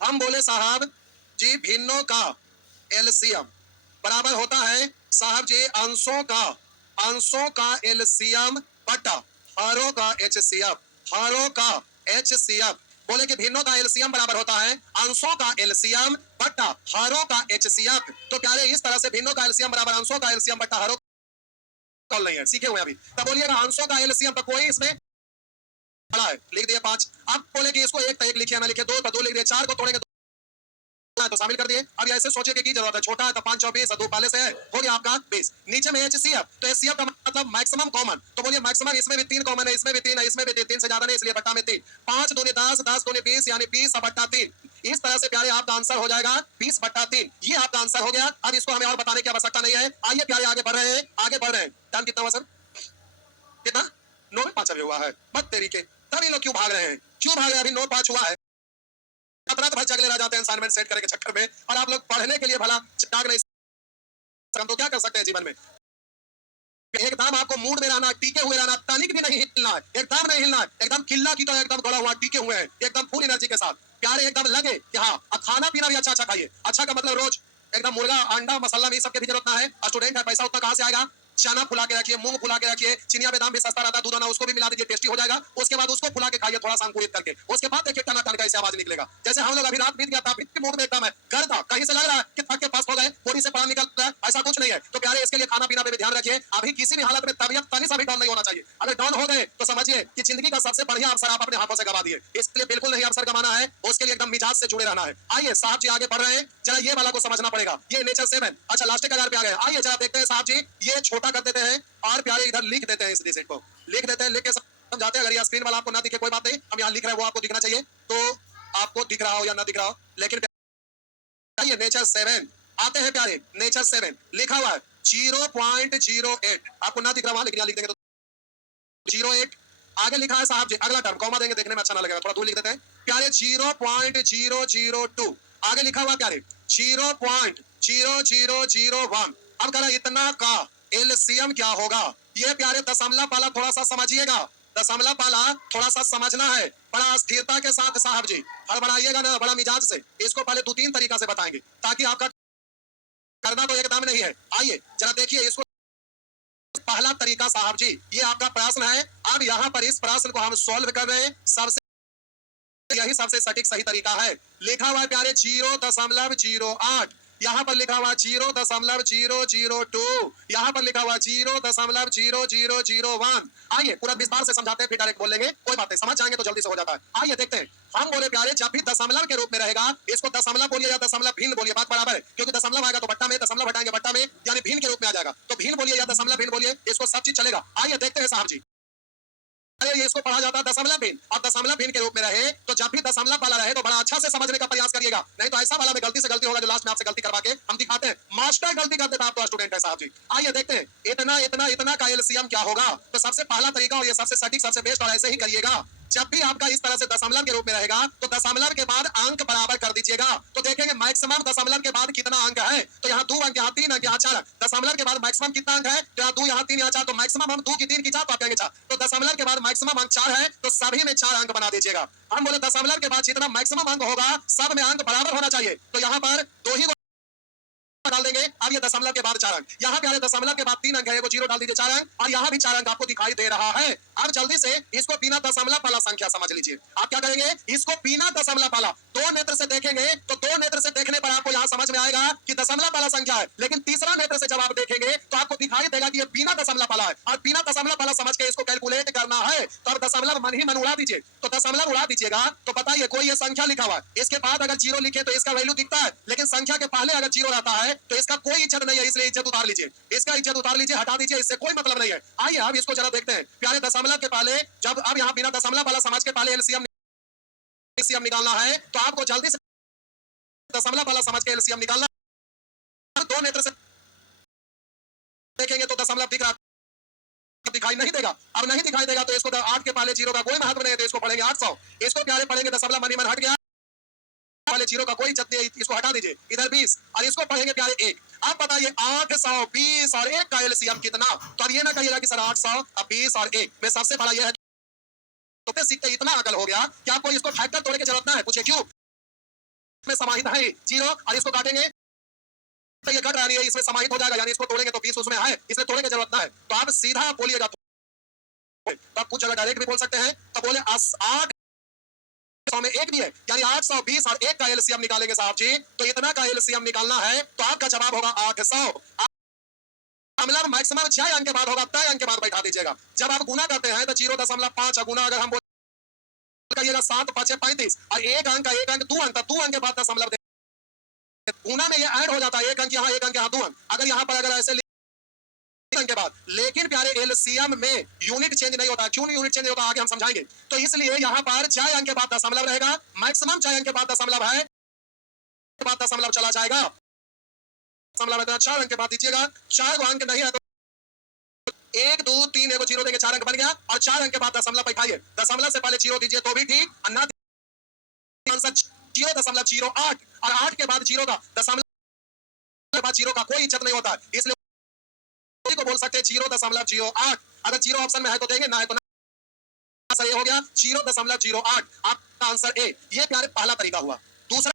हम बोले साहब जी भिन्नों का एलसीएम बराबर होता है साहब जी अंशों का एलसीएम बटा हरों का एचसीएफ। बोले कि भिन्नों का एलसीएम बराबर होता है अंशों का एलसीएम बटा हरों का एचसीएफ। तो प्यारे इस तरह से भिन्नों का एलसीएम बराबर अंशों का एलसीएम बटा हरों कॉल नहीं है, सीखे हुए अभी। तब बोलिएगा अंशों का एलसीएम, तो कोई इसमें बड़ा है, लिख दिया 5। अब बोले कि इसको 1 तो 1 लिखिए, ना लिखे 2 तो 2 लिख दिए, 4 को तोड़ेंगे तो शामिल कर दिए। अब ऐसे सोचे कि जरूरत है, छोटा है तो 5 चौ 20, 2 पहले से है, हो गया आपका 20। नीचे में एचसीएफ, तो एचसीएफ का मतलब मैक्सिमम कॉमन, तो बोलिए मैक्सिमम इसमें भी 3 कॉमन है, इसमें भी 3 है, इसमें भी 3 से ज्यादा नहीं, इसलिए बट्टा में 3। 5 दूनी 10, 10 दूनी 20, यानी 20 बट्टा 3। इस तरह से प्यारे आपका आंसर हो जाएगा 20 बट्टा 3। ये आपका आंसर हो गया। अब इसको हमें और बताने की आवश्यकता नहीं है। आइए प्यारे आगे बढ़ रहे हैं। टाइम कितना हुआ सर? कितना? 9 में 5 अभी हुआ है। मत तेरी के, तब ये लोग क्यों भाग रहे हैं? क्यों भाग रहे हैं? अभी 9 5 हुआ है। रात भर जगले रह जाते हैं असाइनमेंट सेट करने के चक्कर में, और आप लोग पढ़ने के लिए भला जाग नहीं सकते, तो क्या कर सकते हैं जीवन में? एकदम आपको मूड में रहना, टीके हुए रहना, तनिक भी नहीं हिलना है, एकदम नहीं हिलना है, एकदम किल्ला की तो एकदम गड़ा हुआ टीके हुए हैं, एकदम फुल एनर्जी के साथ। प्यारे एकदम लगे कि हाँ, अब खाना पीना भी अच्छा अच्छा खाइए। अच्छा का मतलब रोज एकदम मुर्गा अंडा मसाला में सब के भी जरूरत ना है। स्टूडेंट है, पैसा उतना कहाँ से आएगा? चना फुला के रखिए, मूंग फुला के रखिए, चिनिया बादाम भी सस्ता रहता है, दूध ना उसको भी मिला दीजिए, टेस्टी हो जाएगा। उसके बाद उसको फुला के खाइए थोड़ा सा अंकुरित करके, उसके बाद देखिए टना टन कैसे आवाज निकलेगा। जैसे हम लोग अभी रात बीत गया था, मूड में एकदम है, घर था, कहीं से लग रहा है कि थक के पास हो गए, बॉडी से प्राण निकल रहा है, ऐसा कुछ नहीं है। तो प्यारे इसके लिए खाना पीना पे भी ध्यान रखिए। अभी किसी भी हालत में तबियत तनी सा भी डाउन नहीं होना चाहिए। अगर डाउन हो गए तो समझिए कि जिंदगी का सबसे बढ़िया अवसर आप अपने हाथों से गवा दिए। इसलिए बिल्कुल नहीं अवसर गवाना है, उसके लिए एकदम मिजाज से जुड़े रहना है। आइए साहब जी आगे बढ़ रहे हैं, जरा ये वाला को समझना पड़ेगा। ये नेचर 7, अच्छा लास्ट कगार पे आ गए। आइए जरा देखते हैं साहब जी, ये छोटा कर देते हैं और प्यारे इधर लिख देते हैं, इस डिजिट को लिख देते हैं, लिख के समझाते हैं। अगर ये स्क्रीन वाला आपको ना दिखे कोई बात नहीं, हम यहाँ लिख रहे हैं वो आपको दिखना चाहिए, तो आपको दिख रहा हो या ना दिख रहा हो, लेकिन ये नेचर 7 आते हैं प्यारे। नेचर 7 लिखा हुआ है 0.08, आपको ना दिख रहा वहां, लेकिन यहाँ लिख देंगे तो 08 आगे लिखा है साहब जी। अगला टर्म कॉमा देंगे, देखने में अच्छा ना लगेगा, थोड़ा दूर लिख देते हैं प्यारे। 0.002 आगे लिखा हुआ प्यारे 0.0001। अब कह रहा इतना का एलसीएम क्या होगा? ये प्यारे दशमलव वाला थोड़ा सा समझिएगा, दशमलव वाला थोड़ा सा समझना है, बड़ा स्थिरता के साथ साहब जी, हड़बड़ाइएगा ना, बड़ा मिजाज से। इसको पहले 2-3 तरीका से बताएंगे, ताकि आपका करना तो एकदम नहीं है। आइए जरा देखिए इसको। पहला तरीका साहब जी, ये आपका प्रश्न है। अब यहाँ पर इस प्रश्न को हम सॉल्व कर रहे हैं, सबसे यही सबसे सटीक सही तरीका है। लिखा हुआ है प्यारे 0.08, यहाँ पर लिखा हुआ 0.002, यहाँ पर लिखा हुआ 0.0001। आइए पूरा विस्तार से समझाते हैं, फिर डायरेक्ट बोलेंगे, कोई बात नहीं, समझ जाएंगे तो जल्दी से हो जाता है। आइए देखते हैं। हम बोले प्यारे जब भी दशमलव के रूप में रहेगा, इसको दशमलव बोलिए या दशमलव भिन्न बोलिए, बात बराबर है, क्योंकि दशमलव आएगा तो बट्टा में, दशमलव हटाएंगे बट्टा में, यानी भिन्न के रूप में आ जाएगा। तो भिन्न बोलिए या दशमलव भिन्न बोलिए, इसको सब चीज चलेगा। आइए देखते हैं साहब जी। ये इसको पढ़ा जाता है दशमलव भिन्न, और दशमलव भिन्न के रूप में रहे तो जब भी दशमलव वाला रहे तो बड़ा अच्छा से समझने का प्रयास करिएगा, नहीं तो ऐसा वाला में गलती से गलती होगा जो लास्ट में आपसे गलती करवा के हम दिखाते हैं। मास्टर गलती कर देता है, आप तो स्टूडेंट है साहब जी। आइए देखते हैं इतना इतना इतना का एलसीएम क्या होगा। तो सबसे पहला तरीका और ये सबसे सटीक सबसे बेस्ट, और ऐसे ही करिएगा। जब भी आपका इस तरह से दशमलव के रूप में रहेगा तो दशमलव के बाद अंक बराबर कर दीजिएगा, तो देखेंगे मैक्सिमम दशमलव के बाद कितना अंक है। तो यहाँ 2 अंक, यहाँ 3 अंक, यहाँ 4 अंक। दशमलव के बाद मैक्सिमम कितना अंक है, तो यहाँ 2, यहाँ 3, यहाँ 4। तो मैक्सिमम हम 2 की 3 की 4 तो आप कहेंगे 4। तो दशमलव के बाद मैक्सिमम अंक 4 है तो सभी में 4 अंक बना दीजिएगा। हम बोले दशमलव के बाद जितना मैक्सिमम अंक होगा सब में अंक बराबर होना चाहिए, तो यहाँ पर 2 ही डाल देंगे। अब ये दशमलव के बाद 4 अंक, यहाँ पे दशमलव के बाद 3 अंक है, वो 0 डाल दीजिए 4 अंक, और यहाँ भी 4 अंक आपको दिखाई दे रहा है। अब जल्दी से इसको बिना दशमलव वाला संख्या समझ लीजिए। आप क्या करेंगे, इसको बिना दशमलव वाला 2 नेत्र से देखेंगे तो 2 नेत्र से देखने पर आपको यहाँ समझ में आएगा कि दशमलव वाला संख्या है, लेकिन तीसरा नेत्र से जब आप देखेंगे तो आपको दिखाई देगा कि ये बिना दशमलव वाला है, और बिना दशमलव वाला समझ के इसको कैलकुलेट करना है। तो अब दशमलव मन ही मन उड़ा दीजिए, तो दशमलव उड़ा दीजिएगा। तो बताइए कोई ये संख्या लिखा हुआ है, इसके बाद अगर 0 लिखे तो इसका वैल्यू दिखता है, लेकिन संख्या के पहले अगर 0 रहता है तो इसका कोई इज्जत नहीं है, इसलिए इज्जत उतार लीजिए, इसका इज्जत उतार लीजिए, हटा दीजिए, इससे कोई मतलब नहीं है। आइए अब इसको जरा देखते हैं प्यारे। दशमलव के पहले जब अब यहाँ बिना दशमलव वाला समझ के पहले एलसीएम निकालना है, तो आपको जल्दी से दशमलव वाला समझ के एलसीएम निकालना। 2 नेत्र से देखेंगे तो दशमलव दिख रहा, दिखाई नहीं देगा। अब नहीं दिखाई देगा तो इसको 8 के पहले 0 का कोई महत्व नहीं है, तो इसको पढ़ेंगे 800। इसको प्यारे पढ़ेंगे दशमलव मन ही मन हट गया, पहले 0 का कोई इज्जत नहीं, इसको हटा दीजिए। इधर 20 और इसको पढ़ेंगे प्यारे 1। अब बताइए 820 और 1 का एलसीएम कितना। तो अब ये ना कहिएगा कि सर 820 और 1 में सबसे बड़ा ये है, तो सीखते इतना अकल हो गया कि आपको इसको फैक्टर तोड़ने की जरूरत ना है। पूछे क्यों, इसमें समाहित है 0 और इसको काटेंगे तो ये कट रहा है, इसमें समाहित हो जाएगा, यानी इसको तोड़ेंगे तो 20 उसमें है, इसमें तोड़ने की जरूरत ना है। तो आप सीधा बोलिएगा, तो आप कुछ जगह डायरेक्ट भी बोल सकते हैं। तो बोले 800 में 1 भी है, यानी 820 और 1 का एलसीएम निकालेंगे साहब जी, तो इतना का एलसीएम निकालना है, तो आपका जवाब होगा 800। दशमलव मैक्सिमम 6 अंक के बाद होगा, तय अंक के बाद बैठा दीजिएगा। जब आप गुना करते हैं तो 0.5 गुना अगर हम करिएगा 7 5 35 और 1 अंक 2 अंक, 2 अंक के बाद दशमलव गुना में ये ऐड हो जाता है, 1 अंक यहाँ 1 अंक यहाँ 2 अंक। अगर यहाँ पर अगर ऐसे के बाद, लेकिन प्यारे एलसीएम में यूनिट चेंज नहीं होता। क्यों यूनिट चेंज होता आगे हम समझाएंगे। तो इसलिए यहाँ पर 6 अंक के बाद दशमलव रहेगा, मैक्सिमम 6 अंक के बाद दशमलव है, के बाद दशमलव चला जाएगा। दशमलव 4 अंक के बाद दीजिएगा, 4 अंक नहीं है तो 1 2 3 एगो 0 देंगे, 4 अंक बन गया, और 4 अंक के बाद दशमलव बैठाइए। दशमलव से पहले 0 दीजिए तो भी ठीक, अन्ना आंसर 0.08 और 8 के बाद 0 का दशमलव के बाद 0 का कोई इज्जत नहीं होता, इसलिए को बोल सकते हैं 0.08। अगर 0 ऑप्शन में है तो देंगे, ना है तो आंसर ए हो गया 0.08। आपका आंसर ए। ये प्यारे पहला तरीका हुआ। दूसरा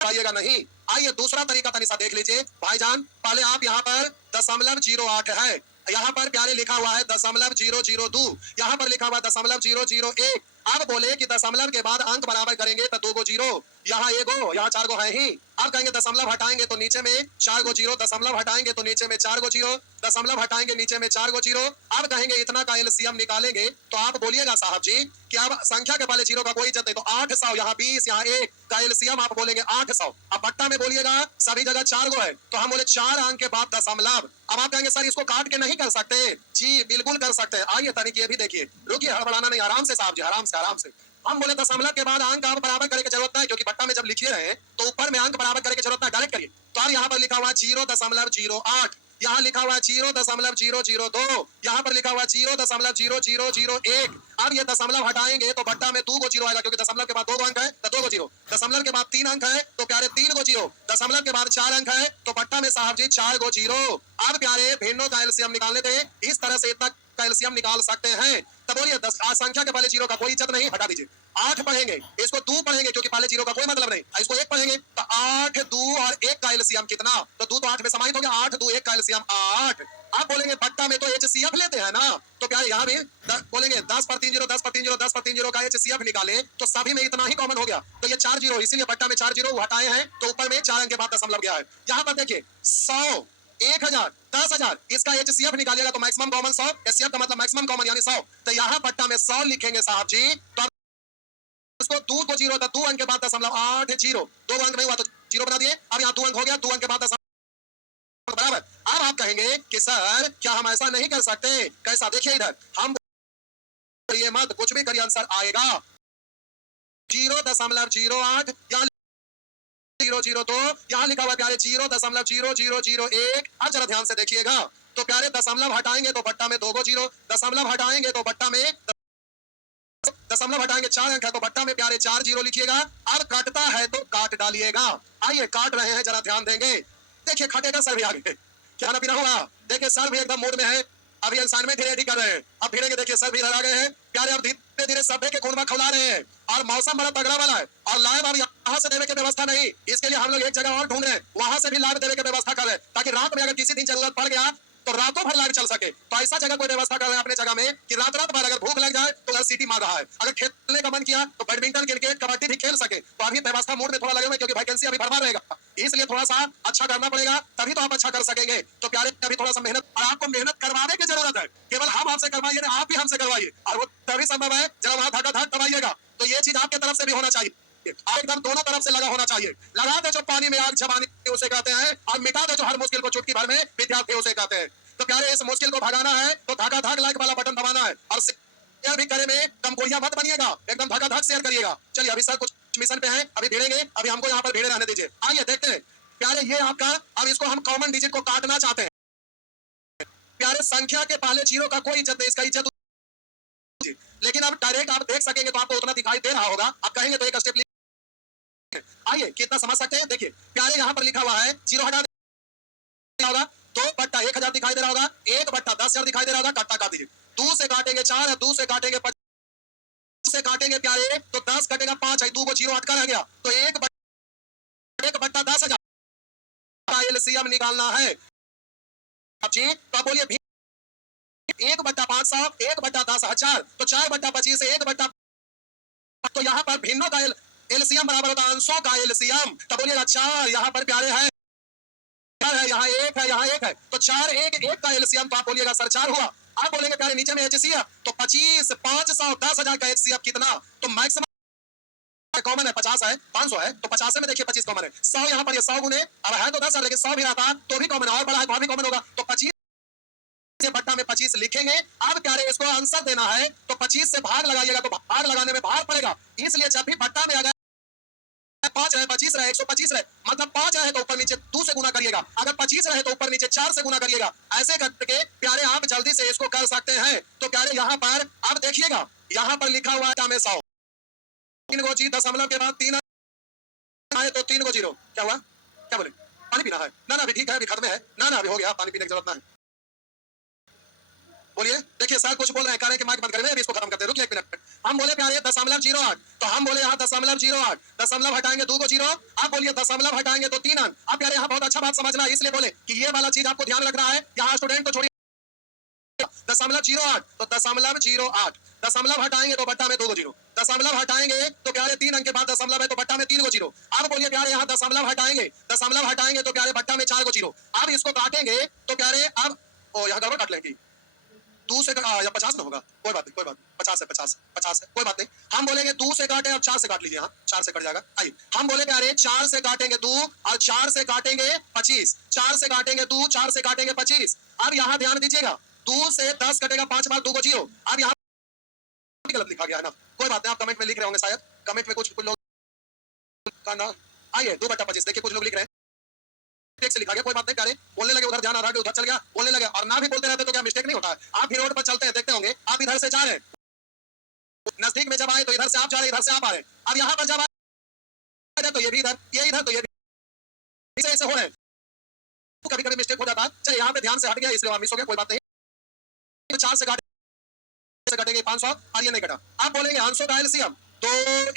आइएगा नहीं, आइए दूसरा तरीका तनिसा देख लीजिए भाईजान। पहले आप यहाँ पर 0.08 है, यहाँ पर प्यारे लिखा हुआ है 0.002, यहाँ पर लिखा हुआ 0.001। अब बोले कि दशमलव के बाद अंक बराबर करेंगे तो 2 गो 0, यहाँ 1 गो, यहाँ 4 गो है ही। अब कहेंगे दशमलव हटाएंगे तो नीचे में 4 गो 0, दशमलव हटाएंगे तो नीचे में 4 गो 0, दशमलव हटाएंगे नीचे में 4 गो 0। अब कहेंगे इतना का एलसीएम निकालेंगे, तो आप बोलिएगा साहब जी कि अब संख्या के पहले 0 का कोई इज्जत नहीं, तो 800, यहाँ 20, यहाँ 1 का एलसीएम आप बोलेंगे 800। अब पट्टा में बोलिएगा सभी जगह 4 गो है, तो हम बोले 4 अंक के बाद दशमलव। अब आप कहेंगे सर इसको काट के नहीं कर सकते। जी बिल्कुल कर सकते हैं, आइए तनिक ये भी देखिए, रुकिए हड़बड़ाना नहीं, आराम से साहब जी, आराम से आराम से। हम बोले दशमलव के बाद अंक आप बराबर करने की जरूरत नहीं, क्योंकि पट्टा में जब लिखे रहे तो ऊपर में अंक बराबर करने की जरूरत नहीं, डायरेक्ट करिए। तो अब यहाँ पर लिखा हुआ 0.08, यहाँ लिखा हुआ 0.002, यहाँ पर लिखा हुआ 0.0001। अब ये दशमलव हटाएंगे तो बट्टा में 2 गो 0 आएगा, क्योंकि दशमलव के बाद 2 गो अंक है तो 2 गो 0, दशमलव के बाद 3 अंक है तो प्यारे 3 गो 0, दशमलव के बाद 4 अंक है तो बट्टा में साहब जी 4 गो 0। अब प्यारे भिन्नों का एलसीएम निकालने थे, इस तरह से इतना का एलसीएम निकाल सकते हैं। तब बोलिए संख्या के पहले 0 का कोई इज्जत नहीं, हटा दीजिए। 8 पढ़ेंगे, इसको 2 पढ़ेंगे क्योंकि पहले 0 का कोई मतलब नहीं, इसको 1 पढ़ेंगे तो 8 2 और 1 का एलसीएम कितना, तो 2 तो 8 में समाहित हो गया, 8 2 1 का एलसीएम 8। आप बोलेंगे बट्टा में तो एचसीएफ लेते हैं ना, तो क्या यहाँ भी बोलेंगे 10 पर 3 0, 10 पर 3 0, 10 पर 3 0 का एचसीएफ निकाले तो सभी में इतना ही कॉमन हो गया, तो ये 4 0, इसीलिए बट्टा में 4 0 हटाए हैं, तो ऊपर में 4 अंक के बाद दशमलव गया है। यहाँ पर देखिए 100 1000 10,000, इसका एचसीएफ निकालिएगा तो मैक्सिमम कॉमन 100, एचसीएफ का मतलब मैक्सिमम कॉमन यानी 100, तो यहाँ पट्टा में 100 लिखेंगे साहब जी। तो इसको 2 को 0 था, 2 अंक के बाद दशमलव 8 0, 2 अंक नहीं हुआ तो 0 बना दिए। अब यहाँ 2 अंक हो गया, 2 अंक के बाद दशमलव बराबर। अब आप कहेंगे कि सर क्या हम ऐसा नहीं कर सकते, कैसा, देखिए इधर हम ये मत, कुछ भी करिए आंसर आएगा। 0.08 यहाँ 002 यहाँ लिखा हुआ प्यारे 0.0001। अब जरा ध्यान से देखिएगा, तो प्यारे दशमलव हटाएंगे तो बट्टा में 2 गो जीरो, दशमलव हटाएंगे तो बट्टा में दशमलव हटाएंगे 4 अंक है तो बट्टा में प्यारे 4 जीरो लिखिएगा। अब काटता है तो काट डालिएगा। आइए काट रहे हैं, जरा ध्यान देंगे। देखिए खटेगा सर भी आगे, खाना पीना होगा। देखिए सर भी एकदम मूड में है, अभी असाइनमेंट रेडी कर रहे हैं। अब भिड़ेंगे, देखिए सर भी इधर आ गए हैं प्यारे। अब धीरे धीरे सभ्य के खून में खौला रहे हैं और मौसम बड़ा तगड़ा वाला है और लाइव अब यहाँ से देने की व्यवस्था नहीं, इसके लिए हम लोग एक जगह और ढूंढ रहे हैं, वहां से भी लाइव देने की व्यवस्था कर रहे हैं, ताकि रात में अगर किसी दिन जरूरत पड़ गया तो रातों भर लाइव चल सके। तो ऐसा जगह कोई व्यवस्था कर रहे हैं अपने जगह में कि रात रात भर अगर भूख लग जाए तो अगर सीटी मार रहा है, अगर खेलने का मन किया तो बैडमिंटन क्रिकेट कबड्डी भी खेल सके। तो अभी व्यवस्था मोड में थोड़ा लगे हुए, क्योंकि वैकेंसी अभी भरवा रहेगा, इसलिए थोड़ा सा अच्छा करना पड़ेगा, तभी तो आप अच्छा कर सकेंगे। तो प्यारे अभी थोड़ा सा मेहनत, और आपको मेहनत करवाने की जरूरत है, केवल हम आपसे करवाइए ना, आप भी हमसे करवाइए, और वो तभी संभव है जब वहां धक्का धक दबाइएगा। तो ये चीज आपके तरफ से भी होना चाहिए, एकदम दोनों तरफ से लगा होना चाहिए। लगा दे जो पानी में आग जवानी उसे कहते हैं, और मिटा दे जो हर मुश्किल को चुटकी भर में विद्यार्थी उसे कहते हैं। तो प्यारे इस मुश्किल को भगाना है तो धक्का धक लाइक वाला बटन दबाना है, और शेयर भी करे में कम गोलियां मत बनिएगा, एकदम धक्का धक शेयर करिएगा। चलिए अभी सर कुछ मिशन पे हैं, अभी भिड़ेंगे, अभी हमको यहाँ पर भिड़े रहने दीजिए। आइए देखते हैं प्यारे, ये आपका, अब इसको हम कॉमन डिजिट को काटना चाहते हैं। प्यारे संख्या के पहले जीरो का कोई इज्जत नहीं, इसका इज्जत, लेकिन अब डायरेक्ट आप देख सकेंगे तो आपको उतना दिखाई दे रहा होगा। आप कहेंगे तो एक स्टेप, आइए कितना समझ सकते हैं। देखिए प्यारे यहाँ पर लिखा हुआ है, जीरो हटा होगा, 2/1000 दिखाई दे रहा होगा, 1/10,000 दिखाई दे रहा होगा, काटना काट दीजिए। 2 से काटेंगे 4 है, 2 से काटेंगे 5 से काटेंगे प्यारे तो 10 कटेगा 5 है, 2 को जीरो अटका रह गया, तो 1/10,000 का एलसीएम निकालना है। अब जी तो आप बोलिए 1/500, 1/10,000, तो 4/25 से 1/, तो यहाँ पर भिन्नों का एलसीएम बराबर होता है अंशों का एलसीएम। तो बोलिएगा 4 यहाँ पर प्यारे है, यहाँ 1 है, यहाँ 1 है, तो 4 1 1 का एलसीएम, तो आप बोलिएगा सर 4 हुआ। आप बोलेंगे प्यारे नीचे में एचसीएफ, तो 25 500 10,000 का एचसीएफ कितना, तो मैक्सिमम कॉमन है 50 है, 500 है, तो 50 में देखिए 25 कॉमन है, 100 यहाँ पर, ये 100 गुने, अब है तो 10 है, लेकिन 100 भी रहता तो भी कॉमन है, और बड़ा है तो भी कॉमन होगा, तो 25 से बट्टा में 25 लिखेंगे। अब प्यारे इसको आंसर देना है तो 25 से भाग लगाइएगा, तो भाग लगाने में भाग पड़ेगा, इसलिए जब भी बट्टा में अगर 5 रहे, 25 रहे, 125 रहे, मतलब 5 रहे तो ऊपर नीचे 2 से गुना करिएगा, अगर 25 रहे तो ऊपर नीचे 4 से गुना करिएगा। ऐसे करके प्यारे आप जल्दी से इसको कर सकते हैं। तो प्यारे यहाँ पर अब देखिएगा, यहाँ पर लिखा हुआ है में 100, 3 गो जी दशमलव के बाद 3 आए तो 3 गो जीरो, क्या हुआ, क्या बोले, पानी पीना है ना, ना अभी ठीक है, अभी खत्म है ना, ना अभी हो गया, पानी पीने की जरूरत ना है। बोलिए, देखिए सर कुछ बोल रहे हैं, कह रहे हैं कि माइक बंद करें, अभी इसको खत्म करते हैं, रुकिए 1 मिनट। हम बोले प्यारे 0.08, तो हम बोले यहाँ 0.08, दशमलव हटाएंगे 2 को जीरो, आप बोलिए दशमलव हटाएंगे तो 3 अंक। आप प्यारे यहाँ बहुत अच्छा बात समझना है, इसलिए बोले कि ये वाला चीज आपको ध्यान रखना है। यहाँ स्टूडेंट को छोड़िए, 0.08, तो 0.08, दशमलव हटाएंगे तो बट्टा में 2 को जीरो, दशमलव हटाएंगे तो प्यारे 3 अंक के बाद दशमलव है तो बट्टा में 3 को जीरो। अब बोलिए प्यारे यहाँ दशमलव हटाएंगे तो प्यारे बट्टा में 4 को जीरो। अब इसको काटेंगे तो प्यारे, अब ओ यहाँ गड़बड़ काट लेंगे, 2 से या 50 ना होगा, कोई बात नहीं, कोई बात नहीं, 50 है, 50 है, कोई बात नहीं। हम बोलेंगे 2 से काटे, अब 4 से काट लीजिए, हाँ 4 से कट जाएगा। आइए हम बोले अरे 4 से काटेंगे 2 और 4 से काटेंगे 25, 4 से काटेंगे 2, 4 से काटेंगे 25। अब यहाँ ध्यान दीजिएगा, 2 से 10 कटेगा 5 बार 2 को जीरो। अब यहाँ गलत लिखा गया है ना, कोई बात नहीं, आप कमेंट में लिख रहे होंगे शायद, कमेंट में कुछ लोग का ना, आइए 2/25, देखिए कुछ लोग लिख रहे हैं मिस्टेक से लिखा गया, कोई बात नहीं, करे बोलने लगे उधर ध्यान आ रहा है, उधर चल गया बोलने लगे, और ना भी बोलते रहते तो क्या मिस्टेक नहीं होता है। आप भी रोड पर चलते हैं, देखते होंगे, आप इधर से जा रहे हैं, नजदीक में जब आए तो इधर से आप जा रहे हैं, इधर से आप आ रहे हैं, अब यहाँ पर जब आए तो ये भी इधर, ये इधर, तो ये भी ऐसे हो रहे हैं, तो कभी कभी मिस्टेक हो जाता है। चलिए यहाँ पे ध्यान से हट गया, इसलिए मिस हो गया, कोई बात नहीं। 4 से कटेंगे 500 और ये नहीं कटा। आप बोलेंगे अंशों का एलसीएम, तो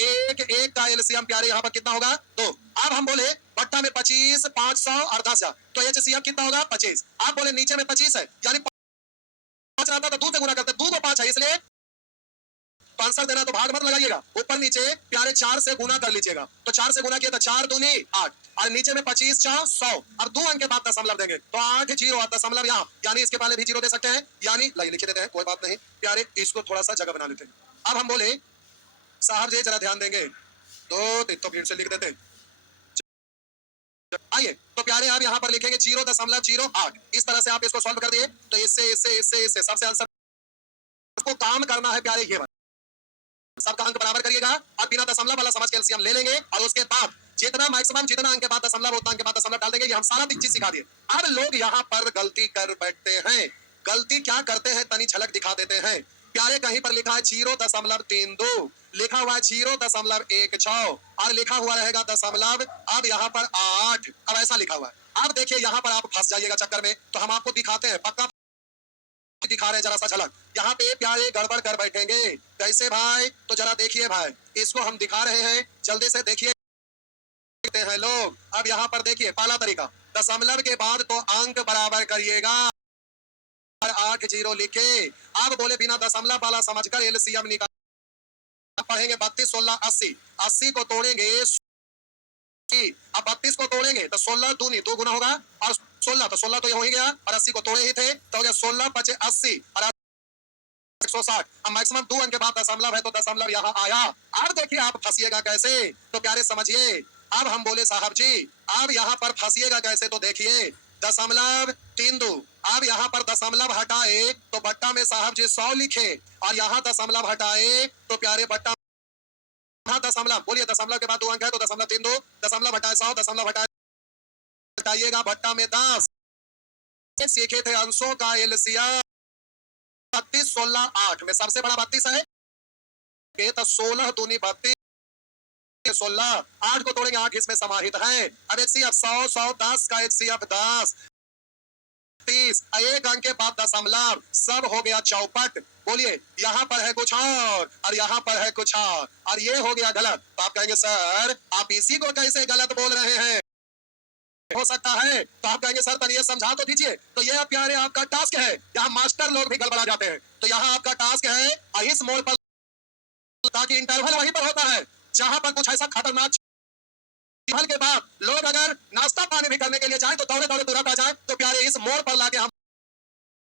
1 1 का एलसीएम प्यारे यहाँ पर कितना होगा 2। अब हम बोले बट्टा में 25 500 और 10,000, तो एचसीएम कितना होगा 25। आप बोले नीचे में 25 है, यानी 5 रहता तो 2 से गुना करते, 2 को 5 है, इसलिए तो आंसर देना तो भाग मत लगाइएगा, ऊपर नीचे प्यारे 4 से गुना कर लीजिएगा, तो 4 से गुना किया तो 4 दूनी 8, और नीचे में 25 4 100, और 2 अंक के बाद दशमलव देंगे तो 8 जीरो, दशमलव यहाँ, यानी इसके पहले भी जीरो दे सकते हैं, यानी लिख देते हैं, कोई बात नहीं प्यारे, इसको थोड़ा सा जगह बना लेते हैं। अब हम बोले साहब जी जरा ध्यान देंगे, तो भीड़ से लिख देते। आइए तो प्यारे आप यहाँ पर लिखेंगे 0.08, इस तरह से आप इसको सॉल्व कर दिए, तो इससे सबसे आंसर आपको काम करना है प्यारे, ये सबका अंक बराबर करिएगा और बिना दशमलव वाला समझ के एलसीएम ले लेंगे और उसके बाद जितना मैक्सिमम जितना अंक के बाद दशमलव उतना अंक के बाद दशमलव डाल देंगे। ये हम सारा चीज सिखा दिए। अब लोग यहाँ पर गलती कर बैठते हैं। गलती क्या करते हैं तनी झलक दिखा देते हैं प्यारे। कहीं पर लिखा है 0.32, लिखा हुआ है 0.16 और लिखा हुआ रहेगा दशमलव, अब यहाँ पर 8, अब ऐसा लिखा हुआ है। अब देखिए यहाँ पर आप फंस जाइएगा चक्कर में, तो हम आपको दिखाते हैं, पक्का दिखा रहे हैं जरा सा झलक। यहाँ पे प्यारे गड़बड़ कर बैठेंगे कैसे भाई, तो जरा देखिए भाई, इसको हम दिखा रहे हैं, जल्दी से देखिए हैं लोग। अब यहाँ पर देखिए पहला तरीका, दशमलव के बाद तो अंक बराबर करिएगा और 8 0 लिखे। अब बोले बिना दशमलव वाला समझकर एलसीएम निकाल पढ़ेंगे 32 16 80, 80 को तोड़ेंगे, अब 32 को तोड़ेंगे तो 16 दूनी 2 गुना होगा और 16 तो 16 तो ये हो ही गया और 80 को तोड़े ही थे तो हो गया 16 बचे 80 और 160। अब मैक्सिमम 2 अंक के बाद दशमलव है तो दशमलव यहाँ आया। अब देखिए आप फंसिएगा कैसे, तो प्यारे समझिए। अब हम बोले साहब जी अब यहाँ पर फंसिएगा कैसे, तो देखिए दशमलव 3 2, अब यहाँ पर दशमलव हटाए तो बट्टा में साहब जी 100 लिखे और यहाँ दशमलव हटाए तो प्यारे बट्टा दशमलव, बोलिए दशमलव के बाद 2 अंक है तो दशमलव 3 2, दशमलव हटाए 100, दशमलव हटाइएगा बट्टा में 10। सीखे थे अंशों का एलसीएम 32 16 8 में सबसे बड़ा 32 है तो 16 दूनी 32, 16 8 को तोड़ेंगे 8 इसमें समाहित है। अब एचसीएफ 100 100 10 का एचसीएफ 10 30, एक अंक के बाद दशमलव, सब हो गया चौपट। बोलिए यहाँ पर है कुछ और यहाँ पर है कुछ और ये हो गया गलत। तो आप कहेंगे सर आप इसी को कैसे गलत बोल रहे हैं, हो सकता है तो आप कहेंगे सर तनिए समझा तो दीजिए। तो ये प्यारे आपका टास्क है, यहाँ मास्टर लोग भी गड़बड़ा जाते हैं। तो यहाँ आपका टास्क है इस मोड़ पर, ताकि इंटरवल वहीं पर होता है जहां पर कुछ ऐसा खतरनाक इंटरवल के बाद लोग अगर नाश्ता पानी भी करने के लिए जाए तो दौड़े दौड़े तुरंत आ जाए। तो प्यारे इस मोड़ पर लाके हम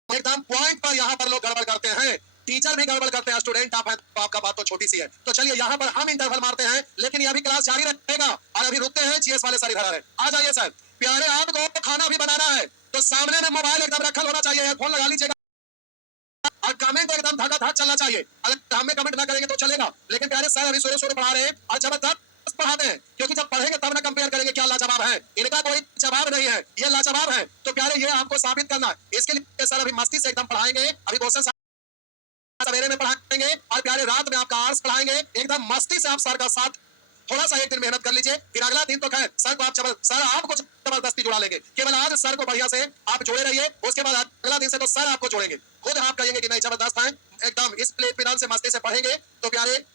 एकदम पॉइंट पर यहाँ पर लोग गड़बड़ करते हैं, टीचर भी गड़बड़ करते हैं, स्टूडेंट आप हैं तो आपका बात तो छोटी सी है। तो चलिए यहाँ पर हम इंटरवल मारते हैं, लेकिन ये अभी क्लास जारी रहेगा और अभी रुकते हैं, जीएस वाले सर इधर आ जाइए सर। प्यारे आपको खाना भी बनाना है तो सामने में मोबाइल एकदम रखल होना चाहिए, हेडफोन लगा लीजिएगा और कमेंट एकदम धड़ाधड़ चलना चाहिए। अगर हमें कमेंट ना करेंगे तो चलेगा, लेकिन प्यारे सर अभी शुरू पढ़ा रहे हैं और जबरदस्त पढ़ाते हैं, क्योंकि जब पढ़ेंगे तब ना कंपेयर करेंगे क्या लाजवाब है, इनका कोई जवाब नहीं है, ये लाजवाब है। तो प्यारे ये आपको साबित करना है, इसके लिए सर अभी मस्ती से एकदम पढ़ाएंगे। अभी क्वेश्चन सवेरे में पढ़ाएंगे और प्यारे रात में आपका आर्ट्स पढ़ाएंगे, एकदम मस्ती से आप सर का साथ थोड़ा सा एक दिन मेहनत कर लीजिए, फिर अगला दिन तो खैर सर को आप सर आपको जबरदस्ती जुड़ा लेंगे। केवल आज सर को बढ़िया से आप जोड़े रहिए, उसके बाद अगला दिन से तो सर आपको जोड़ेंगे, खुद आप कहेंगे कि नहीं जबरदस्त है, एकदम इस प्ले फिनाल से मस्ती से पढ़ेंगे। तो प्यारे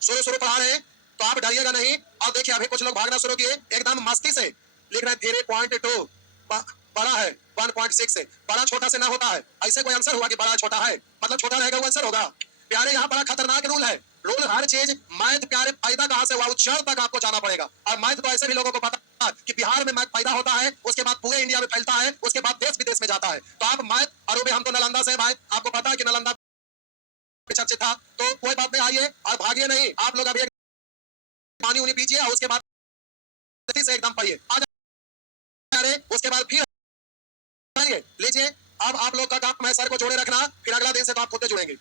शुरू पढ़ा रहे हैं तो आप डरिएगा नहीं। और देखिए अभी कुछ लोग भागना शुरू किए, एकदम मस्ती से लिख रहे हैं 3.2 बड़ा है 1.6 से, बड़ा छोटा से ना होता है, ऐसे कोई आंसर हुआ कि बड़ा छोटा है मतलब छोटा रहेगा वो आंसर होगा। प्यारे यहाँ बड़ा खतरनाक रूल है, रूल हर चीज मैथ प्यारे पैदा कहां से हुआ उच्चार तक आपको जाना पड़ेगा। और मैथ तो ऐसे भी लोगों को पता कि बिहार में मैथ पैदा होता है, उसके बाद पूरे इंडिया में फैलता है, उसके बाद देश विदेश में जाता है। तो आप मैथ, और हम तो नालंदा से भाई, आपको पता है कि नालंदा चर्चित था, तो कोई बात नहीं, आइए और भागिए नहीं, आप लोग अभी पानी उनी पीजिए और उसके बाद से एकदम पढ़िए, उसके बाद फिर लीजिए। अब आप लोग का काम है सर को जोड़े रखना, फिर अगला दिन से तो आप खुद जुड़ेंगे।